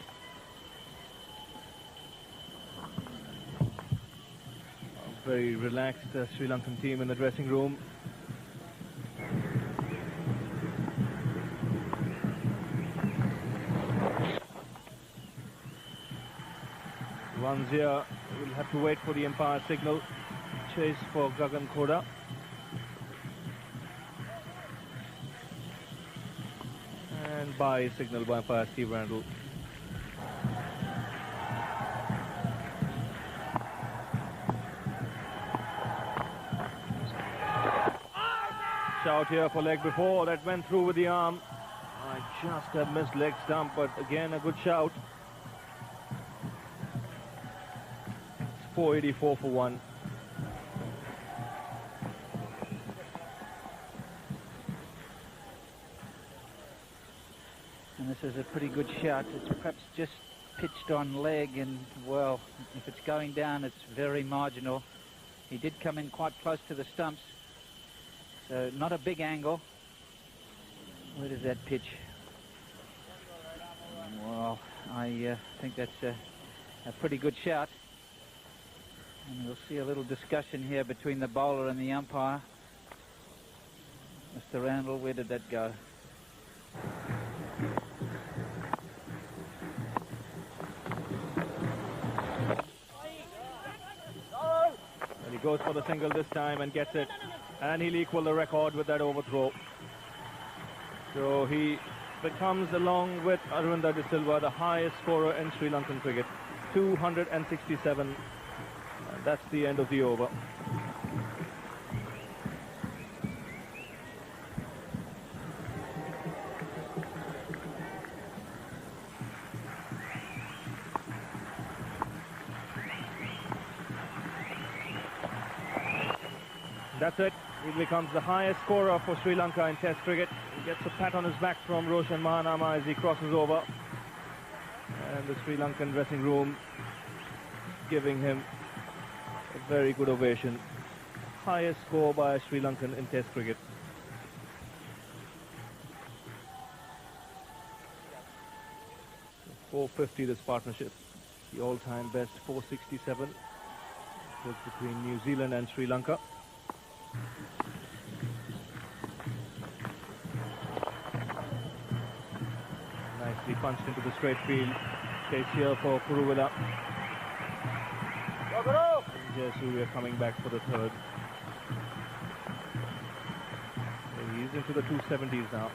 A very relaxed Sri Lankan team in the dressing room. Runs here, we'll have to wait for the umpire signal. Chase for Gagan Khoda. And by signal by umpire Steve Randall. Shout here for leg before, that went through with the arm. I just have missed leg stump, but again a good shout. 484 for one. And this is a pretty good shot. It's perhaps just pitched on leg, and well, if it's going down, it's very marginal. He did come in quite close to the stumps, so not a big angle. Where does that pitch? Well, I think that's a pretty good shot. And we'll see a little discussion here between the bowler and the umpire. Mr. Randall, where did that go? And he goes for the single this time and gets it. And he'll equal the record with that overthrow. So he becomes, along with Arvinda de Silva, the highest scorer in Sri Lankan cricket. 267. And that's the end of the over. That's it. He becomes the highest scorer for Sri Lanka in Test cricket. He gets a pat on his back from Roshan Mahanama as he crosses over. And the Sri Lankan dressing room giving him a very good ovation. Highest score by a Sri Lankan in Test cricket. So 450 this partnership. The all-time best 467. It was between New Zealand and Sri Lanka. Nicely punched into the straight field. Chase here for Kuruvilla. Jayasuriya coming back for the third. He's into the 270s now.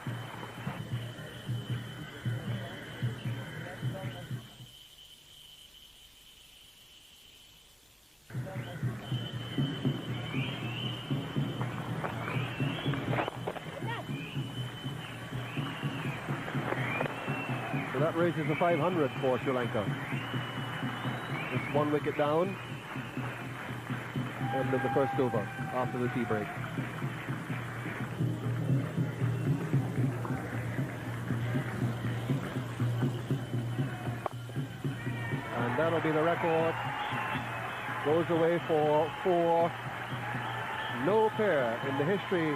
So that raises a 500 for Sri Lanka. It's 1 wicket down. End of the first over after the tea break. And that'll be the record. Goes away for 4. No pair in the history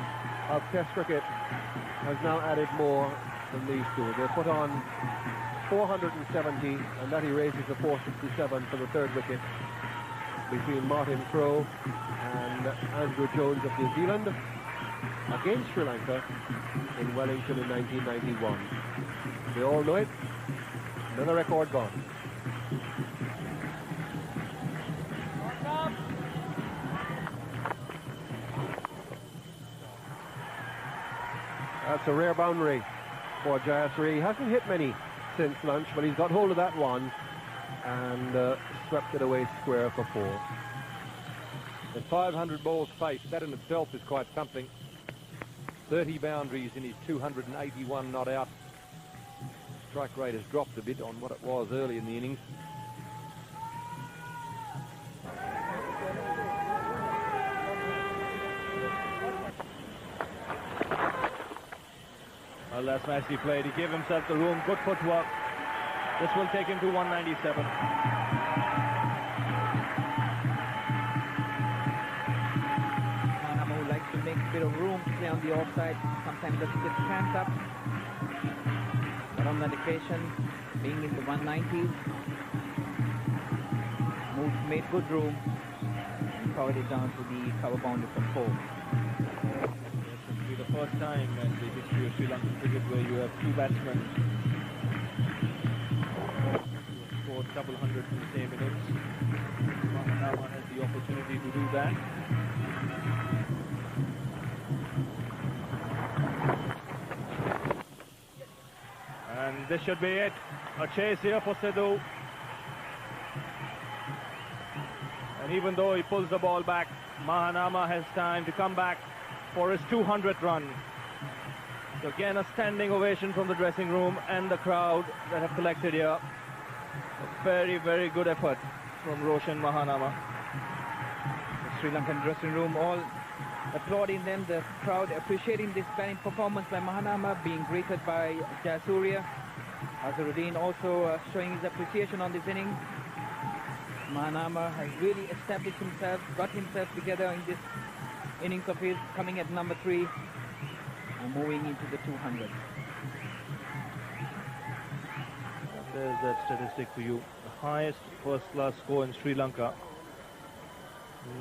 of Test cricket has now added more than these two. They're put on 470, and that erases the 467 for the third wicket between Martin Crowe and Andrew Jones of New Zealand against Sri Lanka in Wellington in 1991. We all know it. Another record gone. That's a rare boundary for Jayasuri. He hasn't hit many since lunch, but he's got hold of that one and swept it away square for 4. At 500 balls faced, that in itself is quite something. 30 boundaries in his 281 not out. Strike rate has dropped a bit on what it was early in the innings. Well, that's nicely played. He gave himself the room. Good footwork. This will take him to 197. Manama who likes to make a bit of room to play on the offside. Sometimes doesn't get cramped up. But on that occasion, being in the 190s, made good room and powered it down to the cover boundary for 4. This will be the first time in the history of Sri Lankan cricket where you have 2 batsmen who have scored double hundreds in the same innings. Mahanama has the opportunity to do that. And this should be it. A chase here for Sidhu. And even though he pulls the ball back, Mahanama has time to come back for his 200th run. So again, a standing ovation from the dressing room and the crowd that have collected here. A very, very good effort from Roshan Mahanama. The Sri Lankan dressing room all applauding them, the crowd appreciating this batting performance by Mahanama, being greeted by Jayasuriya. Azharuddin also showing his appreciation on this inning. Mahanama has really established himself, got himself together in this innings of his, coming at number 3 and moving into the 200. There's that statistic for you. The highest first-class score in Sri Lanka,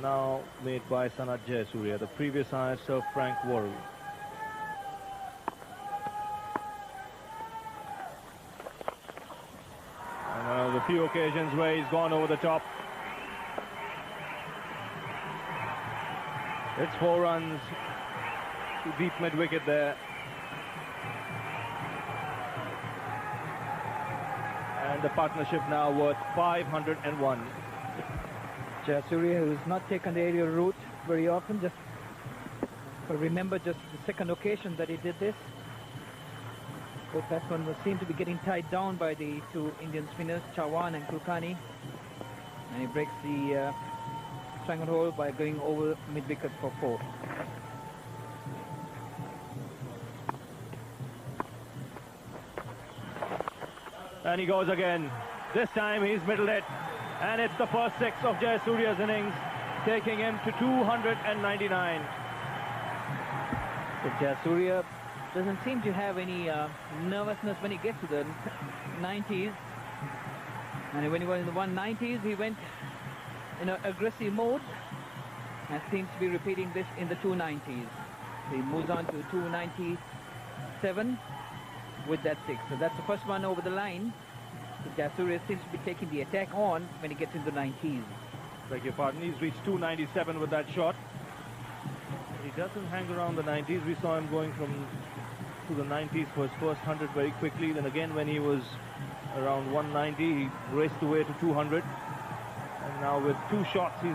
now made by Sanath Jayasuriya. The previous highest of Frank Worrell. And the few occasions where he's gone over the top. It's 4 runs to deep mid-wicket there. And the partnership now worth 501. Jayasuriya, who has not taken the aerial route very often, just remember just the second occasion that he did this. Both batsmen seem to be getting tied down by the 2 Indian spinners, Chawan and Kulkarni. And he breaks the stranglehold by going over mid-wicket for 4. And he goes again. This time he's middled it. And it's the first 6 of Jayasuriya's innings, taking him to 299. So Jayasuriya doesn't seem to have any nervousness when he gets to the 90s. And when he was in the 190s, he went in an aggressive mode and seems to be repeating this in the 290s. So he moves on to 297 with that 6. So that's the first one over the line. So Jayasuriya seems to be taking the attack on when he gets into the 90s. Beg your pardon, he's reached 297 with that shot. He doesn't hang around the 90s. We saw him going to the 90s for his first 100 very quickly. Then again, when he was around 190, he raced away to 200. And now with 2 shots, he's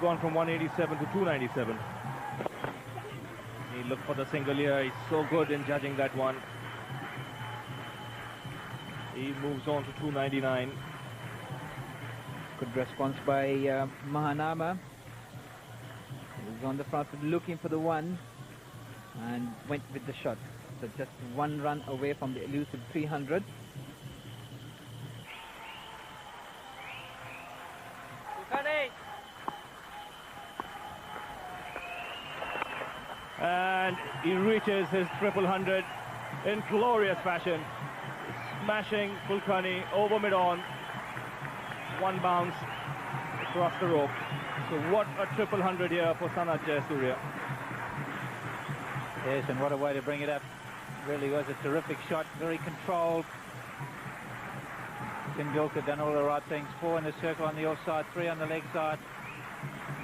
gone from 187 to 297. He looked for the single here. He's so good in judging that one. He moves on to 299. Good response by Mahanama. He was on the front foot looking for the 1 and went with the shot. So just 1 run away from the elusive 300. And he reaches his 300 in glorious fashion. Smashing Kulkarni over mid-on. 1 bounce across the rope. So what a 300 here for Sanath Jayasuriya. Yes, and what a way to bring it up. Really was a terrific shot, very controlled. Tendulkar done all the right things. 4 in the circle on the offside, 3 on the leg side.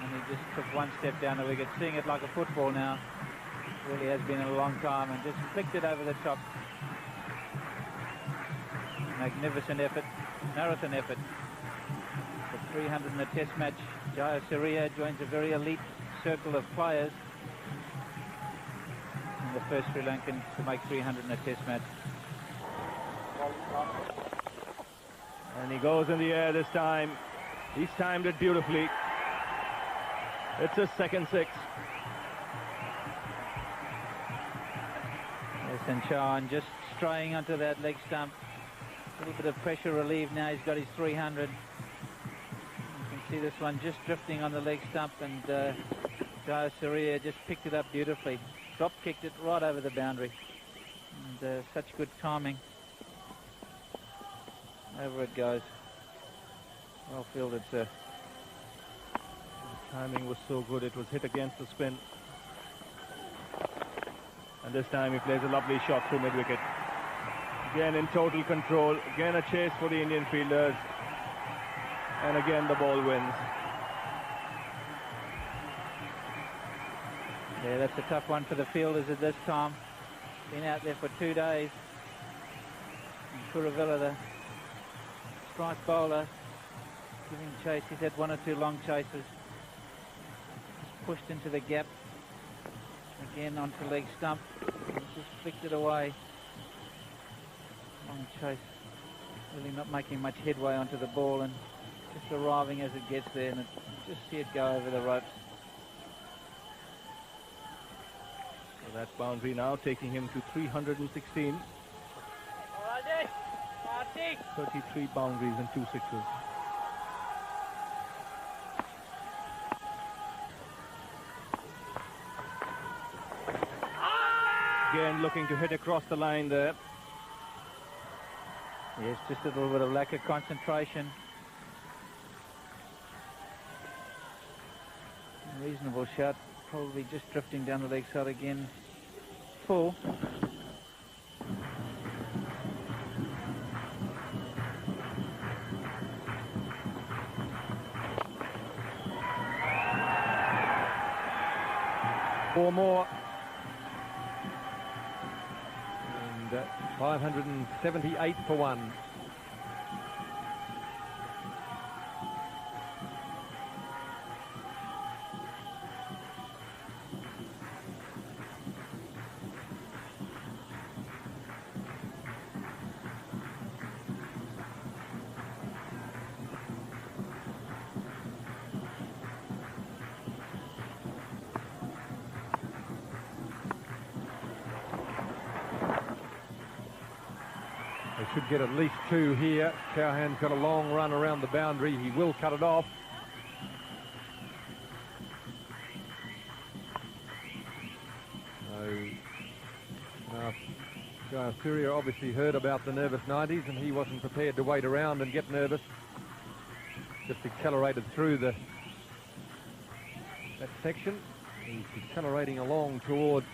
And he just took 1 step down the wicket, seeing it like a football now. Really has been a long time, and just flicked it over the top. Magnificent effort, marathon effort. For 300 in a test match, Jaya Surya joins a very elite circle of players. And the first Sri Lankan to make 300 in a test match. And he goes in the air this time. He's timed it beautifully. It's his second six. Yes, and Shahan just straying onto that leg stump. A little bit of pressure relieved now. He's got his 300. You can see this one just drifting on the leg stump, and Jaya Surya just picked it up beautifully. Drop kicked it right over the boundary. And such good timing. Over it goes. Well fielded, sir. The timing was so good, it was hit against the spin. And this time he plays a lovely shot through mid-wicket. Again in total control. Again a chase for the Indian fielders. And again the ball wins. Yeah, that's a tough one for the fielders at this time. Been out there for 2 days. And Kuravilla, the strike bowler, giving chase. He's had 1 or 2 long chases. Just pushed into the gap. Again onto leg stump. Just flicked it away. Long chase. Really not making much headway onto the ball, and just arriving as it gets there, and just see it go over the ropes. So that boundary now taking him to 316. 33 boundaries and 2 sixes. Again looking to hit across the line there. Yes, just a little bit of lack of concentration. Reasonable shot, probably just drifting down the leg side again. Full. Four more. And 578 for 1. Should get at least 2 here. Chauhan's got a long run around the boundary. He will cut it off. So Surya obviously heard about the nervous 90s, and he wasn't prepared to wait around and get nervous. Just accelerated through that section. He's accelerating along towards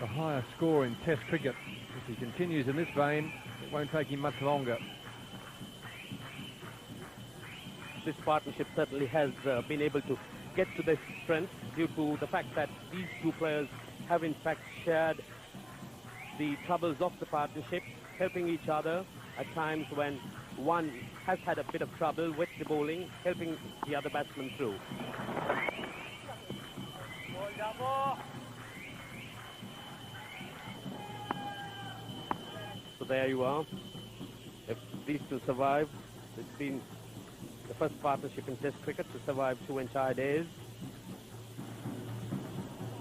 the highest score in Test cricket. If he continues in this vein, it won't take him much longer. This partnership certainly has been able to get to this strength due to the fact that these two players have in fact shared the troubles of the partnership, helping each other at times when one has had a bit of trouble with the bowling, helping the other batsman through. So there you are. If these two survive, it's been the first partnership in Test cricket to survive 2 entire days.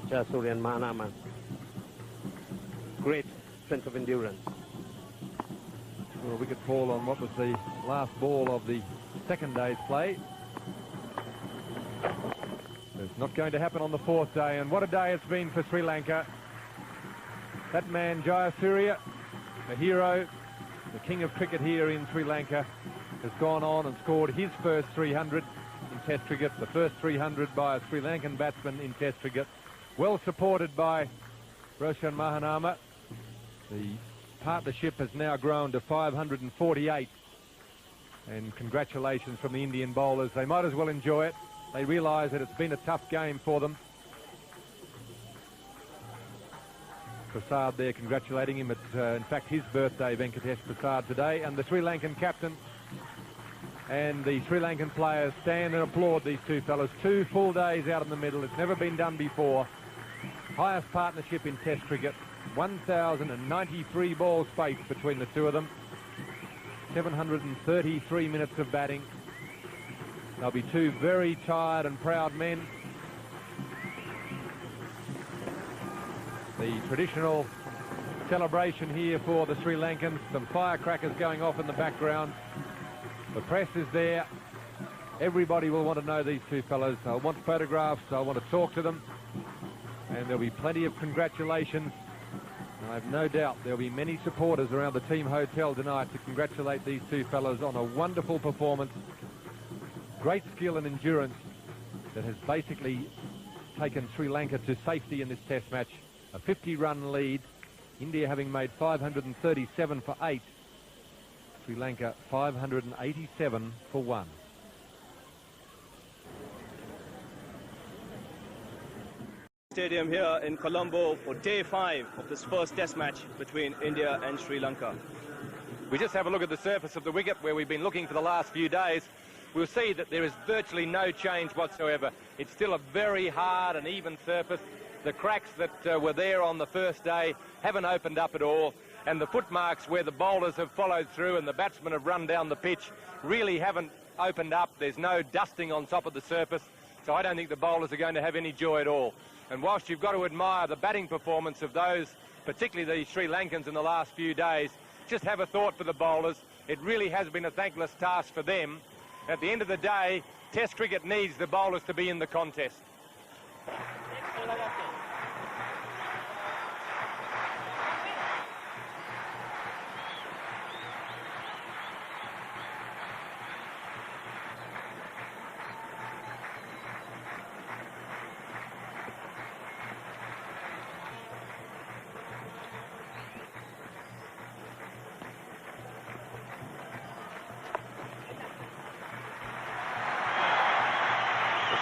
Jayasuriya and Mahanama. Great strength of endurance. Well, wicket fall on what was the last ball of the second day's play. It's not going to happen on the 4th day, and what a day it's been for Sri Lanka. That man, Jayasuriya, the hero, the king of cricket here in Sri Lanka, has gone on and scored his first 300 in Test cricket, the first 300 by a Sri Lankan batsman in Test cricket, well supported by Roshan Mahanama. The partnership has now grown to 548, and congratulations from the Indian bowlers. They might as well enjoy it. They realise that it's been a tough game for them. Prasad there congratulating him. It's in fact his birthday, Venkatesh Prasad, today. And the Sri Lankan captain and the Sri Lankan players stand and applaud these two fellas. 2 full days out in the middle. It's never been done before. Highest partnership in Test cricket. 1,093 balls faced between the two of them. 733 minutes of batting. They'll be two very tired and proud men. The traditional celebration here for the Sri Lankans. Some firecrackers going off in the background. The press is there. Everybody will want to know these two fellas. They'll want photographs. They'll want to talk to them. And there'll be plenty of congratulations. I have no doubt there'll be many supporters around the team hotel tonight to congratulate these two fellas on a wonderful performance. Great skill and endurance that has basically taken Sri Lanka to safety in this test match. A 50-run lead. India having made 537 for 8. Sri Lanka 587 for 1. Stadium here in Colombo for day 5 of this first test match between India and Sri Lanka. We just have a look at the surface of the wicket where we've been looking for the last few days. We'll see that there is virtually no change whatsoever. It's still a very hard and even surface. The cracks that were there on the first day haven't opened up at all, and the footmarks where the bowlers have followed through and the batsmen have run down the pitch really haven't opened up. There's no dusting on top of the surface, so I don't think the bowlers are going to have any joy at all. And whilst you've got to admire the batting performance of those, particularly the Sri Lankans in the last few days, just have a thought for the bowlers. It really has been a thankless task for them. At the end of the day, Test cricket needs the bowlers to be in the contest.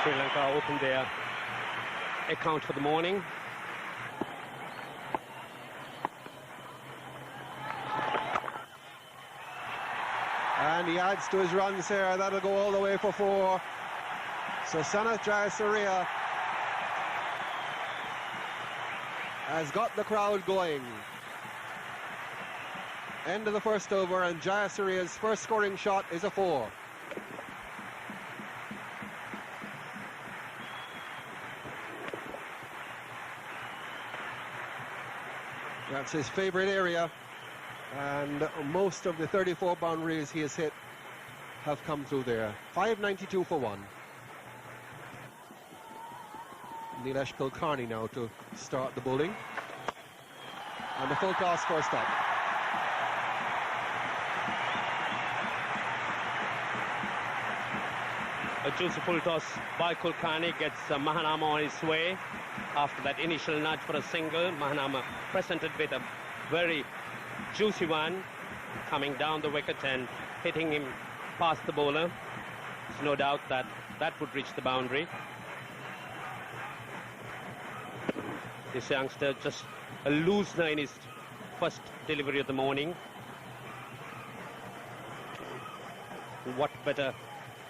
Sri Lanka opened their account for the morning. And he adds to his runs here. That'll go all the way for 4. So Sanath Jayasuriya has got the crowd going. End of the first over, and Jayasuriya's first scoring shot is a 4. That's his favourite area, and most of the 34 boundaries he has hit have come through there. 592 for 1. Nilesh Kulkarni now to start the bowling. And the full toss first up. A juicy full toss by Kulkarni gets Mahanama on his way. After that initial nudge for a single, Mahanama presented with a very juicy one, coming down the wicket and hitting him past the bowler. There's no doubt that that would reach the boundary. This youngster just a loosener in his first delivery of the morning. What better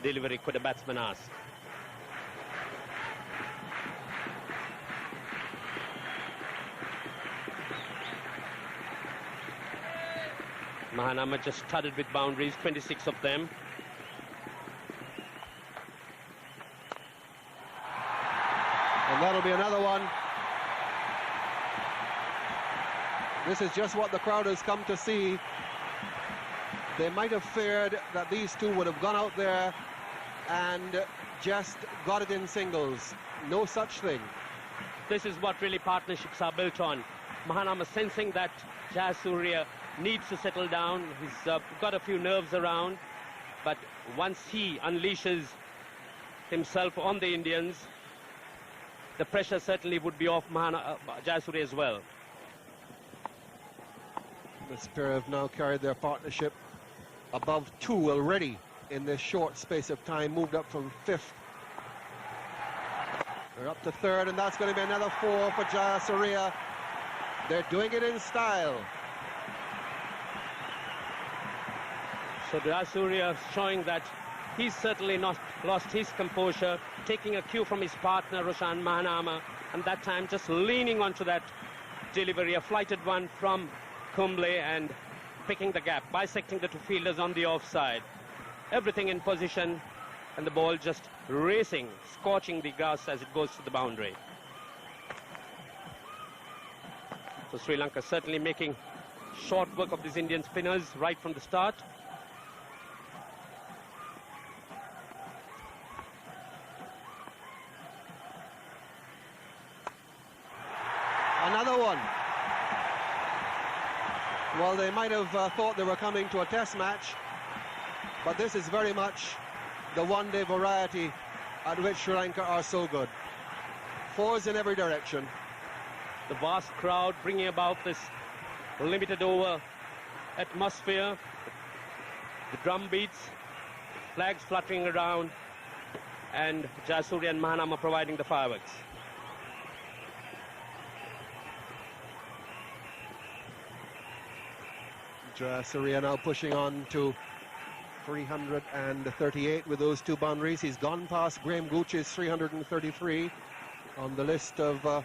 delivery could a batsman ask? Mahanama just studded with boundaries, 26 of them. And that'll be another one. This is just what the crowd has come to see. They might have feared that these two would have gone out there and just got it in singles. No such thing. This is what really partnerships are built on. Mahanama sensing that Jayasuriya needs to settle down. He's got a few nerves around, but once he unleashes himself on the Indians, the pressure certainly would be off Jayasuriya as well. This pair have now carried their partnership above 2 already in this short space of time, moved up from 5th. They're up to 3rd, and that's going to be another 4 for Jayasuriya. They're doing it in style. So Jayasuriya showing that he's certainly not lost his composure, taking a cue from his partner Roshan Mahanama, and that time just leaning onto that delivery, a flighted one from Kumble, and picking the gap, bisecting the two fielders on the offside. Everything in position, and the ball just racing, scorching the grass as it goes to the boundary. So Sri Lanka certainly making short work of these Indian spinners right from the start. Another one. Well, they might have thought they were coming to a test match, but this is very much the one-day variety at which Sri Lanka are so good. Fours in every direction. The vast crowd bringing about this limited over atmosphere. The drum beats, flags fluttering around, and Jayasuriya and Mahanama providing the fireworks. Jayasuriya now pushing on to 338 with those two boundaries. He's gone past Graham Gooch's 333 on the list of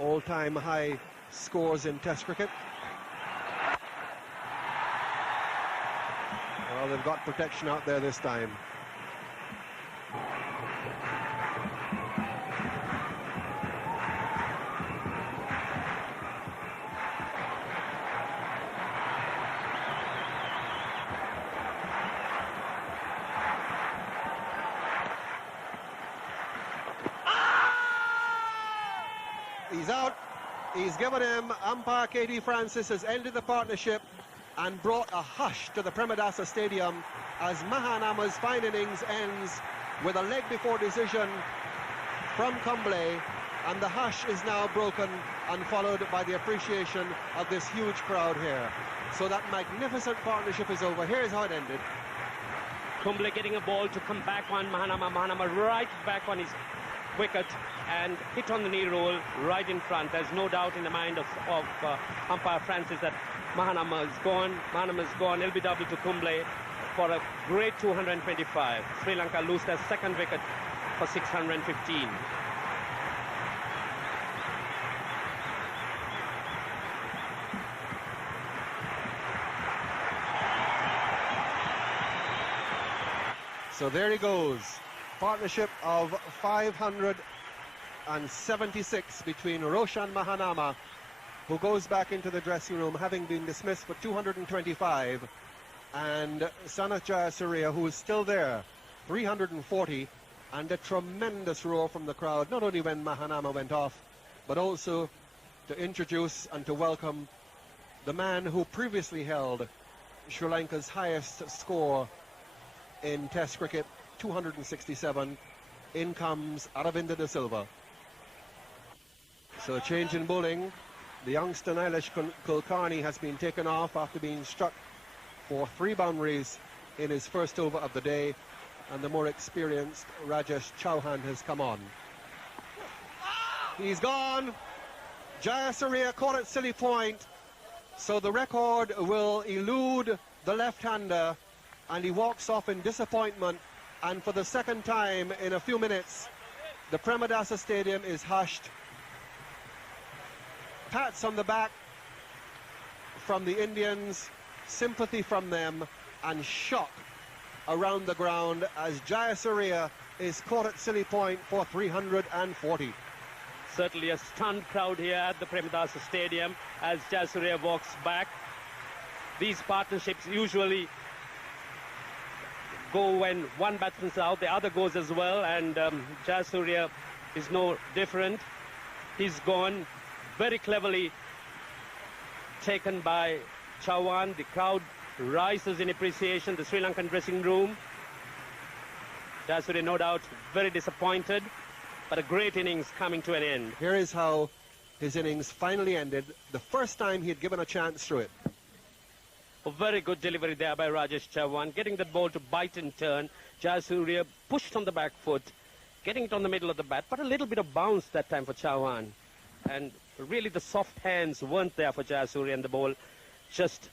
all-time high scores in Test cricket. Well, they've got protection out there this time. He's out. He's given him. Umpire K.D. Francis has ended the partnership and brought a hush to the Premadasa Stadium as Mahanama's fine innings ends with a leg before decision from Kumble, and the hush is now broken and followed by the appreciation of this huge crowd here. So that magnificent partnership is over. Here's how it ended. Kumble getting a ball to come back on Mahanama right back on his wicket and hit on the knee roll right in front. There's no doubt in the mind of umpire Francis that Mahanama is gone. LBW to Kumble for a great 225. Sri Lanka lose their second wicket for 615. So there he goes. Partnership of 576 between Roshan Mahanama, who goes back into the dressing room having been dismissed for 225, and Sanath Jayasuriya, who is still there, 340, and a tremendous roar from the crowd, not only when Mahanama went off, but also to introduce and to welcome the man who previously held Sri Lanka's highest score in Test cricket, 267. In comes Aravinda de Silva. So a change in bowling. The youngster Nilesh Kulkarni has been taken off after being struck for 3 boundaries in his first over of the day, and the more experienced Rajesh Chauhan has come on. He's gone. Jayasuriya caught at silly point, so the record will elude the left-hander, and he walks off in disappointment. And for the second time in a few minutes, the Premadasa Stadium is hushed. Pats on the back from the Indians, sympathy from them, and shock around the ground as Jayasuriya is caught at silly point for 340. Certainly a stunned crowd here at the Premadasa Stadium as Jayasuriya walks back. These partnerships usually go when one batsman's out, the other goes as well, and Jayasuriya is no different. He's gone, very cleverly taken by Chauhan. The crowd rises in appreciation, the Sri Lankan dressing room. Jayasuriya, no doubt, very disappointed, but a great innings coming to an end. Here is how his innings finally ended, the first time he had given a chance through it. A very good delivery there by Rajesh Chauhan, getting that ball to bite and turn. Jayasuriya pushed on the back foot, getting it on the middle of the bat, but a little bit of bounce that time for Chauhan. and really the soft hands weren't there for Jayasuriya, and the ball just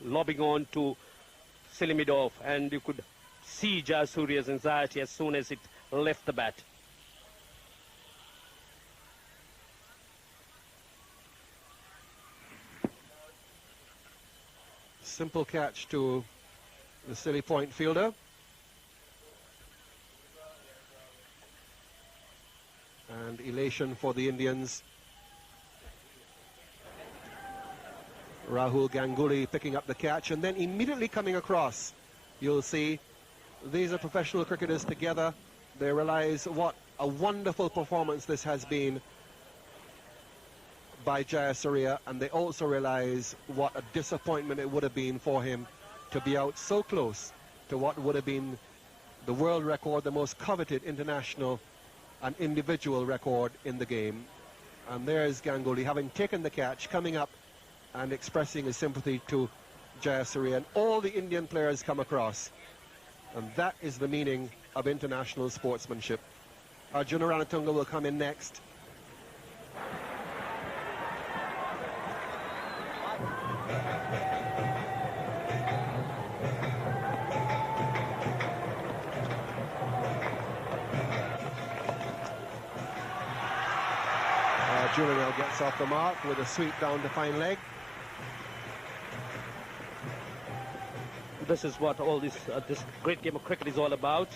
lobbing on to Selimidov, and you could see Jayasuriya's anxiety as soon as it left the bat. Simple catch to the silly point fielder. And elation for the Indians. Rahul Ganguly picking up the catch and then immediately coming across. You'll see these are professional cricketers together. They realize what a wonderful performance this has been by Jayasuriya, and they also realize what a disappointment it would have been for him to be out so close to what would have been the world record, the most coveted international and individual record in the game. And there's Ganguly having taken the catch, coming up and expressing his sympathy to Jayasuriya, and all the Indian players come across. And that is the meaning of international sportsmanship. Arjuna Ranatunga will come in next. Arjuna gets off the mark with a sweep down to fine leg. This is what all this great game of cricket is all about.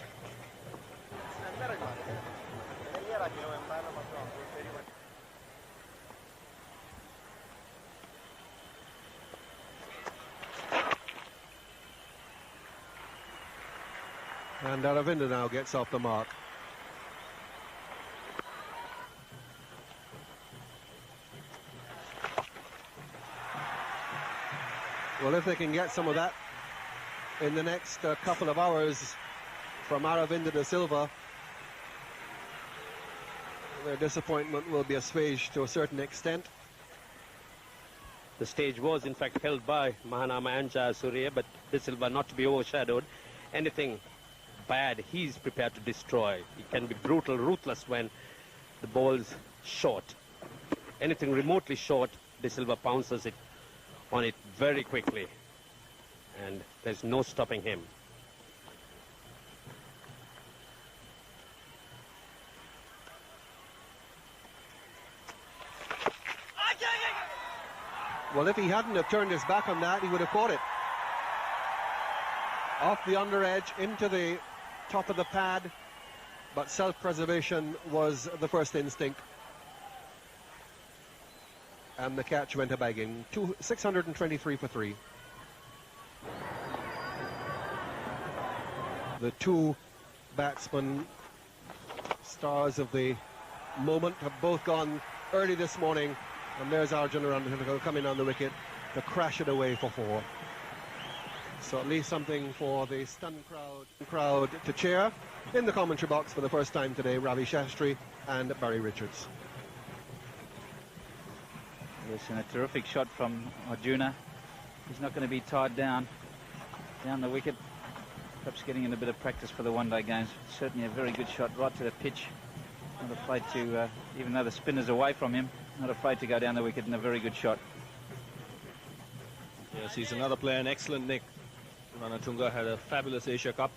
And Aravinda now gets off the mark. Well, if they can get some of that in the next couple of hours from Aravinda de Silva, their disappointment will be assuaged to a certain extent. The stage was in fact held by Mahanama and Jayasuriya, but de Silva not to be overshadowed. Anything bad he's prepared to destroy. He can be brutal, ruthless when the ball's short. Anything remotely short, de Silva pounces it on it very quickly, and there's no stopping him. Well, if he hadn't have turned his back on that, he would have caught it. Off the under edge, into the top of the pad, but self-preservation was the first instinct. And the catch went a bagging. 623 for 3. The two batsmen, stars of the moment, have both gone early this morning. And there's Arjuna Ranatunga coming on the wicket to crash it away for 4. So at least something for the stunned crowd to cheer. In the commentary box for the first time today, Ravi Shastri and Barry Richards. Yes, and a terrific shot from Arjuna. He's not going to be tied down the wicket. Perhaps getting in a bit of practice for the one-day games. Certainly a very good shot right to the pitch. Not afraid to, even though the spinner's away from him, not afraid to go down the wicket, and a very good shot. Yes, he's another player, an excellent nick. Ranatunga had a fabulous Asia Cup.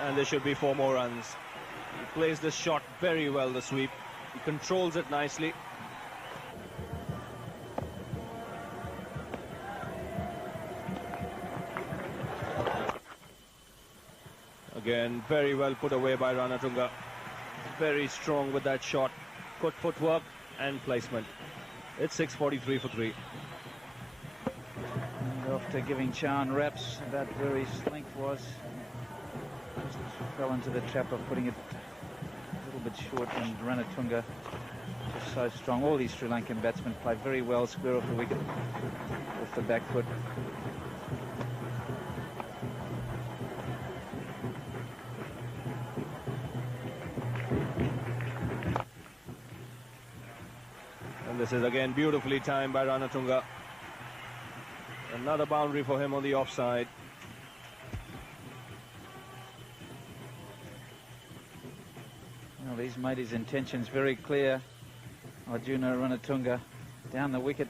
And there should be 4 more runs. He plays this shot very well, the sweep. He controls it nicely. Again, very well put away by Ranatunga. Very strong with that shot. Good footwork and placement. It's 643 for 3. And after giving Chan raps about where his length was, just fell into the trap of putting it a little bit short, and Ranatunga just so strong. All these Sri Lankan batsmen play very well, square off the wicket, off the back foot. And this is again beautifully timed by Ranatunga. Another boundary for him on the offside. Well, the he's made his intentions very clear. Arjuna Ranatunga down the wicket.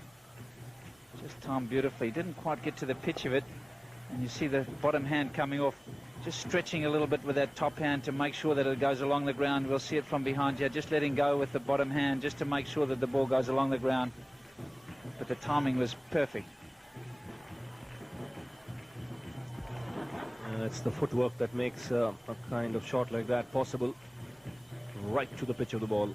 Just timed beautifully. Didn't quite get to the pitch of it. And you see the bottom hand coming off. Just stretching a little bit with that top hand to make sure that it goes along the ground. We'll see it from behind here. Just letting go with the bottom hand just to make sure that the ball goes along the ground. But the timing was perfect. It's the footwork that makes a kind of shot like that possible. Right to the pitch of the ball.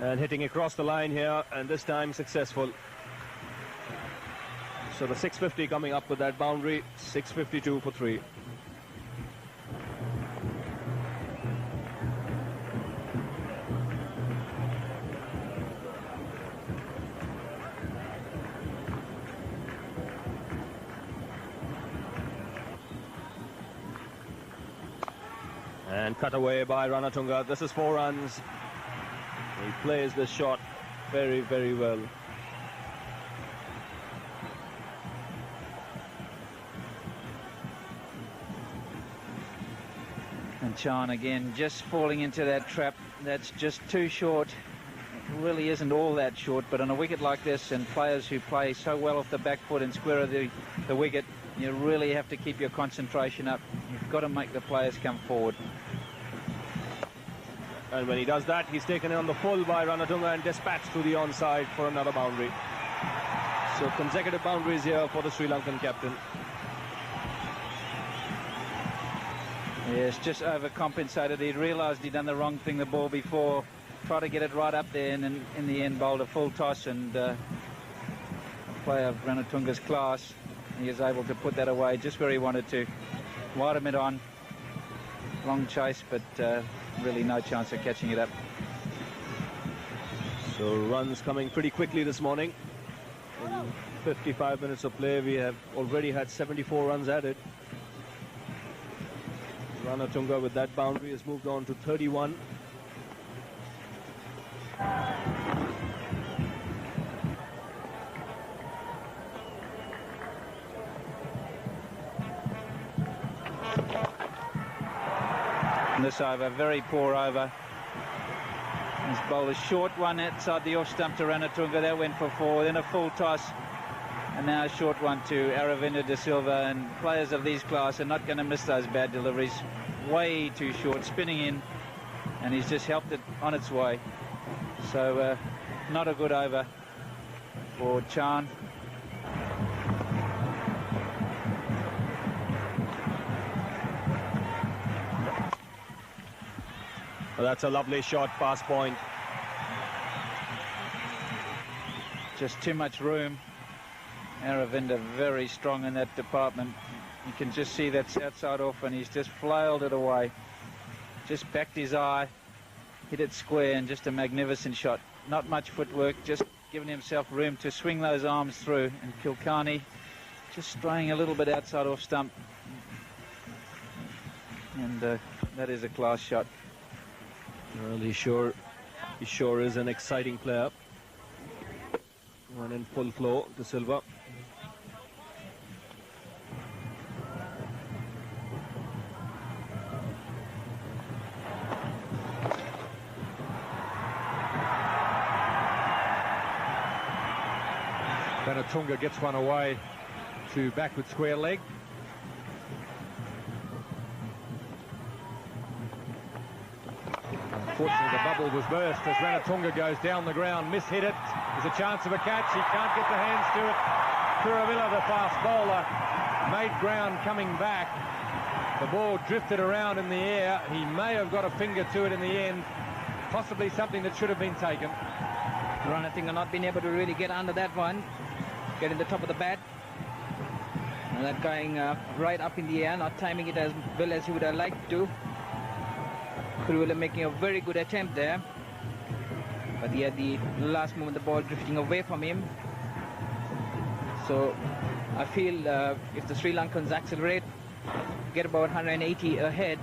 And hitting across the line here, and this time successful. So the 650 coming up with that boundary, 652 for 3. And cut away by Ranatunga. This is 4 runs. He plays this shot very, very well. And Chan again just falling into that trap. That's just too short. It really isn't all that short, but on a wicket like this and players who play so well off the back foot and square of the wicket, you really have to keep your concentration up. You've got to make the players come forward. And when he does that, he's taken on the full by Ranatunga and dispatched to the onside for another boundary. So consecutive boundaries here for the Sri Lankan captain. Yes, just overcompensated. He'd realised he'd done the wrong thing the ball before. Tried to get it right up there, and in the end bowled a full toss. And a player of Ranatunga's class, he is able to put that away just where he wanted to. Wide of mid on. Long chase, but really no chance of catching it up. So runs coming pretty quickly this morning. In 55 minutes of play, we have already had 74 runs added. Ranatunga with that boundary has moved on to 31. This over, very poor over. He's bowled a short one outside the off stump to Ranatunga. That went for 4. Then a full toss. And now a short one to Aravinda De Silva. And players of these class are not going to miss those bad deliveries. Way too short, spinning in. And he's just helped it on its way. So not a good over for Chan. Well, that's a lovely shot past point. Just too much room. Aravinda very strong in that department. You can just see that's outside off, and he's just flailed it away. Just backed his eye, hit it square, and just a magnificent shot. Not much footwork, just giving himself room to swing those arms through. And Kilcarney just straying a little bit outside off stump. And that is a class shot. Well, he sure is an exciting player. One in full flow, De Silva. Ranatunga gets one away to backward square leg. Unfortunately, the bubble was burst as Ranatunga goes down the ground, mishit it. There's a chance of a catch. He can't get the hands to it. Kuravilla, the fast bowler, made ground coming back. The ball drifted around in the air. He may have got a finger to it in the end. Possibly something that should have been taken. Ranatunga not being able to really get under that one. Getting the top of the bat. And that going right up in the air, not timing it as well as he would have liked to. Kuravilla making a very good attempt there. But he had the last moment the ball drifting away from him. So I feel if the Sri Lankans accelerate, get about 180 ahead,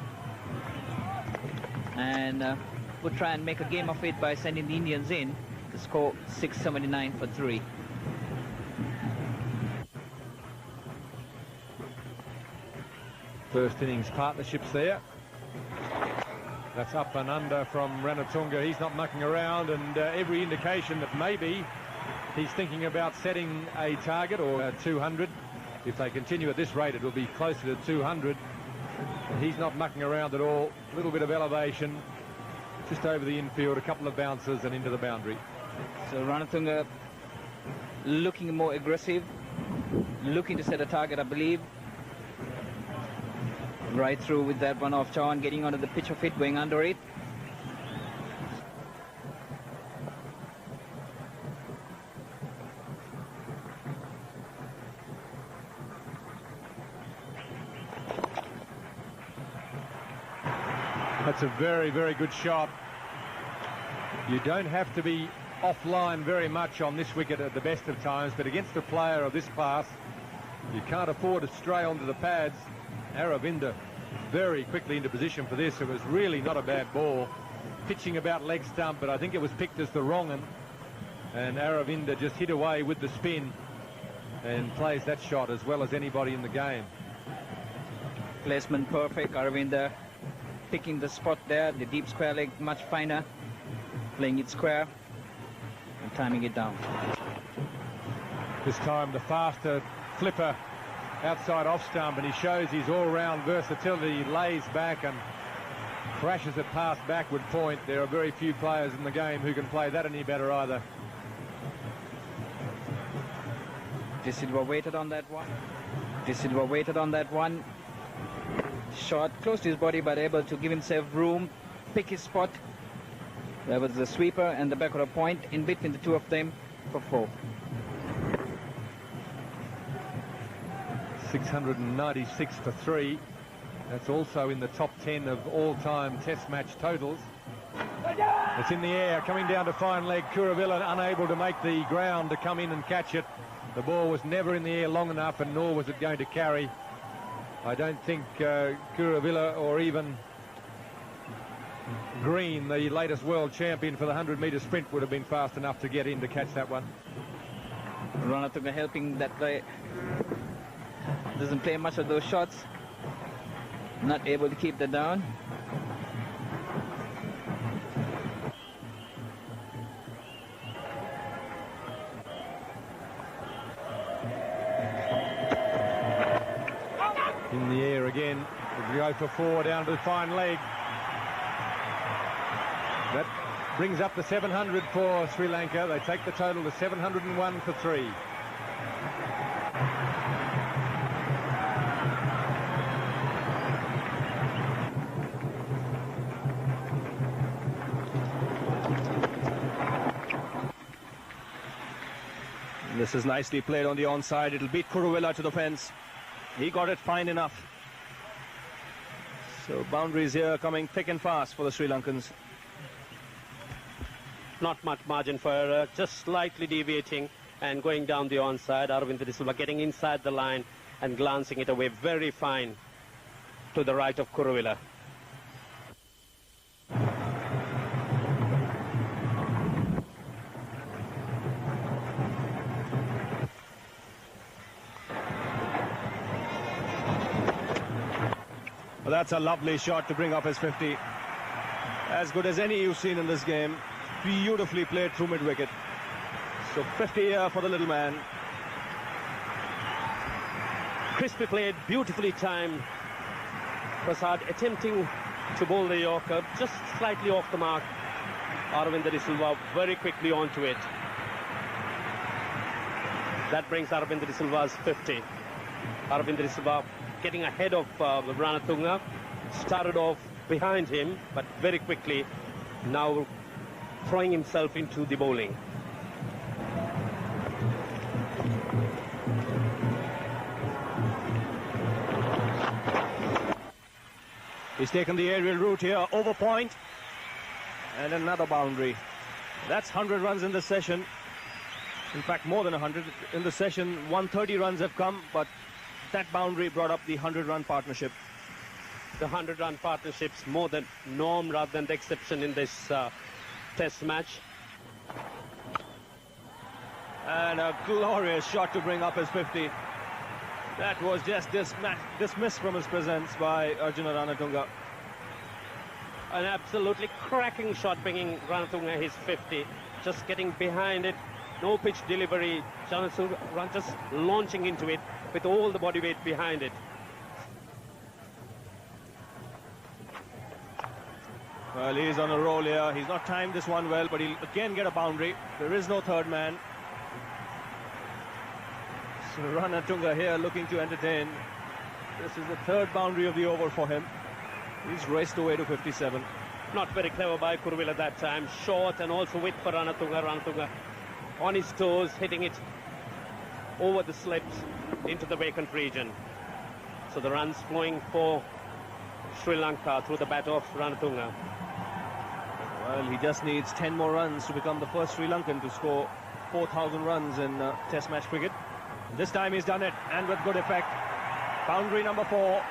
and would try and make a game of it by sending the Indians in, to score 679 for 3. first innings partnerships there. That's up and under from Ranatunga. He's not mucking around, and every indication that maybe he's thinking about setting a target or 200. If they continue at this rate, it will be closer to 200. And he's not mucking around at all. A little bit of elevation, just over the infield, a couple of bounces and into the boundary. So Ranatunga looking more aggressive, looking to set a target, I believe. Right through with that one off Chawan, getting onto the pitch of it, going under it. That's a very, very good shot. You don't have to be offline very much on this wicket at the best of times, but against a player of this class, you can't afford to stray onto the pads. Aravinda very quickly into position for this. It was really not a bad ball. Pitching about leg stump, but I think it was picked as the wrong one. And Aravinda just hit away with the spin and plays that shot as well as anybody in the game. Placement perfect. Aravinda picking the spot there. The deep square leg much finer. Playing it square and timing it down. This time the faster flipper outside off stump, and he shows his all-round versatility. He lays back and crashes it past backward point. There are very few players in the game who can play that any better either. De Silva waited on that one. De Silva waited on that one. Shot close to his body, but able to give himself room, pick his spot. There was the sweeper and the backward point in between the two of them for 4. 696 for 3. That's also in the top 10 of all-time test match totals. It's in the air, coming down to fine leg. Kuravilla unable to make the ground to come in and catch it. The ball was never in the air long enough, and nor was it going to carry. I don't think Kuravilla or even Green, the latest world champion for the 100-metre sprint, would have been fast enough to get in to catch that one. Ranatunga helping that guy. Doesn't play much of those shots. Not able to keep that down. In the air again. We go for 4 down to the fine leg. That brings up the 700 for Sri Lanka. They take the total to 701 for 3. This is nicely played on the onside. It'll beat Kuravilla to the fence. He got it fine enough. So boundaries here coming thick and fast for the Sri Lankans. Not much margin for error, just slightly deviating and going down the onside. Aravinda De Silva getting inside the line and glancing it away very fine to the right of Kuravilla. Well, that's a lovely shot to bring up his 50. As good as any you've seen in this game. Beautifully played through mid-wicket. So 50 here for the little man. Crispy played, beautifully timed. Prasad attempting to bowl the Yorker, just slightly off the mark. Aravinda De Silva very quickly onto it. That brings Aravinda De Silva's 50. Aravinda De Silva getting ahead of Ranatunga. Started off behind him, but very quickly now throwing himself into the bowling. He's taken the aerial route here, over point, and another boundary. That's 100 runs in the session. In fact, more than 100 in the session. 130 runs have come, but that boundary brought up the 100-run partnership. The 100-run partnership's more the norm rather than the exception in this test match. And a glorious shot to bring up his 50. That was just dismissed from his presence by Arjuna Ranatunga. An absolutely cracking shot, bringing Ranatunga his 50. Just getting behind it. No pitch delivery. Run just launching into it with all the body weight behind it. Well, he's on a roll here. He's not timed this one well, but he'll again get a boundary. There is no third man. So Ranatunga here looking to entertain. This is the third boundary of the over for him. He's raced away to 57. Not very clever by Kuruvilla that time. Short and also width for Ranatunga. Ranatunga on his toes, hitting it over the slips into the vacant region. So the runs flowing for Sri Lanka through the bat of Ranatunga. Well, he just needs 10 more runs to become the first Sri Lankan to score 4,000 runs in Test match cricket. This time he's done it, and with good effect. Boundary number 4.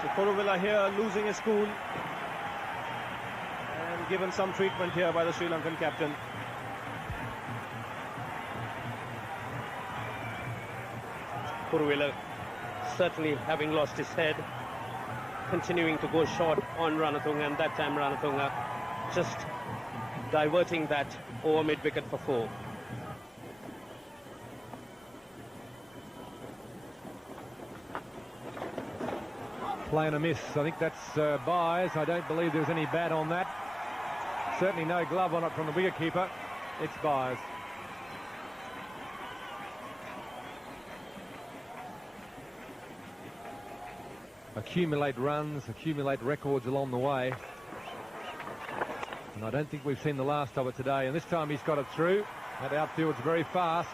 So Kuruvilla here losing his cool, and given some treatment here by the Sri Lankan captain. Kuruvilla certainly having lost his head, continuing to go short on Ranatunga, and that time Ranatunga just diverting that over mid-wicket for 4. Playing a miss. I think that's Byers. I don't believe there's any bat on that. Certainly no glove on it from the wicketkeeper. It's Byers. Accumulate runs, accumulate records along the way. And I don't think we've seen the last of it today. And this time he's got it through. That outfield's very fast.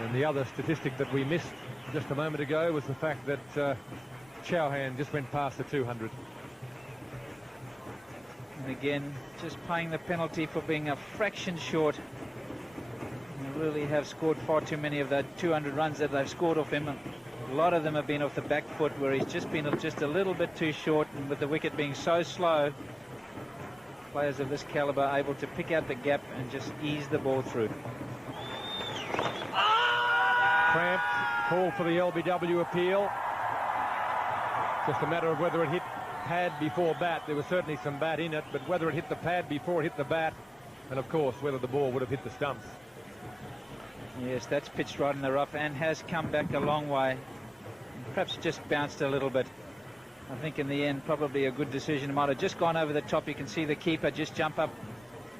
And the other statistic that we missed just a moment ago was the fact that Chauhan just went past the 200. And again, just paying the penalty for being a fraction short. They really have scored far too many of the 200 runs that they've scored off him. A lot of them have been off the back foot, where he's just been just a little bit too short, and with the wicket being so slow, players of this caliber are able to pick out the gap and just ease the ball through. Cramped, call for the LBW appeal. Just a matter of whether it hit pad before bat. There was certainly some bat in it, but whether it hit the pad before it hit the bat, and of course whether the ball would have hit the stumps. Yes, that's pitched right in the rough and has come back a long way. Perhaps just bounced a little bit. I think in the end probably a good decision. It might have just gone over the top. You can see the keeper just jump up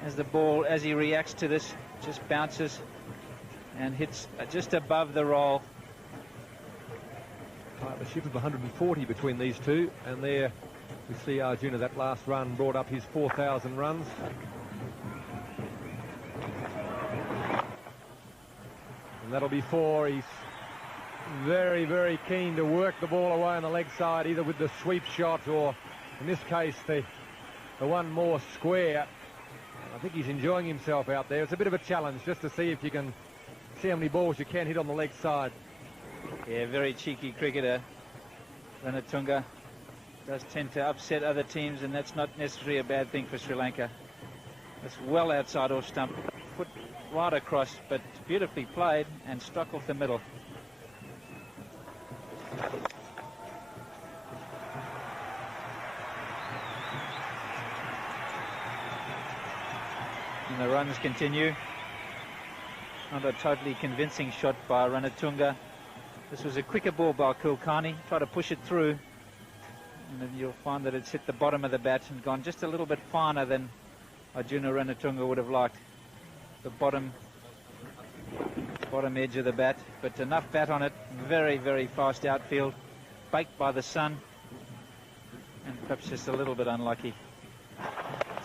as the ball, as he reacts to this, just bounces and hits just above the roll. Partnership of 140 between these two, and there we see Arjuna. That last run brought up his 4,000 runs. And that'll be 4. He's very, very keen to work the ball away on the leg side, either with the sweep shot or, in this case, the one more square. I think he's enjoying himself out there. It's a bit of a challenge just to see if you can see how many balls you can hit on the leg side. Yeah, very cheeky cricketer. Ranatunga does tend to upset other teams, and that's not necessarily a bad thing for Sri Lanka. It's well outside off stump, put right across, but beautifully played and struck off the middle. And the runs continue. Not a totally convincing shot by Ranatunga. This was a quicker ball by Kulkarni. Try to push it through, and then you'll find that it's hit the bottom of the bat and gone just a little bit finer than Arjuna Ranatunga would have liked. The bottom edge of the bat, but enough bat on it. Very, very fast outfield, baked by the sun, and perhaps just a little bit unlucky.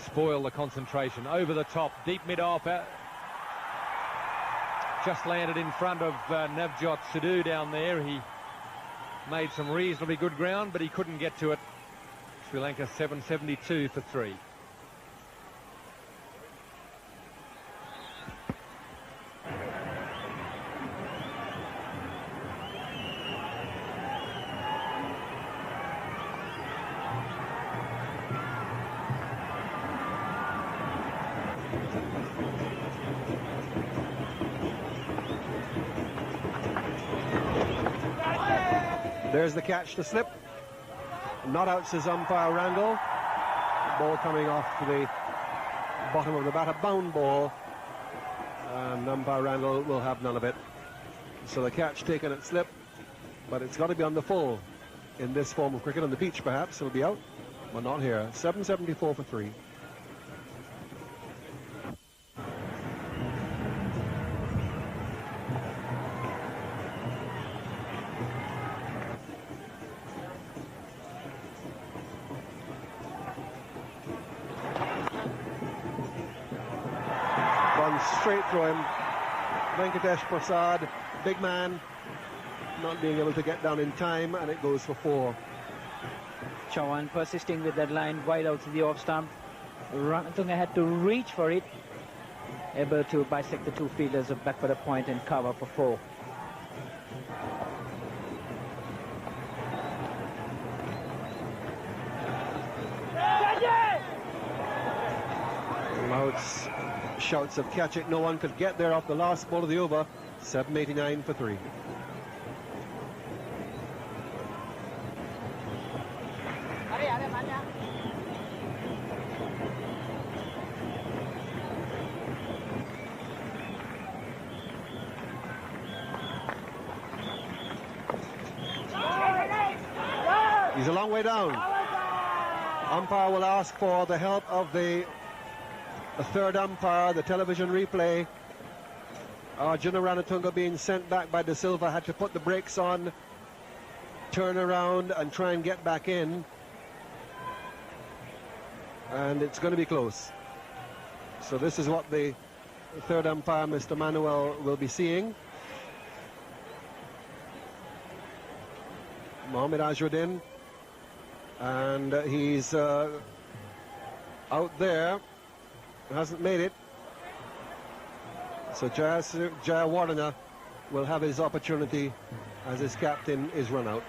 Spoil the concentration. Over the top, deep mid-off. Just landed in front of Navjot Sidhu down there. He made some reasonably good ground, but he couldn't get to it. Sri Lanka 772 for 3. There's the catch to slip. Not out, says umpire Randall. Ball coming off the bottom of the bat, a bound ball. And umpire Randall will have none of it. So the catch taken at slip, but it's got to be on the full in this form of cricket. On the beach, perhaps, it'll be out, but not here. 774 for 3. Straight through him. Venkatesh Prasad, big man, not being able to get down in time, and it goes for 4. Chauhan persisting with that line wide out to the off stump. Ranatunga had to reach for it, able to bisect the 2 fielders of back for the point and cover for 4. Louds shouts of catch it. No one could get there off the last ball of the over. 789 for 3. He's a long way down. Umpire will ask for the help of the third umpire. The television replay. Arjuna Ranatunga being sent back by De Silva had to put the brakes on, turn around and try and get back in. And it's going to be close. So this is what the third umpire, Mr. Manuel, will be seeing. Mohammad Azharuddin, and he's out there, hasn't made it. So Jayawardene will have his opportunity as his captain is run out.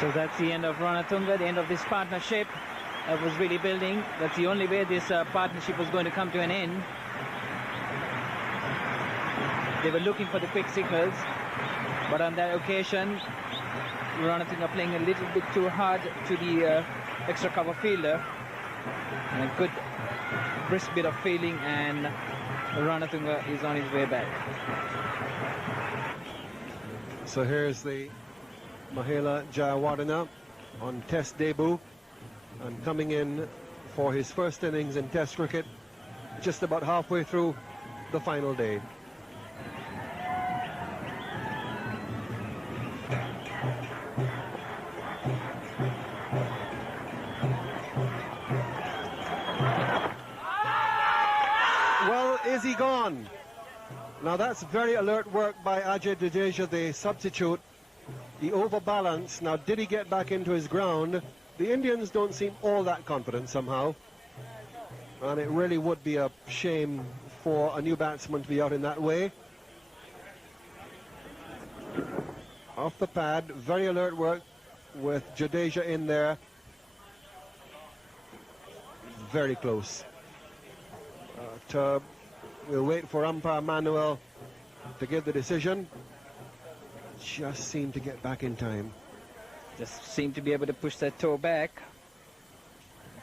So that's the end of Ranatunga, the end of this partnership that was really building. That's the only way this partnership was going to come to an end. They were looking for the quick signals, but on that occasion, Ranatunga playing a little bit too hard to the extra cover fielder. And a good brisk bit of fielding, and Ranatunga is on his way back. So here's the Mahela Jayawardene on Test debut, and coming in for his first innings in Test cricket, just about halfway through the final day. Well, is he gone? Now that's very alert work by Ajay Jadeja, the substitute. The overbalance. Now, did he get back into his ground? The Indians don't seem all that confident somehow. And it really would be a shame for a new batsman to be out in that way. Off the pad, very alert work with Jadeja in there. Very close. We'll wait for umpire Manuel to give the decision. Just seemed to get back in time. Just seemed to be able to push that toe back.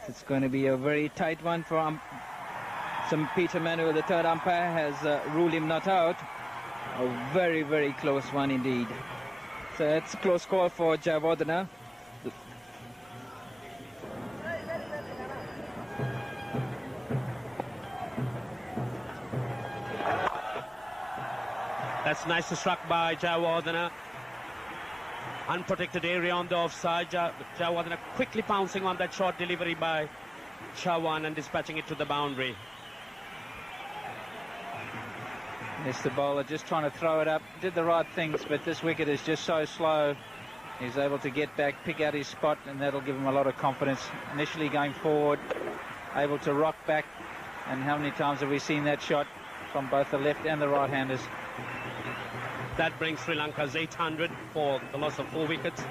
It's going to be a very tight one for Peter Manuel. The third umpire has ruled him not out. A very, very close one indeed. So it's a close call for Jayawardene. That's nicely struck by Jayawardene. Unprotected area on the offside. Jayawardene quickly pouncing on that short delivery by Chauhan and dispatching it to the boundary. Mr. Bowler just trying to throw it up. Did the right things, but this wicket is just so slow. He's able to get back, pick out his spot, and that'll give him a lot of confidence. Initially going forward, able to rock back. And how many times have we seen that shot from both the left and the right-handers? That brings Sri Lanka's 800 for the loss of 4 wickets.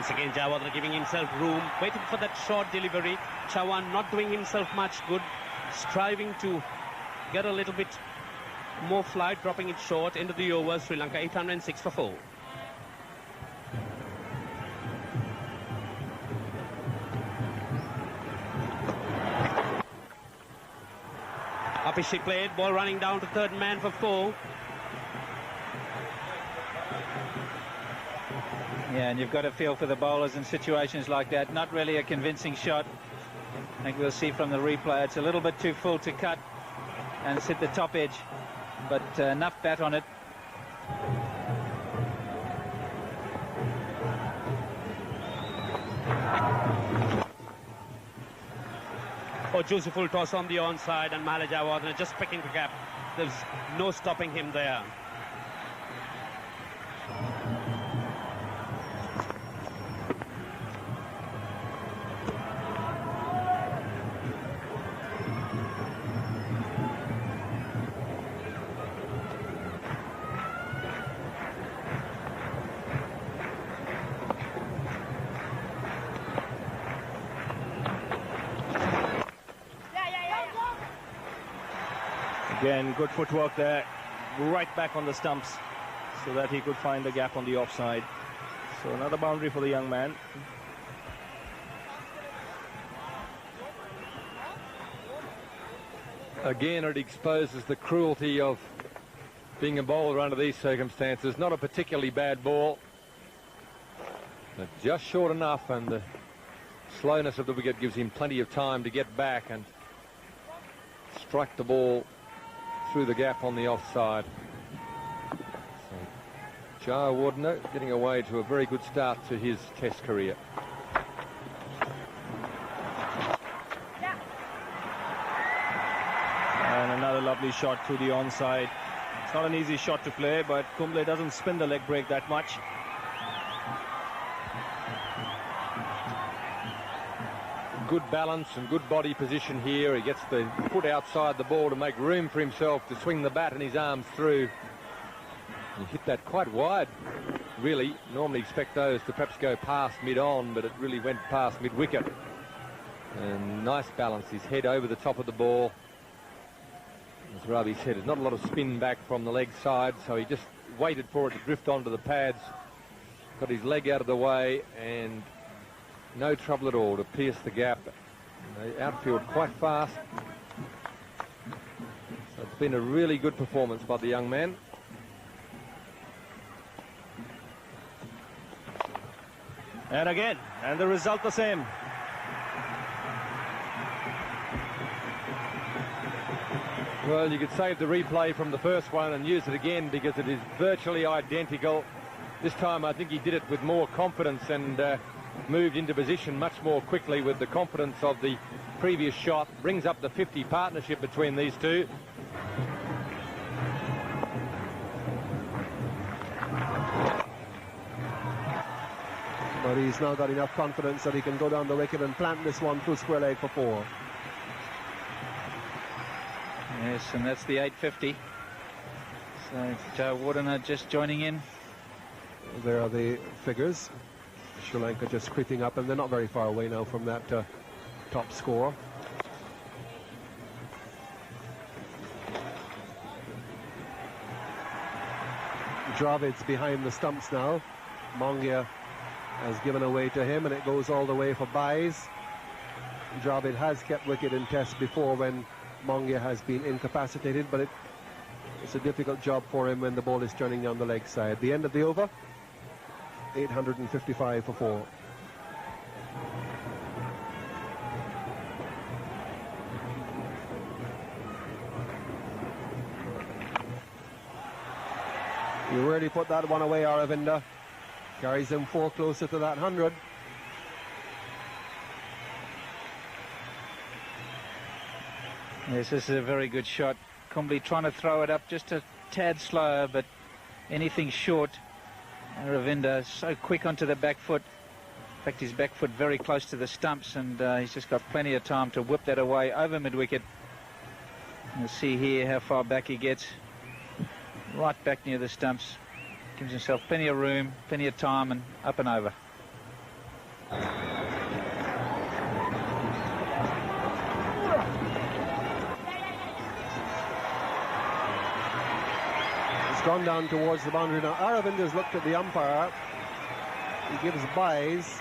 Once again, Jayawardene giving himself room, waiting for that short delivery. Chawan not doing himself much good, striving to get a little bit more flight, dropping it short. End of the over, Sri Lanka 806 for 4. Apishi played, ball running down to third man for 4. Yeah, and you've got to feel for the bowlers in situations like that. Not really a convincing shot. I think we'll see from the replay it's a little bit too full to cut and it's hit the top edge, but enough bat on it. Oh, Jusuful toss on the onside, and Mahala Jayawardene just picking the gap. There's no stopping him there. Again, good footwork there, right back on the stumps so that he could find the gap on the offside. So another boundary for the young man. Again, it exposes the cruelty of being a bowler under these circumstances. Not a particularly bad ball, but just short enough, and the slowness of the wicket gives him plenty of time to get back and strike the ball through the gap on the offside. So Jayawardene getting away to a very good start to his Test career. And another lovely shot through the onside. It's not an easy shot to play, but Kumble doesn't spin the leg break that much. Good balance and good body position here. He gets the foot outside the ball to make room for himself to swing the bat and his arms through. He hit that quite wide, really. Normally expect those to perhaps go past mid-on, but it really went past mid-wicket. And nice balance, his head over the top of the ball. As Ravi said, there's not a lot of spin back from the leg side, so he just waited for it to drift onto the pads, got his leg out of the way, and no trouble at all to pierce the gap. The outfield quite fast. So it's been a really good performance by the young man. And again, and the result the same. Well, you could save the replay from the first one and use it again because it is virtually identical. This time I think he did it with more confidence and moved into position much more quickly with the confidence of the previous shot. Brings up the 50 partnership between these two. But he's now got enough confidence that he can go down the wicket and plant this one through square leg for 4. Yes, and that's the 850. So Jayawardene just joining in. There are the figures. Sri Lanka just creeping up, and they're not very far away now from that top score. Dravid's behind the stumps now. Mongia has given away to him, and it goes all the way for byes. Dravid has kept wicket in tests before when Mongia has been incapacitated, but it's a difficult job for him when the ball is turning down the leg side. The end of the over, 855 for 4. You really put that one away, Aravinda. Carries him 4 closer to that 100. Yes, this is a very good shot. Kumble trying to throw it up just a tad slower, but anything short. Ravinda so quick onto the back foot. In fact, his back foot very close to the stumps, and he's just got plenty of time to whip that away over mid-wicket. You'll see here how far back he gets. Right back near the stumps. Gives himself plenty of room, plenty of time, and up and over. It's gone down towards the boundary now. Aravinder's looked at the umpire. He gives byes.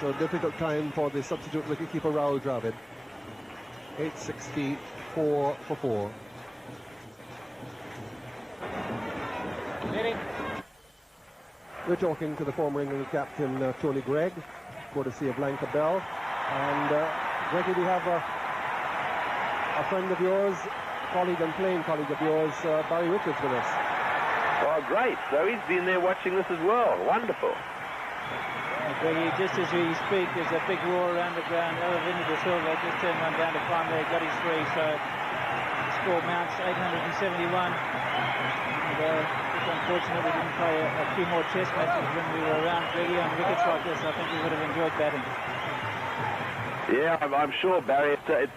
So difficult time for the substitute wicketkeeper Rahul Dravid. 8.64 for 4. We're talking to the former England captain Tony Gregg, courtesy of Lanka Bell. And Greggy, we have a friend of yours, colleague and playing colleague of yours, Barry Richards, with us. Oh, great. So he's been there watching this as well. Wonderful. Greggy, just as we speak, there's a big roar around the ground. Aravinda De Silva just turned one down to climb there, got his 3, so the score mounts 871. And, just unfortunately, we didn't play a few more test matches when we were around. Greggy, on wickets like this, I think we would have enjoyed batting. Yeah, I'm sure, Barry.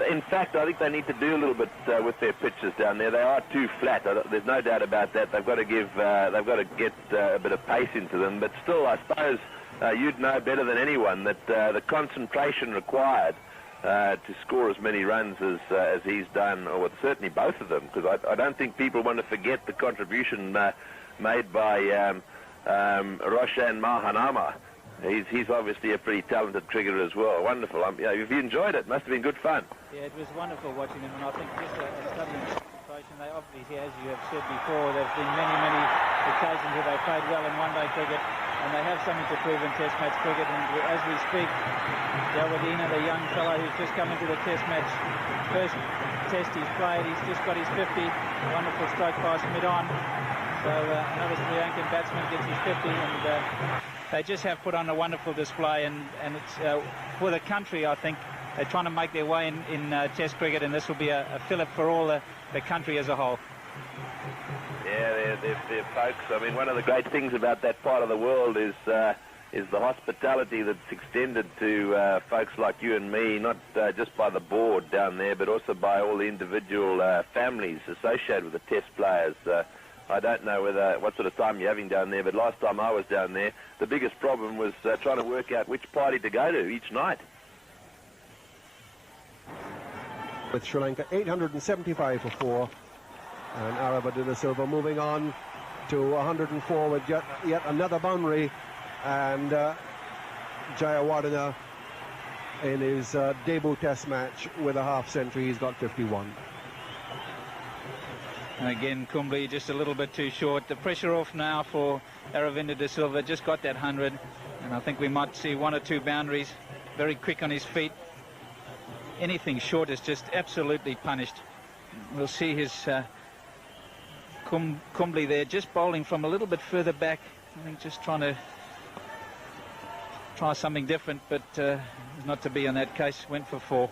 In fact, I think they need to do a little bit with their pitches down there. They are too flat. There's no doubt about that. They've got to get a bit of pace into them. But still, I suppose you'd know better than anyone that the concentration required to score as many runs as he's done, or certainly both of them, because I don't think people want to forget the contribution made by Roshan Mahanama. He's obviously a pretty talented cricketer as well. Wonderful. Yeah, if you enjoyed it, must have been good fun. Yeah, it was wonderful watching them, and I think just a study in concentration. They obviously, as you have said before, there have been many occasions where they played well in one-day cricket, and they have something to prove in test match cricket. And as we speak, Jalwadina, the young fellow who's just come into the test match, first test he's played, he's just got his 50. Wonderful stroke past mid-on. So another Sri Lankan batsman gets his 50, and they just have put on a wonderful display, and it's for the country. I think they're trying to make their way in Test cricket, and this will be a fillip for all the country as a whole. Yeah, they're folks. I mean, one of the great things about that part of the world is the hospitality that's extended to folks like you and me, not just by the board down there, but also by all the individual families associated with the Test players. I don't know what sort of time you're having down there, but last time I was down there, the biggest problem was trying to work out which party to go to each night. With Sri Lanka 875 for 4, and Aravinda De Silva moving on to 104 with yet another boundary, and Jayawardena in his debut test match with a half century, he's got 51. And again, Kumble just a little bit too short. The pressure off now for Aravinda De Silva. Just got that 100, and I think we might see 1 or 2 boundaries. Very quick on his feet. Anything short is just absolutely punished. We'll see his Kumble there, just bowling from a little bit further back. I think just trying to try something different, but not to be in that case. Went for 4.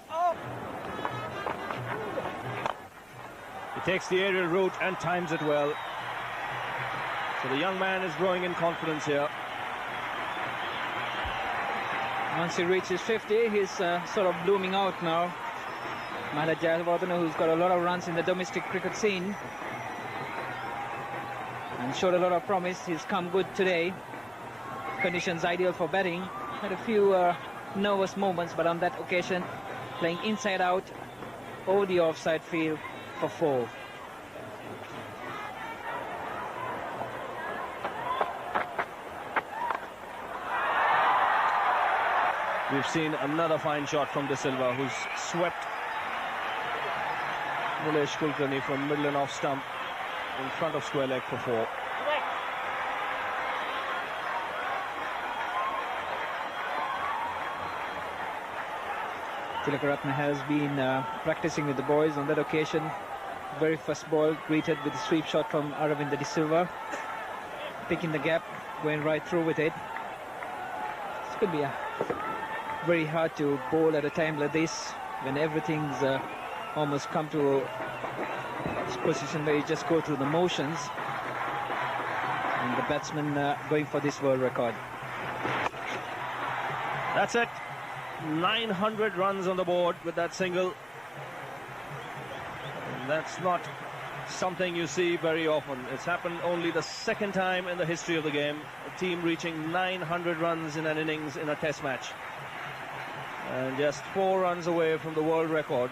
He takes the aerial route and times it well. So the young man is growing in confidence here. Once he reaches 50, he's sort of blooming out now. Mahela Jayawardena, who's got a lot of runs in the domestic cricket scene and showed a lot of promise. He's come good today. Conditions ideal for batting. Had a few nervous moments, but on that occasion, playing inside out over the offside field for 4. We've seen another fine shot from De Silva, who's swept Nilesh Kulkarni from middle and off stump in front of square leg for 4. Tilakaratne has been practicing with the boys on that occasion. Very first ball greeted with a sweep shot from Aravinda De Silva, picking the gap, going right through with it. It's going to be very hard to bowl at a time like this, when everything's almost come to this position where you just go through the motions, and the batsman going for this world record. That's it. 900 runs on the board with that single. And that's not something you see very often. It's happened only the second time in the history of the game. A team reaching 900 runs in an innings in a test match. And just 4 runs away from the world record.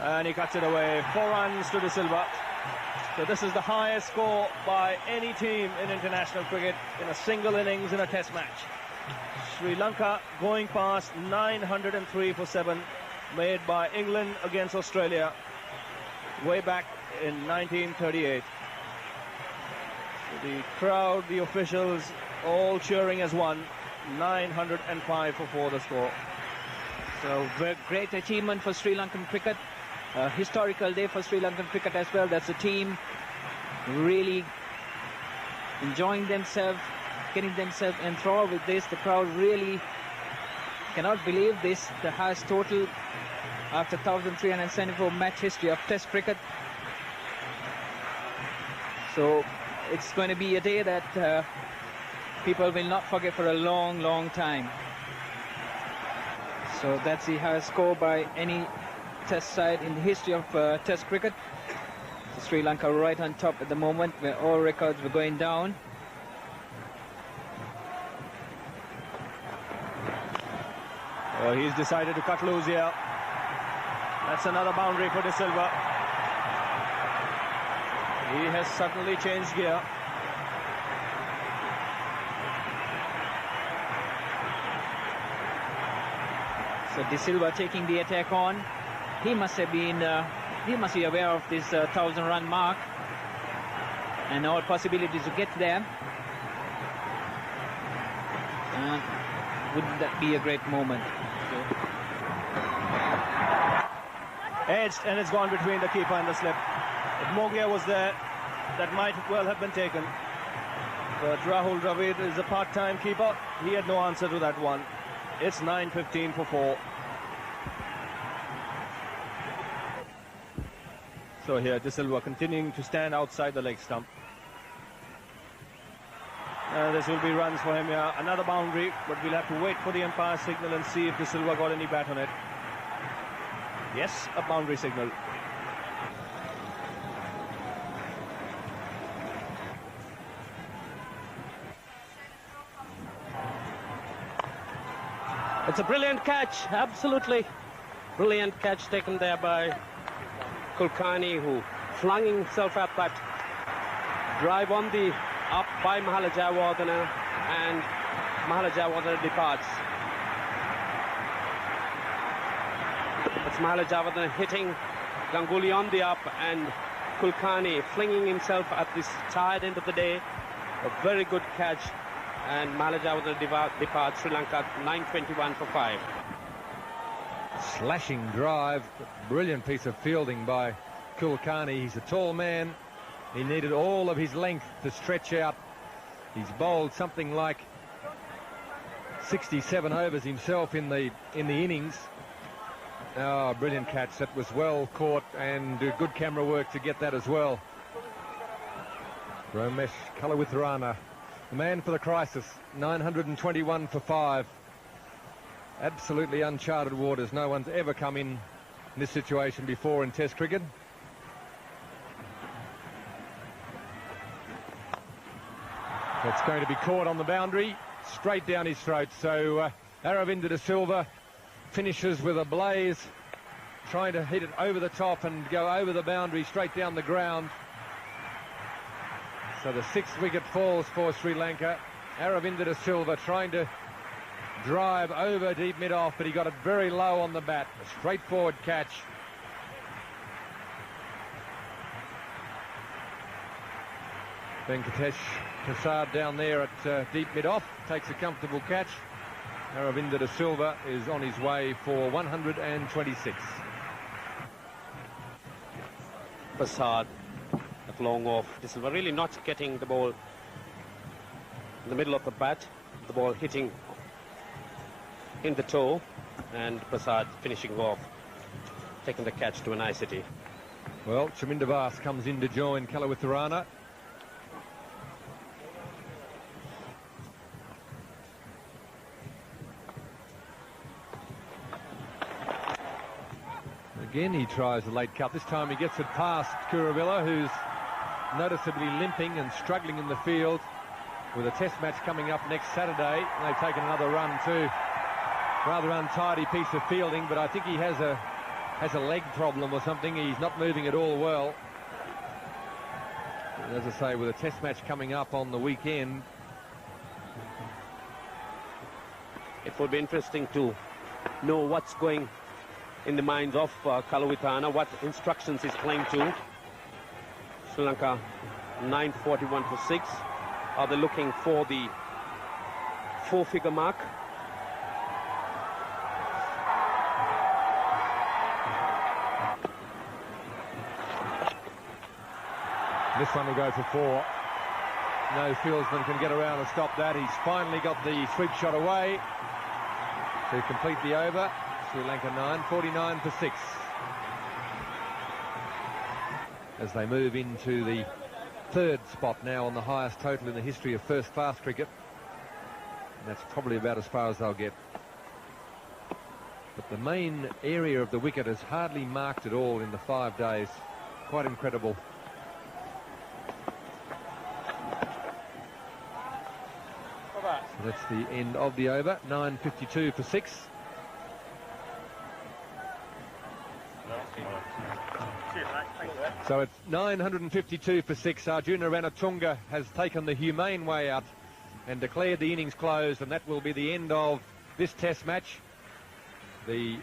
And he cuts it away. 4 runs to De Silva. So this is the highest score by any team in international cricket in a single innings in a test match. Sri Lanka going past 903 for 7, made by England against Australia way back in 1938. So the crowd, the officials, all cheering as one. 905 for 4 the score. So very great achievement for Sri Lankan cricket. A historical day for Sri Lankan cricket as well. That's the team really enjoying themselves, getting themselves enthralled with this. The crowd really cannot believe this. The highest total after 1,374 match history of Test cricket. So it's going to be a day that people will not forget for a long, long time. So that's the highest score by any Test side in the history of Test cricket. So Sri Lanka right on top at the moment, where all records were going down. Oh, he's decided to cut loose here. That's another boundary for De Silva. He has suddenly changed gear. So De Silva taking the attack on. He must have been, he must be aware of this 1,000-run mark and all possibilities to get there. And wouldn't that be a great moment? Edged, and it's gone between the keeper and the slip. If Mogia was there, that might well have been taken. But Rahul Dravid is a part-time keeper. He had no answer to that one. It's 9:15 for 4. So here, De Silva continuing to stand outside the leg stump. This will be runs for him here. Another boundary, but we'll have to wait for the umpire signal and see if De Silva got any bat on it. Yes, a boundary signal. It's a brilliant catch, absolutely brilliant catch taken there by Kulkarni, who flung himself at that drive on the up by Mahala Jayawardene, and Mahala Jayawardene departs. It's Mahala Jayawardene hitting Ganguly on the up, and Kulkarni flinging himself at this tired end of the day. A very good catch, and Mahala Jayawardene departs. Sri Lanka 9:21 for 5. Slashing drive, brilliant piece of fielding by Kulkarni. He's a tall man. He needed all of his length to stretch out. He's bowled something like 67 overs himself in the innings. Oh, brilliant catch. That was well caught, and good camera work to get that as well. Romesh Kalawitharana, the man for the crisis. 921 for 5. Absolutely uncharted waters. No one's ever come in this situation before in Test cricket. That's going to be caught on the boundary, straight down his throat. So Aravinda De Silva finishes with a blaze, trying to hit it over the top and go over the boundary, straight down the ground. So the 6th wicket falls for Sri Lanka. Aravinda De Silva trying to drive over deep mid-off, but he got it very low on the bat. A straightforward catch. Venkatesh Prasad down there at deep mid-off takes a comfortable catch. Aravinda De Silva is on his way for 126. Prasad at long off. De Silva really not getting the ball in the middle of the bat. The ball hitting in the toe, and Prasad finishing off, taking the catch to a nicety. Well, Chaminda Vas comes in to join Kalawitharana. Again, he tries a late cut. This time he gets it past Kuravilla, who's noticeably limping and struggling in the field with a test match coming up next Saturday. They've taken another run too. Rather untidy piece of fielding, but I think he has a leg problem or something. He's not moving at all well. And as I say, with a test match coming up on the weekend, it will be interesting to know what's going in the minds of Kalawitana, what instructions he's playing to. Sri Lanka 9:41 for 6. Are they looking for the 4-figure mark? This one will go for 4. No fieldsman can get around and stop that. He's finally got the sweep shot away to complete the over. Sri Lanka 9:49 for 6. As they move into the 3rd spot now on the highest total in the history of first-class cricket. And that's probably about as far as they'll get. But the main area of the wicket is hardly marked at all in the 5 days. Quite incredible. So that's the end of the over. 9:52 for 6. So it's 952 for 6. Arjuna Ranatunga has taken the humane way out and declared the innings closed, and that will be the end of this test match. The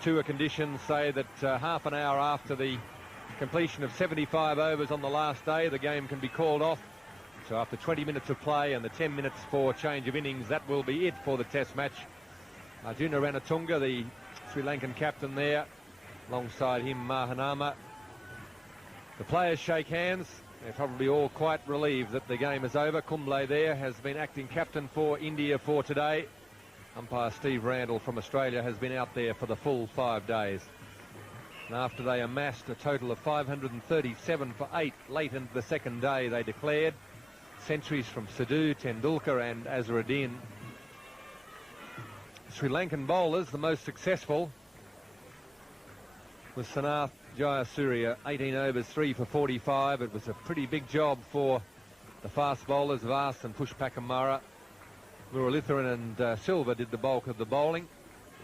tour conditions say that half an hour after the completion of 75 overs on the last day, the game can be called off. So after 20 minutes of play and the 10 minutes for change of innings, that will be it for the test match. Arjuna Ranatunga, the Sri Lankan captain there, alongside him Mahanama. The players shake hands. They're probably all quite relieved that the game is over. Kumble there has been acting captain for India for today. Umpire Steve Randall from Australia has been out there for the full 5 days. And after they amassed a total of 537 for 8 late into the second day, they declared centuries from Sidhu, Tendulkar and Azharuddin. Sri Lankan bowlers, the most successful was Sanath Jayasuriya, 18 overs, 3 for 45. It was a pretty big job for the fast bowlers, Vas and Pushpakamara. Muralitharan and Silva did the bulk of the bowling.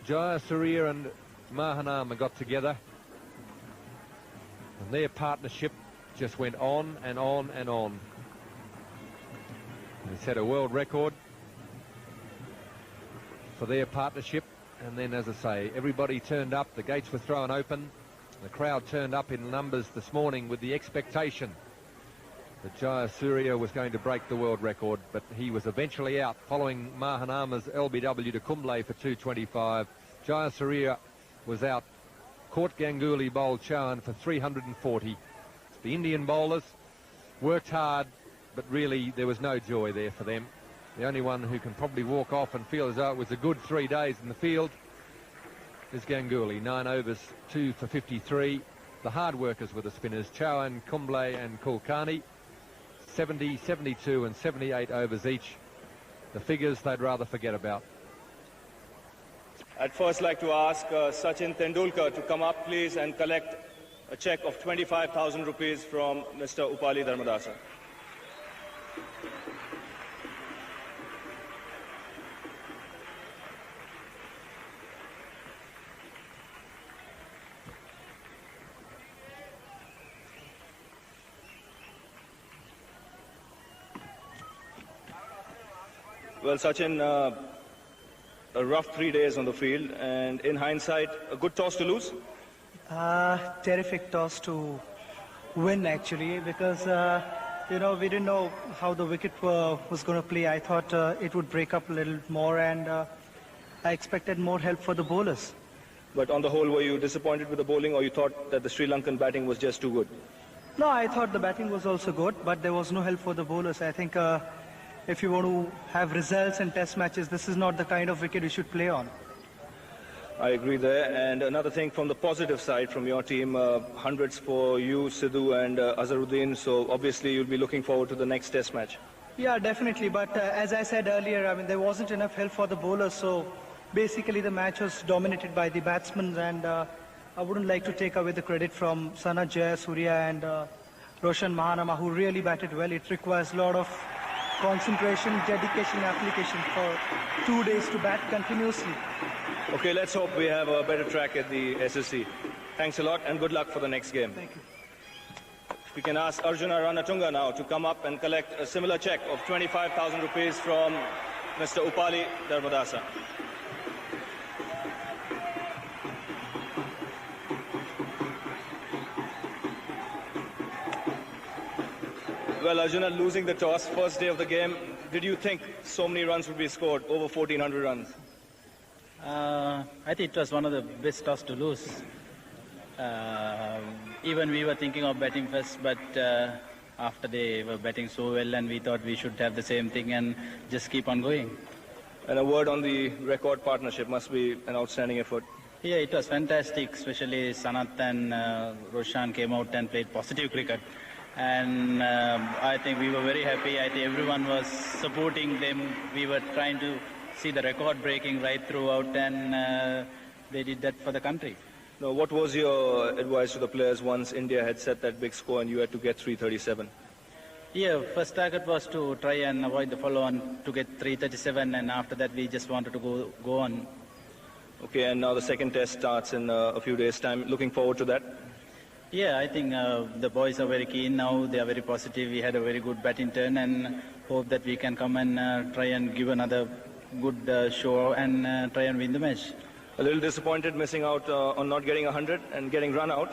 Jayasuriya and Mahanama got together, and their partnership just went on and on and on. They set a world record for their partnership, and then, as I say, everybody turned up. The gates were thrown open. The crowd turned up in numbers this morning with the expectation that Jayasuriya was going to break the world record, but he was eventually out following Mahanama's LBW to Kumble for 225. Jayasuriya was out. Court Ganguly bowled Chauhan for 340. The Indian bowlers worked hard, but really there was no joy there for them. The only one who can probably walk off and feel as though it was a good 3 days in the field is Ganguly. 9 overs, 2 for 53. The hard workers were the spinners, Chauhan, Kumble and Kulkarni. 70, 72 and 78 overs each. The figures they'd rather forget about. I'd first like to ask Sachin Tendulkar to come up, please, and collect a cheque of 25,000 rupees from Mr. Upali Dharmadasa. Well, Sachin, a rough 3 days on the field, and in hindsight, a good toss to lose? Terrific toss to win, actually, because, we didn't know how the wicket was going to play. I thought it would break up a little more, and I expected more help for the bowlers. But on the whole, were you disappointed with the bowling, or you thought that the Sri Lankan batting was just too good? No, I thought the batting was also good, but there was no help for the bowlers. I think if you want to have results in test matches, this is not the kind of wicket you should play on. I agree there. And another thing from the positive side from your team, hundreds for you, Sidhu and Azharuddin. So obviously you'll be looking forward to the next test match. Yeah, definitely. But as I said earlier, there wasn't enough help for the bowlers. So basically the match was dominated by the batsmen, and I wouldn't like to take away the credit from Sanat Jayasuriya and Roshan Mahanama, who really batted well. It requires a lot of concentration, dedication, application for 2 days to bat continuously. Okay, let's hope we have a better track at the SSC. Thanks a lot and good luck for the next game. Thank you. We can ask Arjuna Ranatunga now to come up and collect a similar check of 25,000 rupees from Mr. Upali Dharmadasa. Well, Arjuna, losing the toss, first day of the game, did you think so many runs would be scored, over 1,400 runs? I think it was one of the best toss to lose. Even we were thinking of batting first, but after they were batting so well, and we thought we should have the same thing and just keep on going. And a word on the record partnership, must be an outstanding effort. Yeah, it was fantastic, especially Sanat and Roshan came out and played positive cricket. And I think we were very happy. I think everyone was supporting them. We were trying to see the record breaking right throughout, and they did that for the country. Now, what was your advice to the players once India had set that big score and you had to get 337? Yeah, first target was to try and avoid the follow-on to get 337, and after that we just wanted to go on. Okay, and now the second test starts in a few days' time. Looking forward to that? Yeah, I think the boys are very keen now. They are very positive. We had a very good batting turn and hope that we can come and try and give another good show and try and win the match. A little disappointed missing out on not getting 100 and getting run out.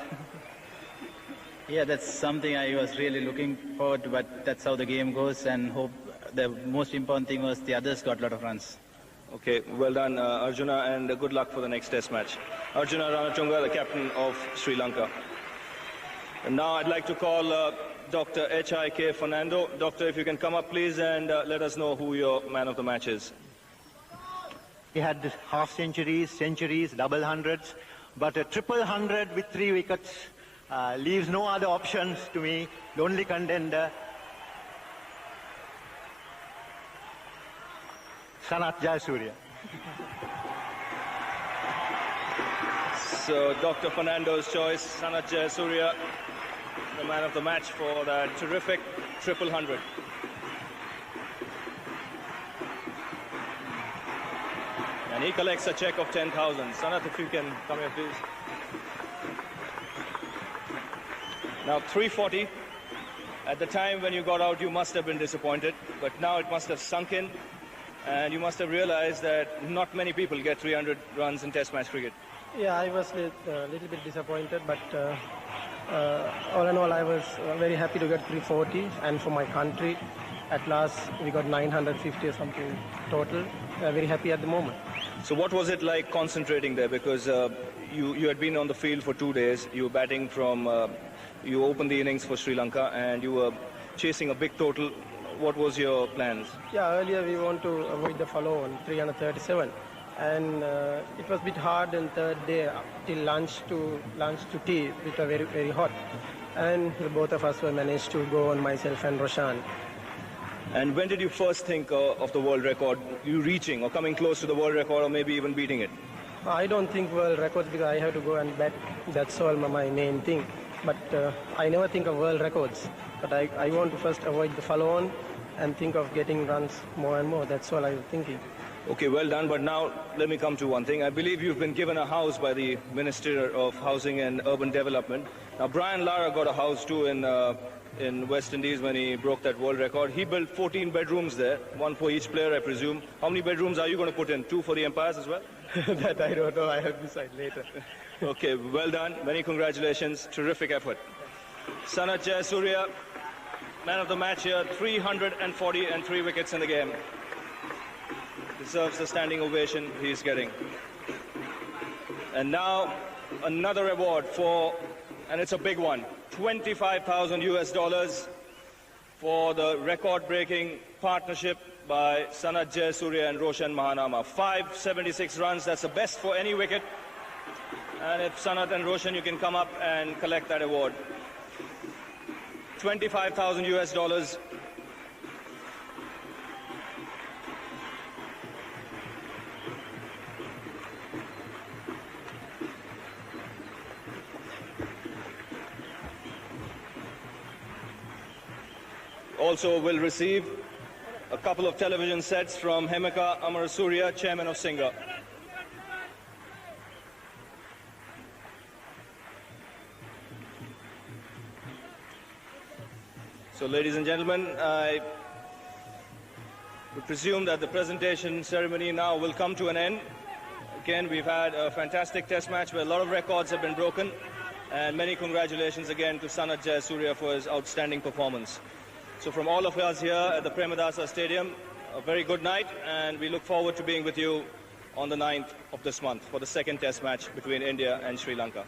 Yeah, that's something I was really looking forward to, but that's how the game goes, and hope the most important thing was the others got a lot of runs. Okay, well done, Arjuna, and good luck for the next test match. Arjuna Ranatunga, the captain of Sri Lanka. And now I'd like to call Dr. H.I.K. Fernando. Doctor, if you can come up, please, and let us know who your man of the match is. He had half centuries, centuries, double hundreds, but a triple hundred with 3 wickets leaves no other options to me. The only contender, Sanat Jayasuriya. So Dr. Fernando's choice, Sanat Jayasuriya, the man of the match for that terrific triple hundred. And he collects a check of 10,000. Sanat, if you can come here, please. Now 340. At the time when you got out, you must have been disappointed, but now it must have sunk in, and you must have realized that not many people get 300 runs in Test match cricket. Yeah, I was a little bit disappointed, but all in all, I was very happy to get 340, and for my country, at last we got 950 or something total. Very happy at the moment. So what was it like concentrating there? Because you had been on the field for 2 days. You were batting from, you opened the innings for Sri Lanka, and you were chasing a big total. What was your plans? Yeah, earlier we want to avoid the follow on 337, and it was a bit hard in third day till lunch to tea, which were very hot, and both of us were managed to go on, myself and Roshan. And when did you first think of the world record, you reaching or coming close to the world record, or maybe even beating it? I don't think world records, because I have to go and bat. That's all my main thing. But I never think of world records. But I want to first avoid the follow-on and think of getting runs more and more. That's all I was thinking. Okay, well done. But now let me come to one thing. I believe you've been given a house by the Minister of Housing and Urban Development. Now, Brian Lara got a house too in West Indies when he broke that world record. He built 14 bedrooms there, one for each player, I presume. How many bedrooms are you going to put in? 2 for the umpires as well? That I don't know. I have to decide later. Okay, well done. Many congratulations. Terrific effort. Sanat Jayasuriya, man of the match here, 340 and 3 wickets in the game. Deserves the standing ovation he's getting. And now another award for, and it's a big one, $25,000 US for the record-breaking partnership by Sanat Jayasuriya and Roshan Mahanama. 576 runs, that's the best for any wicket. And if Sanat and Roshan, you can come up and collect that award. $25,000 US. Also will receive a couple of television sets from Hemika Amarasuriya, Chairman of Singha. So, ladies and gentlemen, I would presume that the presentation ceremony now will come to an end. Again, we've had a fantastic test match where a lot of records have been broken, and many congratulations again to Sanat Jayasuriya for his outstanding performance. So from all of us here at the Premadasa Stadium, a very good night, and we look forward to being with you on the 9th of this month for the second test match between India and Sri Lanka.